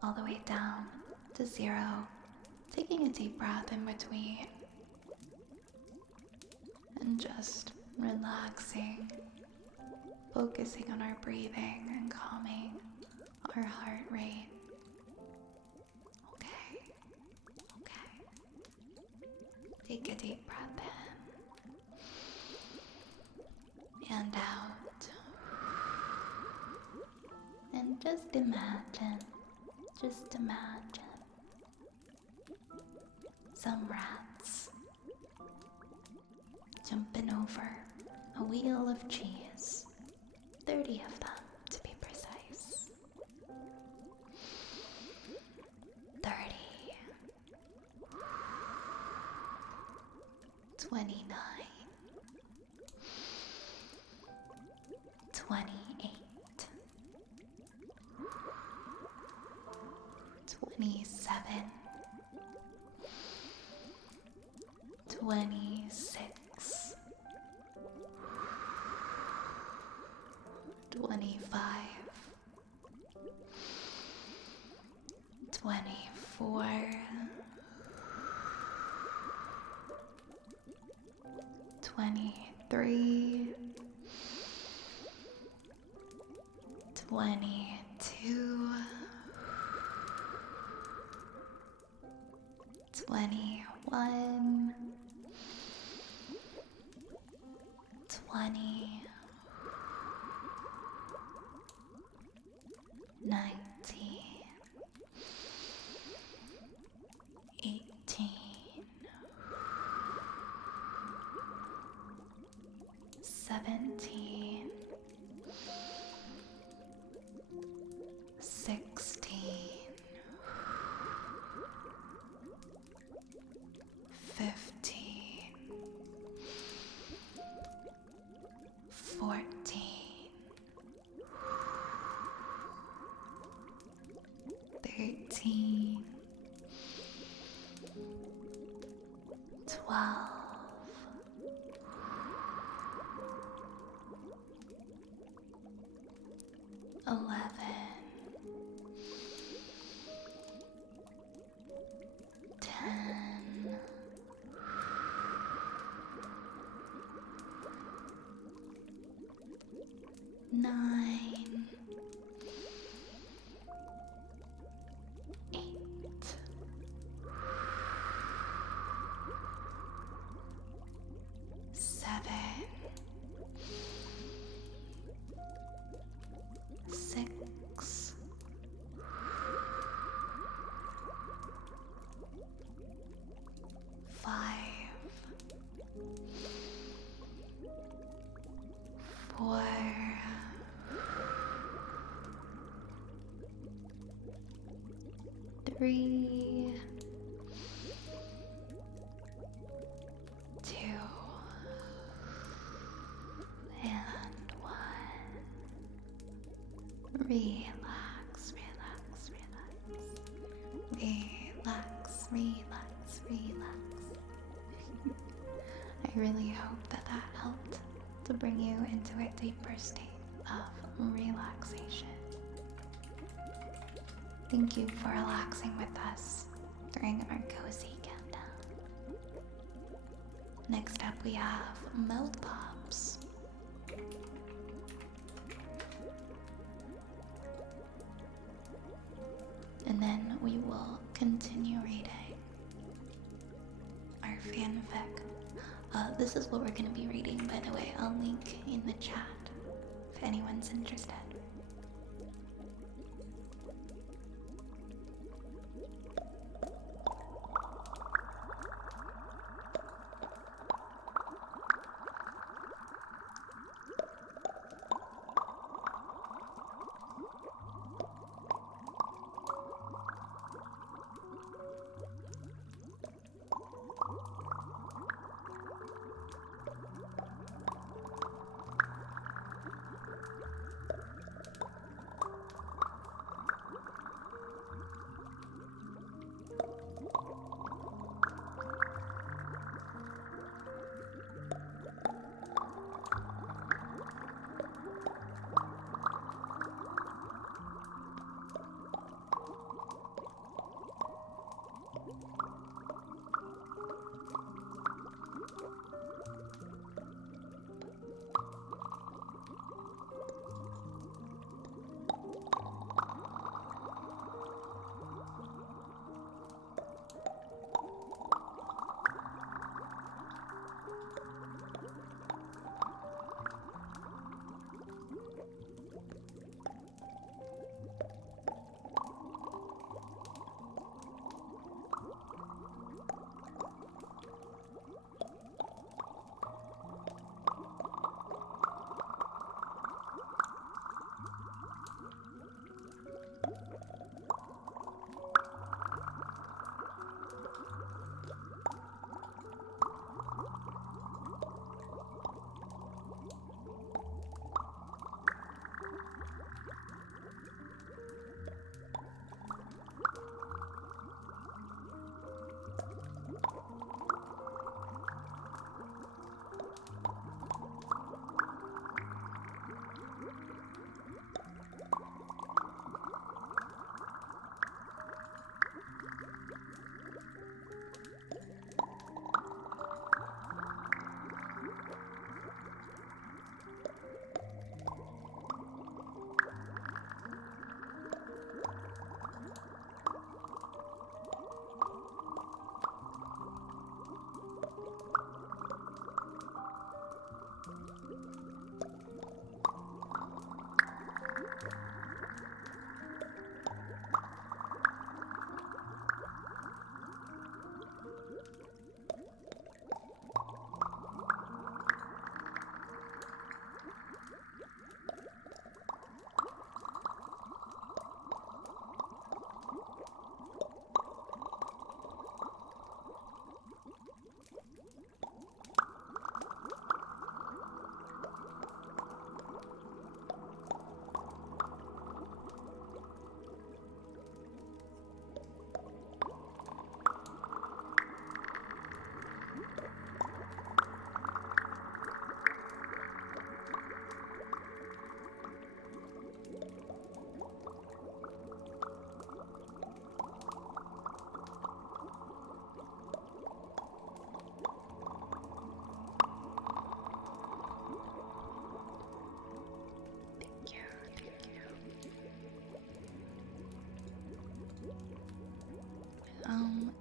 all the way down to 0, taking a deep breath in between and just relaxing, focusing on our breathing and calming our heart rate. Okay. Take a deep breath in and out. And just imagine some rats jumping over a wheel of cheese. 30 of them, to be precise. 30. 29. 28. 27. 26. 25. 24. 23. 22. 21. 20. 19. 18. 17. 16. 15. 14. 13. 12. 11. 10. 9. 8. 7. 6. 5. 4. 3. 2. Relax, relax, relax. Relax, relax, relax. I really hope that that helped to bring you into a deeper state of relaxation. Thank you for relaxing with us during our cozy countdown. Next up, we have mouth pops. And then we will continue reading our fanfic. This is what we're going to be reading, by the way. I'll link in the chat if anyone's interested.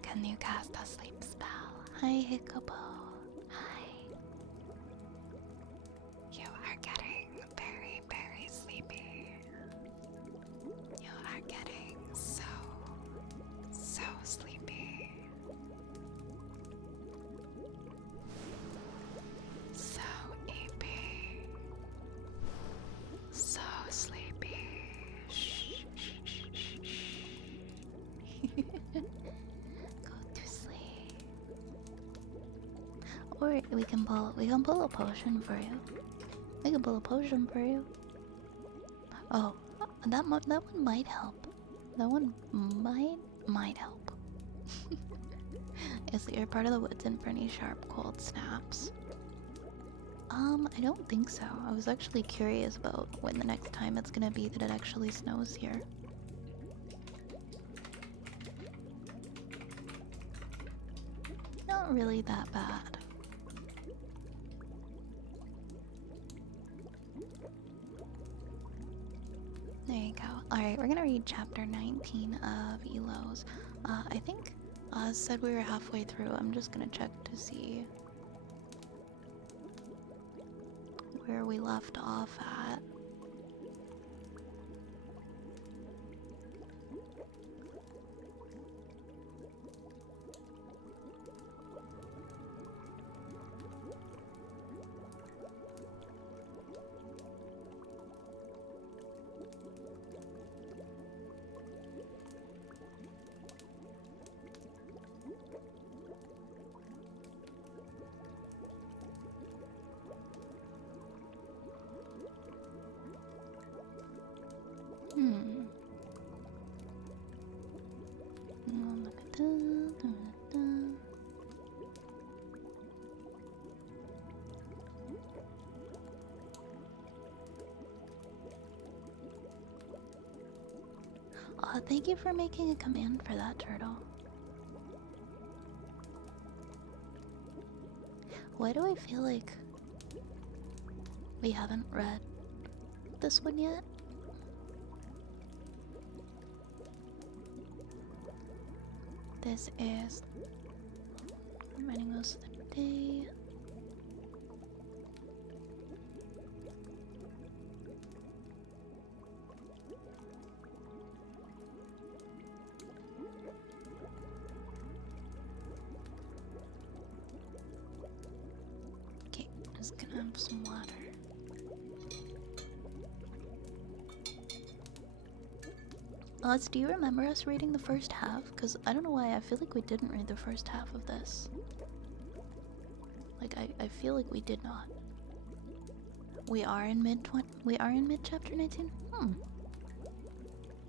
Can you cast a sleep spell? Hi, Hiccupo. Hi. You are getting very, very sleepy. You are getting so sleepy. So eepy. So sleepy. Shh, shh, shh, shh, shh. Go to sleep. Or we can pull a potion for you. We can pull a potion for you. Oh, That one might help. That one might help. Is you're part of the woods in for any sharp cold snaps? I don't think so. I was actually curious about when the next time it's gonna be that it actually snows here. Not really that bad. There you go. Alright, we're gonna read chapter 19 of Elo's. I think said we were halfway through. I'm just gonna check to see where we left off at. Thank you for making a command for that, turtle. Why do I feel like we haven't read this one yet? This is I'm writing most of the day. Okay, just gonna have some water. Oz, do you remember us reading the first half? Because I don't know why, I feel like we didn't read the first half of this. Like, I feel like we did not. We are in mid chapter 19?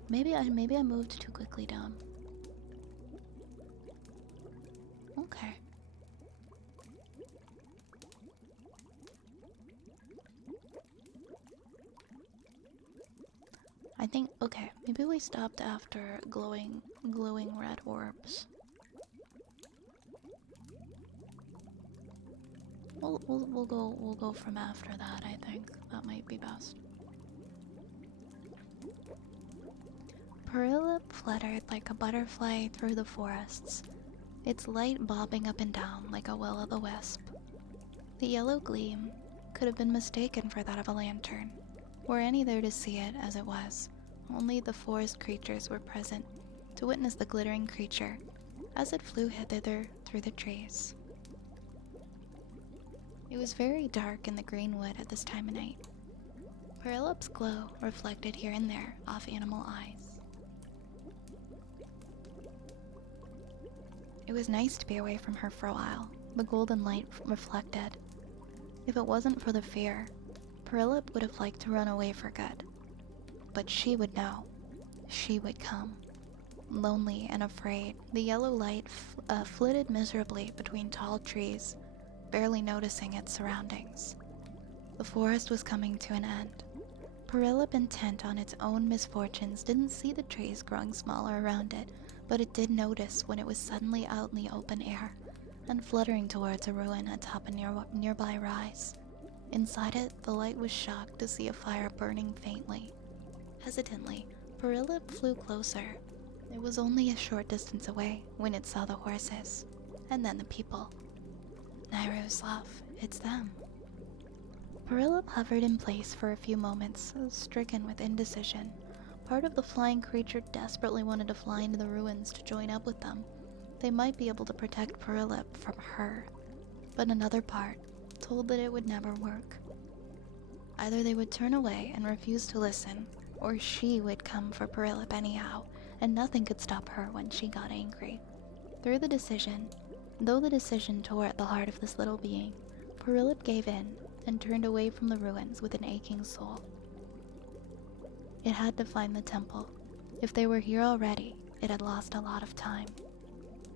Maybe I moved too quickly down. Okay. I think, okay, maybe we stopped after glowing red orbs. We'll go from after that, I think. That might be best. Perilla fluttered like a butterfly through the forests, its light bobbing up and down like a will-o'-the-wisp. The yellow gleam could have been mistaken for that of a lantern. Were any there to see it as it was, only the forest creatures were present to witness the glittering creature as it flew thither through the trees. It was very dark in the green wood at this time of night. Perilup's glow reflected here and there off animal eyes. It was nice to be away from her for a while, the golden light reflected. If it wasn't for the fear, Perilup would have liked to run away for good. But she would know. She would come. Lonely and afraid, the yellow light flitted miserably between tall trees, barely noticing its surroundings. The forest was coming to an end. Perilup, intent on its own misfortunes, didn't see the trees growing smaller around it, but it did notice when it was suddenly out in the open air and fluttering towards a ruin atop a nearby rise. Inside it, the light was shocked to see a fire burning faintly. Hesitantly, Perilup flew closer. It was only a short distance away when it saw the horses, and then the people. Nairuslav, it's them. Perilup hovered in place for a few moments, stricken with indecision. Part of the flying creature desperately wanted to fly into the ruins to join up with them. They might be able to protect Perilup from her. But another part told that it would never work. Either they would turn away and refuse to listen, or she would come for Perilup anyhow, and nothing could stop her when she got angry. Though the decision tore at the heart of this little being, Perilup gave in and turned away from the ruins with an aching soul. It had to find the temple. If they were here already, it had lost a lot of time.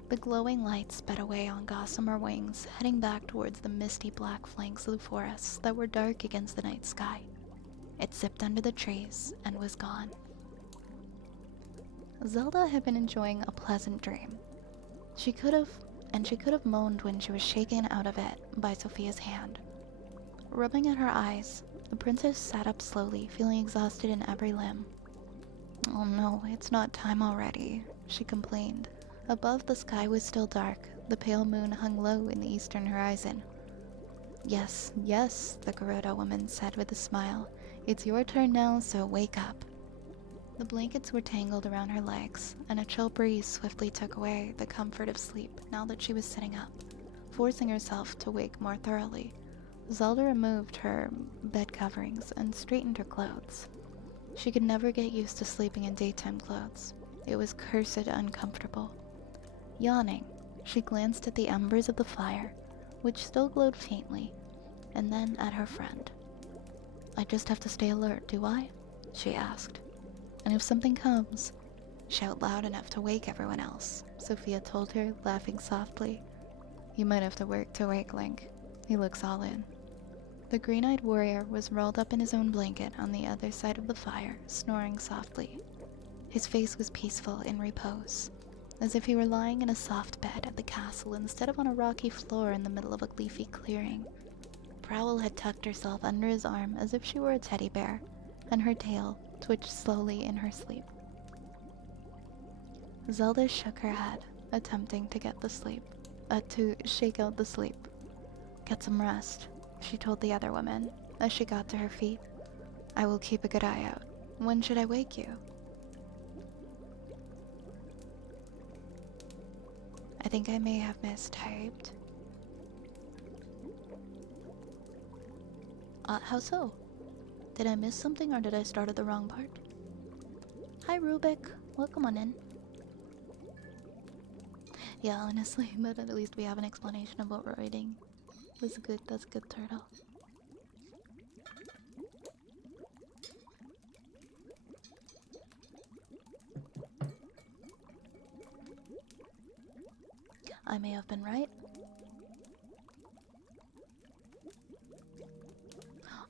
The glowing light sped away on gossamer wings, heading back towards the misty black flanks of the forests that were dark against the night sky. It zipped under the trees and was gone. Zelda had been enjoying a pleasant dream. She could have moaned when she was shaken out of it by Sophia's hand. Rubbing at her eyes, the princess sat up slowly, feeling exhausted in every limb. "Oh no, it's not time already," she complained. Above, the sky was still dark. The pale moon hung low in the eastern horizon. "Yes, yes," the Gerudo woman said with a smile. "It's your turn now, so wake up." The blankets were tangled around her legs, and a chill breeze swiftly took away the comfort of sleep now that she was sitting up, forcing herself to wake more thoroughly. Zelda removed her bed coverings and straightened her clothes. She could never get used to sleeping in daytime clothes. It was cursed uncomfortable. Yawning, she glanced at the embers of the fire, which still glowed faintly, and then at her friend. "I just have to stay alert, do I?" she asked. "And if something comes, shout loud enough to wake everyone else," Sophia told her, laughing softly. "You might have to work to wake Link. He looks all in." The green-eyed warrior was rolled up in his own blanket on the other side of the fire, snoring softly. His face was peaceful in repose, as if he were lying in a soft bed at the castle instead of on a rocky floor in the middle of a leafy clearing. Prowl had tucked herself under his arm as if she were a teddy bear, and her tail twitched slowly in her sleep. Zelda shook her head, attempting to shake out the sleep. "Get some rest," she told the other woman as she got to her feet. "I will keep a good eye out. When should I wake you?" I think I may have mistyped. How so? Did I miss something or did I start at the wrong part? Hi Rubik, welcome on in. Yeah, honestly, but at least we have an explanation of what we're reading. That's good, Turtle. I may have been right.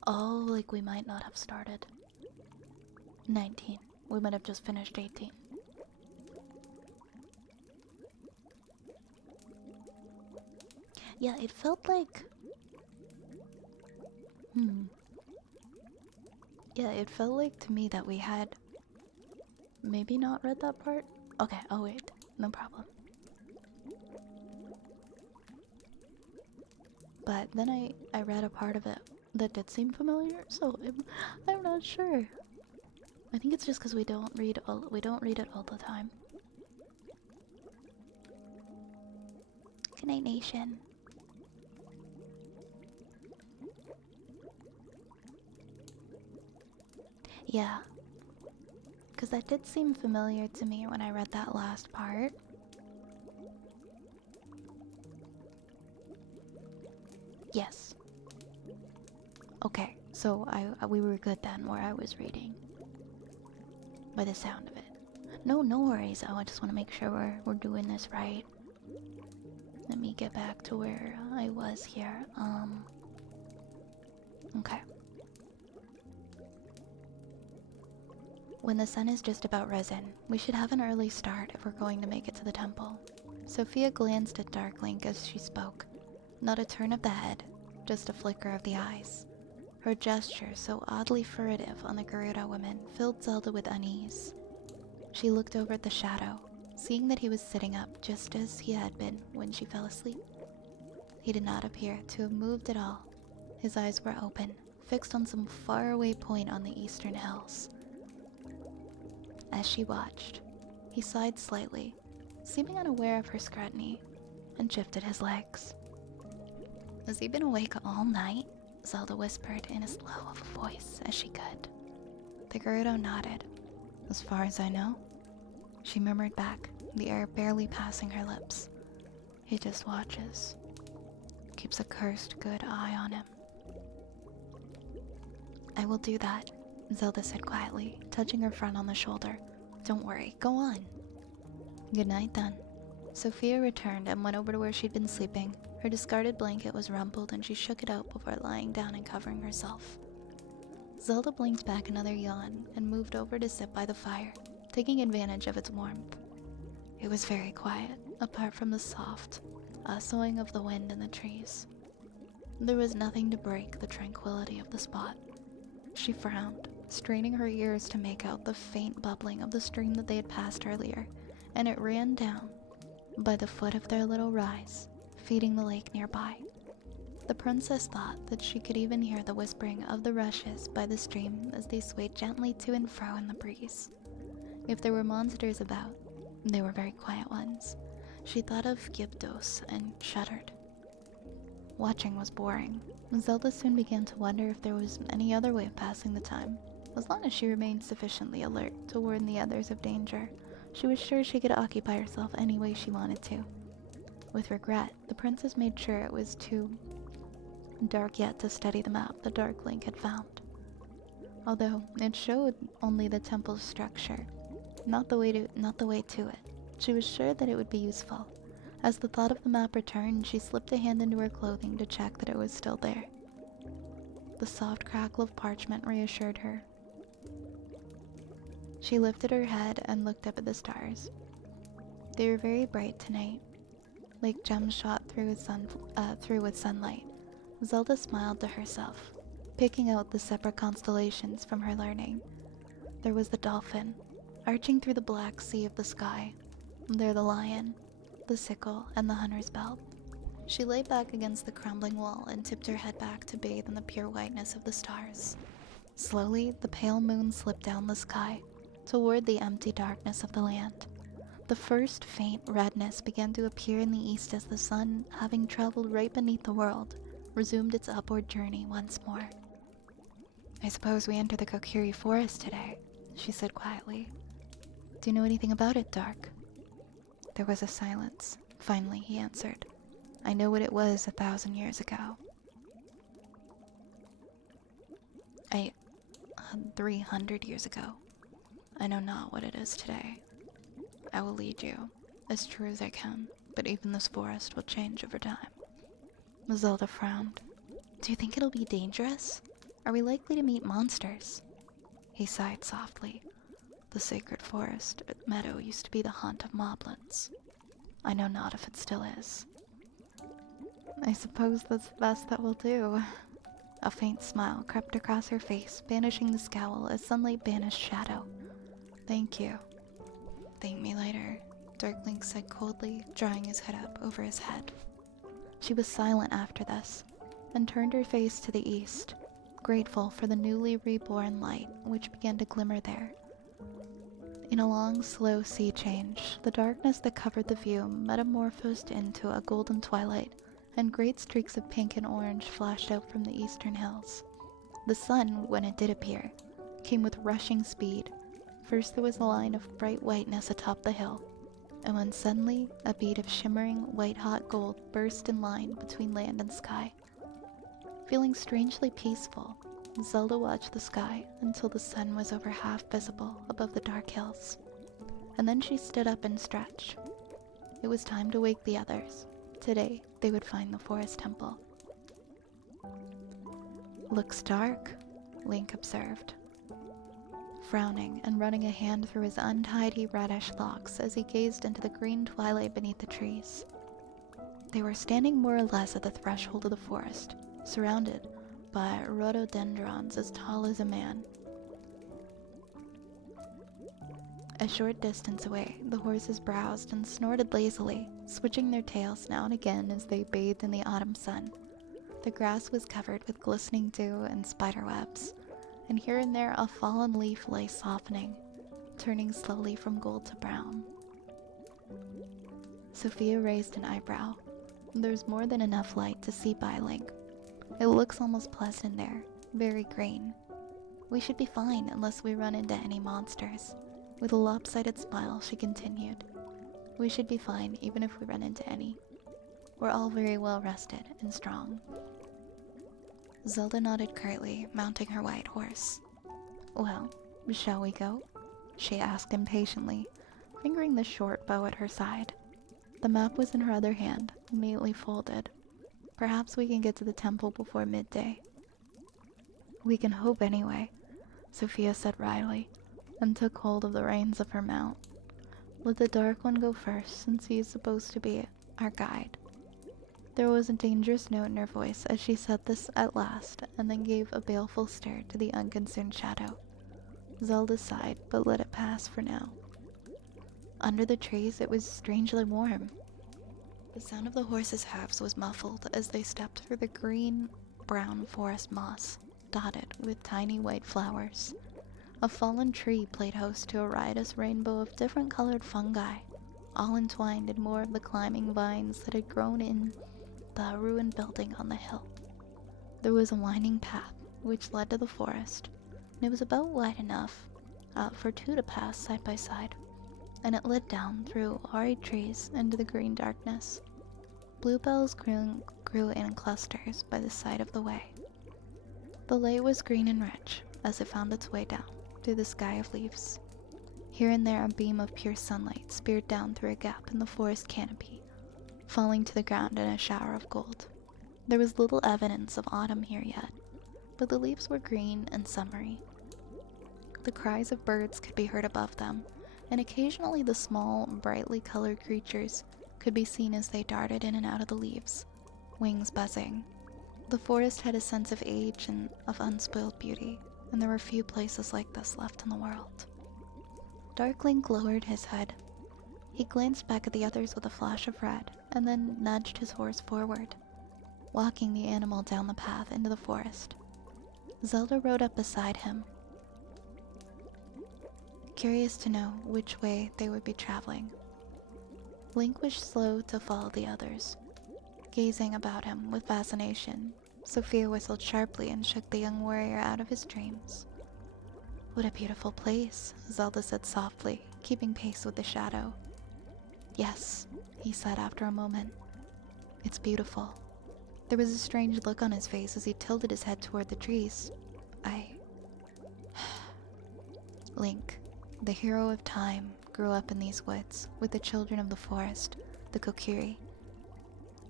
Oh, like we might not have started 19. We might have just finished 18. Yeah, it felt like... Yeah, it felt like to me that we had maybe not read that part. Okay, oh wait, no problem. But then I read a part of it that did seem familiar, so I'm not sure. I think it's just because we don't read it all the time. Good night, Nation. Yeah, because that did seem familiar to me when I read that last part. Yes. Okay, so we were good then where I was reading. By the sound of it. No worries. I just want to make sure we're doing this right. Let me get back to where I was here. Okay. When the sun is just about risen, we should have an early start if we're going to make it to the temple. Sophia glanced at Dark Link as she spoke. Not a turn of the head, just a flicker of the eyes. Her gesture, so oddly furtive on the Gerudo woman, filled Zelda with unease. She looked over at the shadow, seeing that he was sitting up just as he had been when she fell asleep. He did not appear to have moved at all. His eyes were open, fixed on some faraway point on the eastern hills. As she watched, he sighed slightly, seeming unaware of her scrutiny, and shifted his legs. "Has he been awake all night?" Zelda whispered in as low of a voice as she could. The Gerudo nodded. "As far as I know." She murmured back, the air barely passing her lips. "He just watches. Keeps a cursed good eye on him." "I will do that. Zelda said quietly, touching her friend on the shoulder. Don't worry, go on. Good night then. Sophia returned and went over to where she'd been sleeping. Her discarded blanket was rumpled and she shook it out before lying down and covering herself. Zelda blinked back another yawn and moved over to sit by the fire, taking advantage of its warmth. It was very quiet, apart from the soft soughing of the wind in the trees. There was nothing to break the tranquility of the spot. She frowned, straining her ears to make out the faint bubbling of the stream that they had passed earlier, and it ran down by the foot of their little rise, feeding the lake nearby. The princess thought that she could even hear the whispering of the rushes by the stream as they swayed gently to and fro in the breeze. If there were monsters about, they were very quiet ones. She thought of Gyptos and shuddered. Watching was boring. Zelda soon began to wonder if there was any other way of passing the time. As long as she remained sufficiently alert to warn the others of danger, she was sure she could occupy herself any way she wanted to. With regret, the princess made sure it was too dark yet to study the map the Dark Link had found. Although it showed only the temple's structure, not the way to it. She was sure that it would be useful. As the thought of the map returned, she slipped a hand into her clothing to check that it was still there. The soft crackle of parchment reassured her. She lifted her head and looked up at the stars. They were very bright tonight, like gems shot through with sunlight. Zelda smiled to herself, picking out the separate constellations from her learning. There was the dolphin, arching through the black sea of the sky. There the lion, the sickle, and the hunter's belt. She lay back against the crumbling wall and tipped her head back to bathe in the pure whiteness of the stars. Slowly, the pale moon slipped down the sky, toward the empty darkness of the land. The first faint redness began to appear in the east as the sun, having traveled right beneath the world, resumed its upward journey once more. I suppose we enter the Kokiri forest today, she said quietly. Do you know anything about it, Dark? There was a silence. Finally, he answered. I know what it was 1,000 years ago. 300 years ago. I know not what it is today. I will lead you, as true as I can, but even this forest will change over time. Zelda frowned. Do you think it'll be dangerous? Are we likely to meet monsters? He sighed softly. The sacred forest meadow used to be the haunt of moblins. I know not if it still is. I suppose that's the best that we'll do. A faint smile crept across her face, banishing the scowl as sunlight banished shadow. Thank you. Thank me later, Darklink said coldly, drawing his hood up over his head. She was silent after this, and turned her face to the east, grateful for the newly reborn light which began to glimmer there. In a long, slow sea change, the darkness that covered the view metamorphosed into a golden twilight, and great streaks of pink and orange flashed out from the eastern hills. The sun, when it did appear, came with rushing speed. First there was a line of bright whiteness atop the hill, and when suddenly a bead of shimmering, white-hot gold burst in line between land and sky. Feeling strangely peaceful, Zelda watched the sky until the sun was over half visible above the dark hills, and then she stood up and stretched. It was time to wake the others. Today, they would find the forest temple. Looks dark, Link observed, frowning and running a hand through his untidy reddish locks as he gazed into the green twilight beneath the trees. They were standing more or less at the threshold of the forest, surrounded by rhododendrons as tall as a man. A short distance away, the horses browsed and snorted lazily, switching their tails now and again as they bathed in the autumn sun. The grass was covered with glistening dew and spiderwebs, and here and there a fallen leaf lay softening, turning slowly from gold to brown. Sophia raised an eyebrow. There's more than enough light to see by, Link. It looks almost pleasant in there, very green. We should be fine unless we run into any monsters. With a lopsided smile, she continued. We should be fine even if we run into any. We're all very well rested and strong. Zelda nodded curtly, mounting her white horse. Well, shall we go? She asked impatiently, fingering the short bow at her side. The map was in her other hand, neatly folded. Perhaps we can get to the temple before midday. We can hope anyway, Sophia said wryly, and took hold of the reins of her mount. Let the Dark One go first, since he is supposed to be our guide. There was a dangerous note in her voice as she said this at last, and then gave a baleful stare to the unconcerned shadow. Zelda sighed, but let it pass for now. Under the trees, it was strangely warm. The sound of the horses' hoofs was muffled as they stepped through the green-brown forest moss, dotted with tiny white flowers. A fallen tree played host to a riotous rainbow of different colored fungi, all entwined in more of the climbing vines that had grown in the ruined building on the hill. There was a winding path which led to the forest, and it was about wide enough for two to pass side by side, and it led down through hoary trees into the green darkness. Bluebells grew in clusters by the side of the way. The light was green and rich as it found its way down through the sky of leaves. Here and there a beam of pure sunlight speared down through a gap in the forest canopy, falling to the ground in a shower of gold. There was little evidence of autumn here yet, but the leaves were green and summery. The cries of birds could be heard above them, and occasionally the small, brightly colored creatures could be seen as they darted in and out of the leaves, wings buzzing. The forest had a sense of age and of unspoiled beauty, and there were few places like this left in the world. Darklink lowered his head. He glanced back at the others with a flash of red, and then nudged his horse forward, walking the animal down the path into the forest. Zelda rode up beside him, curious to know which way they would be traveling. Link was slow to follow the others, gazing about him with fascination. Sophia whistled sharply and shook the young warrior out of his dreams. What a beautiful place, Zelda said softly, keeping pace with the shadow. Yes, he said after a moment. It's beautiful. There was a strange look on his face as he tilted his head toward the trees. Link, the hero of time, grew up in these woods with the children of the forest, the Kokiri.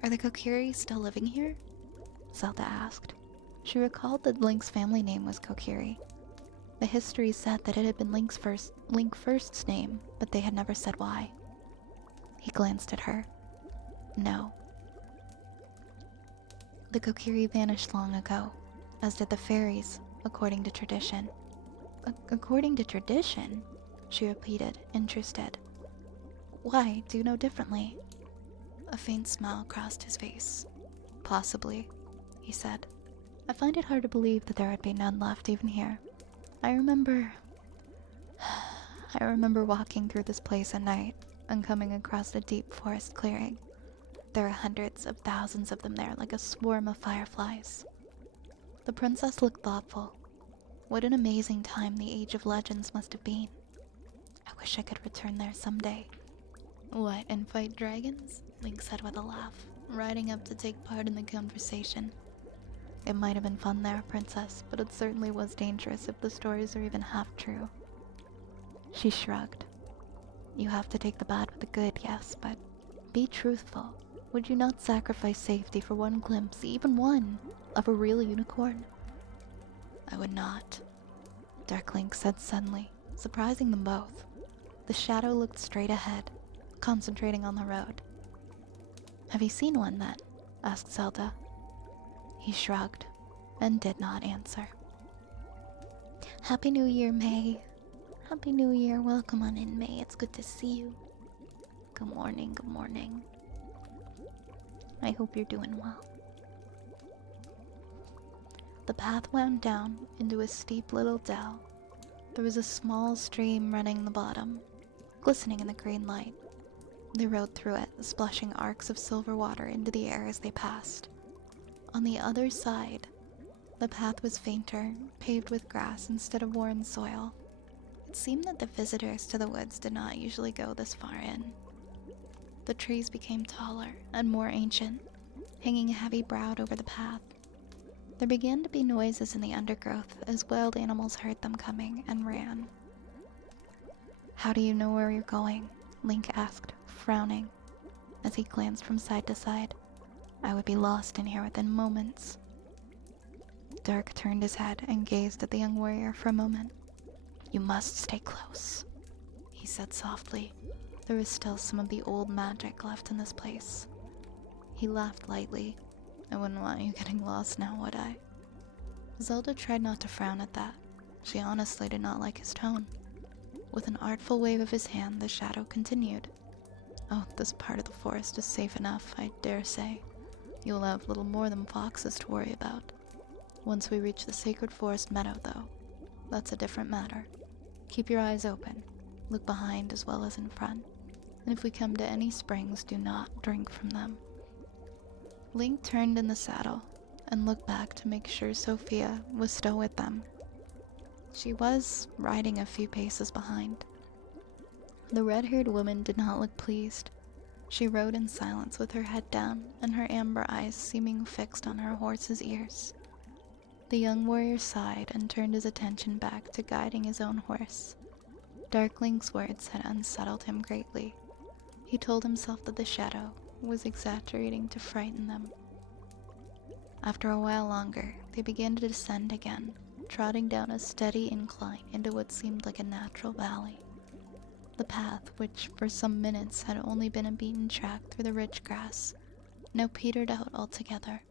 Are the Kokiri still living here? Zelda asked. She recalled that Link's family name was Kokiri. The history said that it had been Link First's name, but they had never said why. He glanced at her. No. The Kokiri vanished long ago, as did the fairies, according to tradition. According to tradition? She repeated, interested. Why? Do you know differently? A faint smile crossed his face. Possibly, he said. I find it hard to believe that there would be none left even here. I remember walking through this place at night and coming across a deep forest clearing. There are hundreds of thousands of them there, like a swarm of fireflies. The princess looked thoughtful. What an amazing time the Age of Legends must have been. I wish I could return there someday. What, and fight dragons? Link said with a laugh, riding up to take part in the conversation. It might have been fun there, princess, but it certainly was dangerous if the stories are even half true. She shrugged. You have to take the bad with the good, yes, but be truthful. Would you not sacrifice safety for one glimpse, even one, of a real unicorn? I would not, Darklink said suddenly, surprising them both. The shadow looked straight ahead, concentrating on the road. Have you seen one then? Asked Zelda. He shrugged and did not answer. Happy New Year, May. Happy New Year. Welcome on in, May. It's good to see you. Good morning, good morning. I hope you're doing well. The path wound down into a steep little dell. There was a small stream running the bottom, glistening in the green light. They rode through it, splashing arcs of silver water into the air as they passed. On the other side, the path was fainter, paved with grass instead of worn soil. It seemed that the visitors to the woods did not usually go this far in. The trees became taller and more ancient, hanging heavy-browed over the path. There began to be noises in the undergrowth as wild animals heard them coming and ran. "How do you know where you're going?" Link asked, frowning, as he glanced from side to side. "I would be lost in here within moments." Dark turned his head and gazed at the young warrior for a moment. "You must stay close," he said softly. There was still some of the old magic left in this place. He laughed lightly. "I wouldn't want you getting lost now, would I?" Zelda tried not to frown at that. She honestly did not like his tone. With an artful wave of his hand, the shadow continued. "Oh, this part of the forest is safe enough, I dare say. You'll have little more than foxes to worry about. Once we reach the sacred forest meadow, though, that's a different matter. Keep your eyes open. Look behind as well as in front. And if we come to any springs, do not drink from them." Link turned in the saddle and looked back to make sure Sophia was still with them. She was riding a few paces behind. The red-haired woman did not look pleased. She rode in silence with her head down and her amber eyes seeming fixed on her horse's ears. The young warrior sighed and turned his attention back to guiding his own horse. Dark Link's words had unsettled him greatly. He told himself that the shadow was exaggerating to frighten them. After a while longer, they began to descend again, trotting down a steady incline into what seemed like a natural valley. The path, which for some minutes had only been a beaten track through the rich grass, now petered out altogether.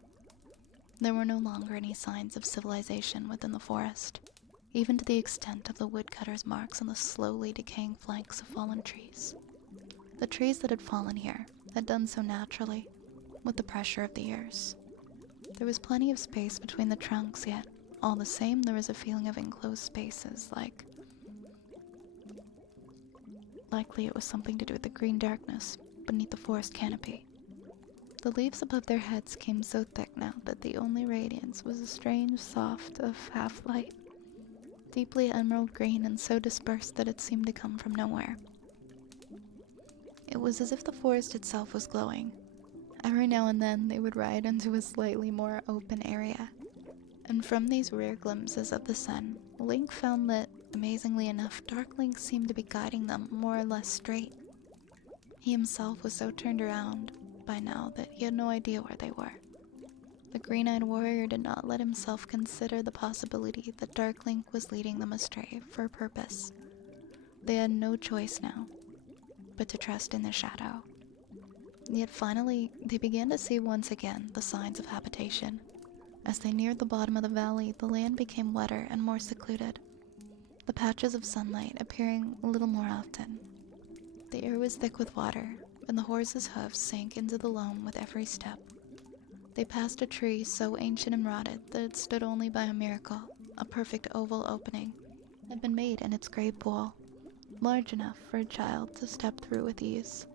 There were no longer any signs of civilization within the forest, even to the extent of the woodcutter's marks on the slowly decaying flanks of fallen trees. The trees that had fallen here had done so naturally, with the pressure of the years. There was plenty of space between the trunks, yet all the same there was a feeling of enclosed spaces, likely it was something to do with the green darkness beneath the forest canopy. The leaves above their heads came so thick now that the only radiance was a strange soft of half-light, deeply emerald green and so dispersed that it seemed to come from nowhere. It was as if the forest itself was glowing. Every now and then they would ride into a slightly more open area, and from these rare glimpses of the sun, Link found that, amazingly enough, Dark Link seemed to be guiding them more or less straight. He himself was so turned around by now that he had no idea where they were. The green-eyed warrior did not let himself consider the possibility that Dark Link was leading them astray for a purpose. They had no choice now but to trust in the shadow. Yet finally, they began to see once again the signs of habitation. As they neared the bottom of the valley, the land became wetter and more secluded, the patches of sunlight appearing a little more often. The air was thick with water, and the horse's hooves sank into the loam with every step. They passed a tree so ancient and rotted that it stood only by a miracle. A perfect oval opening had been made in its great bole, large enough for a child to step through with ease.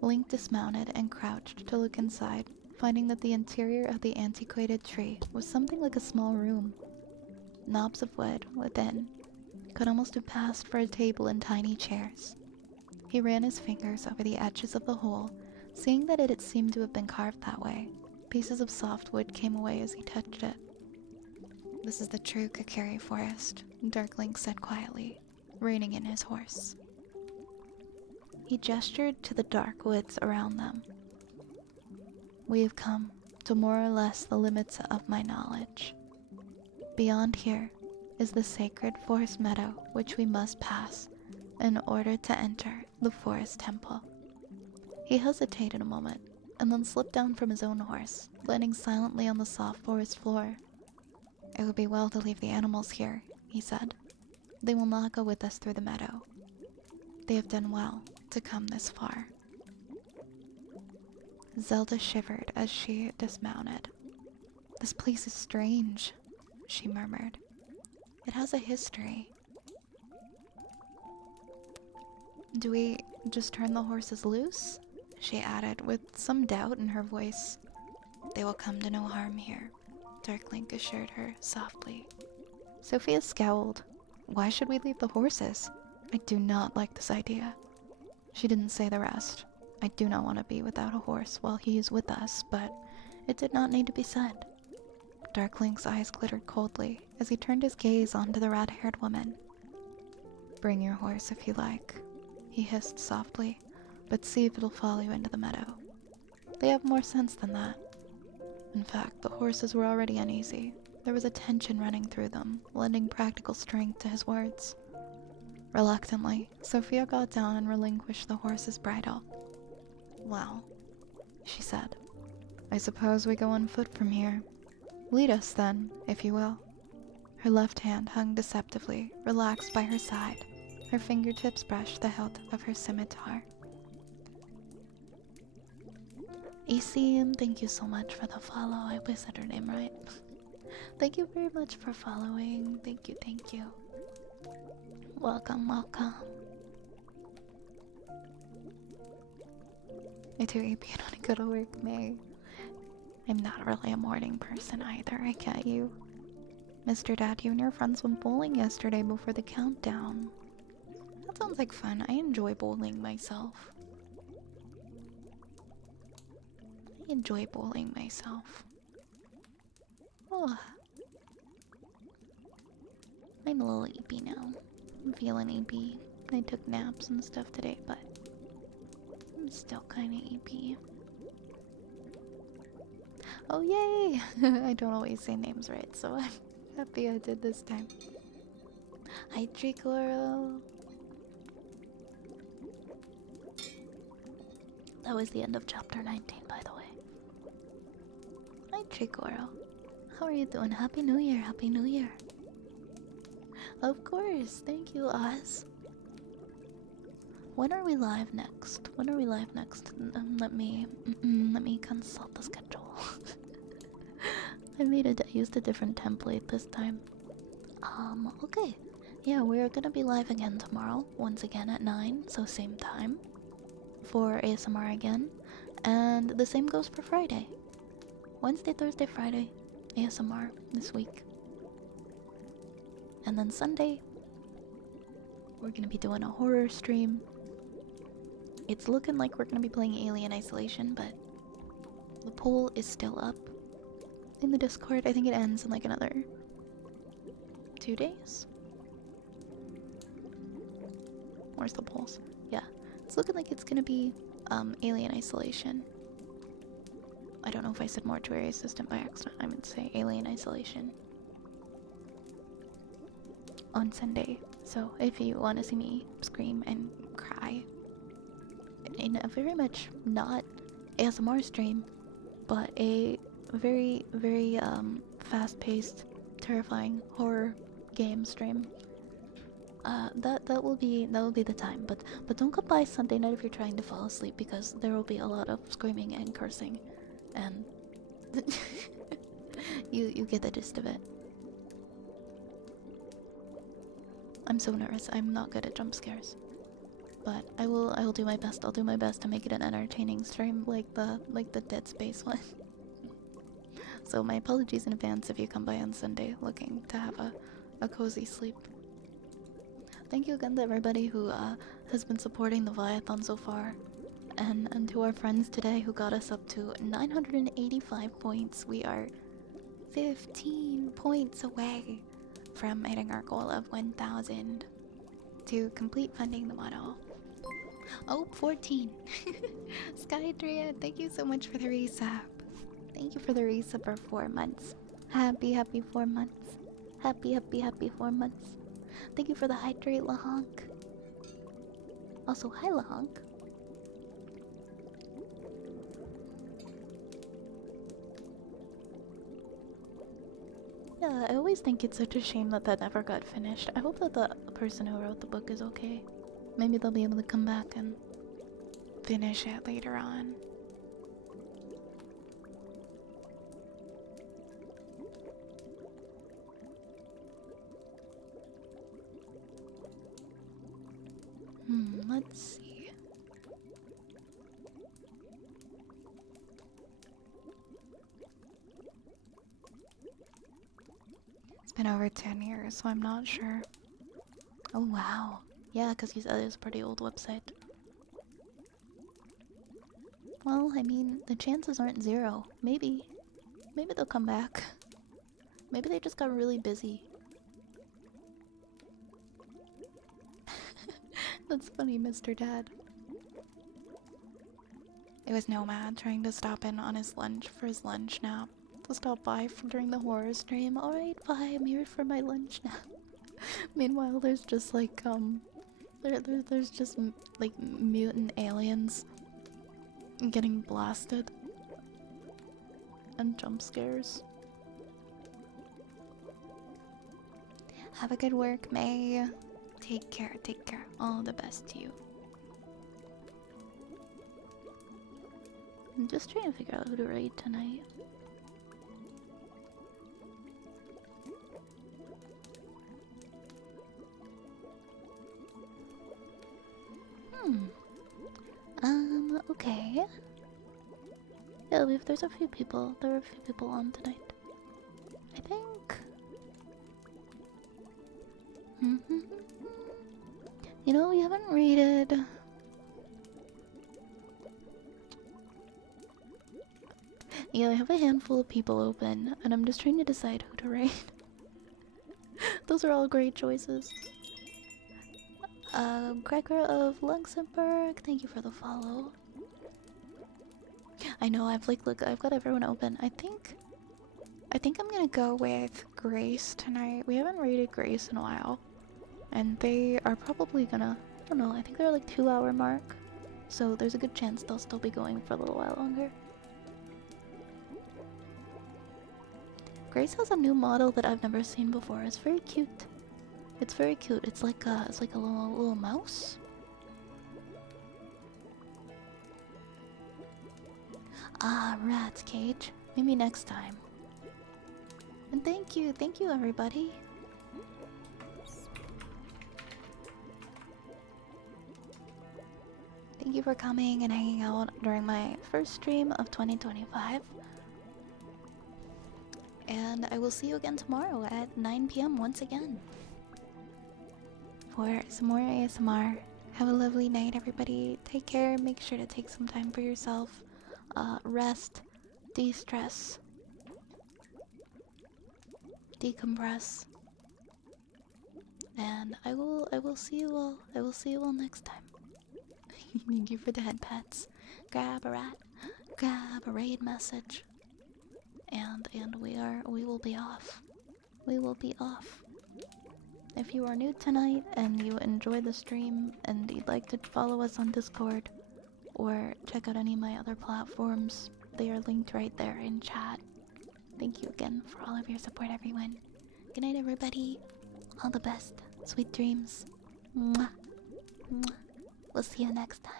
Link dismounted and crouched to look inside, finding that the interior of the antiquated tree was something like a small room. Knobs of wood within could almost have passed for a table and tiny chairs. He ran his fingers over the edges of the hole, seeing that it had seemed to have been carved that way. Pieces of soft wood came away as he touched it. "This is the true Kakiri forest," Dark Link said quietly, reining in his horse. He gestured to the dark woods around them. "We have come to more or less the limits of my knowledge. Beyond here is the sacred forest meadow which we must pass in order to enter the forest temple." He hesitated a moment, and then slipped down from his own horse, landing silently on the soft forest floor. "It would be well to leave the animals here," he said. "They will not go with us through the meadow. They have done well to come this far." Zelda shivered as she dismounted. "This place is strange," she murmured. "It has a history." "Do we just turn the horses loose?" she added with some doubt in her voice. "They will come to no harm here," Dark Link assured her softly. Sophia scowled. "Why should we leave the horses? I do not like this idea." She didn't say the rest. I do not want to be without a horse while he is with us, but it did not need to be said. Darklink's eyes glittered coldly as he turned his gaze onto the red-haired woman. "Bring your horse if you like," he hissed softly, "but see if it'll follow you into the meadow. They have more sense than that." In fact, the horses were already uneasy. There was a tension running through them, lending practical strength to his words. Reluctantly, Sophia got down and relinquished the horse's bridle. "Well," she said, "I suppose we go on foot from here. Lead us, then, if you will." Her left hand hung deceptively, relaxed by her side. Her fingertips brushed the hilt of her scimitar. ECM, thank you so much for the follow. I hope I said her name right. Thank you very much for following. Thank you, thank you. Welcome, welcome. I do EP on a good work, May. I'm not really a morning person either, I get you. Mr. Dad, you and your friends went bowling yesterday before the countdown. That sounds like fun. I enjoy bowling myself. Oh, I'm a little EP now. I'm feeling EP. I took naps and stuff today, but I'm still kinda EP. oh yay! I don't always say names right, so I'm happy I did this time. Hi, Tricoro. That was the end of chapter 19, by the way. Hi, Tricoro. How are you doing? Happy New Year, Happy New Year. Of course, thank you, Oz. When are we live next? Let me consult the schedule. I used a different template this time. Okay. Yeah, we're gonna be live again tomorrow, once again at 9, so same time, for ASMR again. And the same goes for Friday. Wednesday, Thursday, Friday, ASMR this week. And then Sunday, we're gonna be doing a horror stream. It's looking like we're gonna be playing Alien Isolation, but the poll is still up in the Discord. I think it ends in like another 2 days. Where's the polls? Yeah, it's looking like it's gonna be Alien Isolation. I don't know if I said Mortuary Assistant by accident. I meant to say Alien Isolation on Sunday. So if you want to see me scream and cry in a very much not ASMR stream, but a very, very fast-paced, terrifying horror game stream, that will be the time. But don't come by Sunday night if you're trying to fall asleep, because there will be a lot of screaming and cursing, and you get the gist of it. I'm so nervous. I'm not good at jump scares, but I will do my best. I'll do my best to make it an entertaining stream, like the Dead Space one. So my apologies in advance if you come by on Sunday looking to have a cozy sleep. Thank you again to everybody who has been supporting the Viathon so far, and to our friends today who got us up to 985 points. We are 15 points away from hitting our goal of 1,000 to complete funding the model. Oh, 14. Skydria, thank you so much for the resub. Thank you for the resub for 4 months. Happy 4 months. Happy 4 months. Thank you for the hydrate, Lahonk. Also, hi, Lahonk. Yeah, I always think it's such a shame that never got finished. I hope that the person who wrote the book is okay. Maybe they'll be able to come back and finish it later on. Let's see. It's been over 10 years, so I'm not sure. Oh wow. Yeah, because you said it's a pretty old website. Well, I mean, the chances aren't zero. Maybe they'll come back. Maybe they just got really busy. That's funny, Mr. Dad. It was Nomad trying to stop in on his lunch for his lunch nap. To stop by during the horror stream. Alright, bye, I'm here for my lunch nap. Meanwhile, there's just like, there's just like mutant aliens getting blasted. And jump scares. Have a good work, May. Take care, take care. All the best to you. I'm just trying to figure out who to raid tonight. Okay. Yeah, there's a few people. There are a few people on tonight. I think. You know, we haven't raided. Yeah, I have a handful of people open, and I'm just trying to decide who to raid. Those are all great choices. Gregor of Luxembourg, thank you for the follow. I know, I've got everyone open. I think I'm gonna go with Grace tonight. We haven't raided Grace in a while. And they are probably gonna, I don't know, I think they're like 2-hour mark. So there's a good chance they'll still be going for a little while longer. Grace has a new model that I've never seen before. It's very cute. It's very cute. It's like a little mouse. Ah, rats, Cage. Maybe next time. And thank you everybody. Thank you for coming and hanging out during my first stream of 2025. And I will see you again tomorrow at 9 p.m. once again. For some more ASMR. Have a lovely night, everybody. Take care. Make sure to take some time for yourself. Rest. De-stress. Decompress. And I will see you all. I will see you all next time. Thank you for the head pats. Grab a rat. Grab a raid message. And we will be off. We will be off. If you are new tonight and you enjoy the stream and you'd like to follow us on Discord or check out any of my other platforms, they are linked right there in chat. Thank you again for all of your support, everyone. Good night, everybody. All the best. Sweet dreams. Mwah. Mwah. We'll see you next time.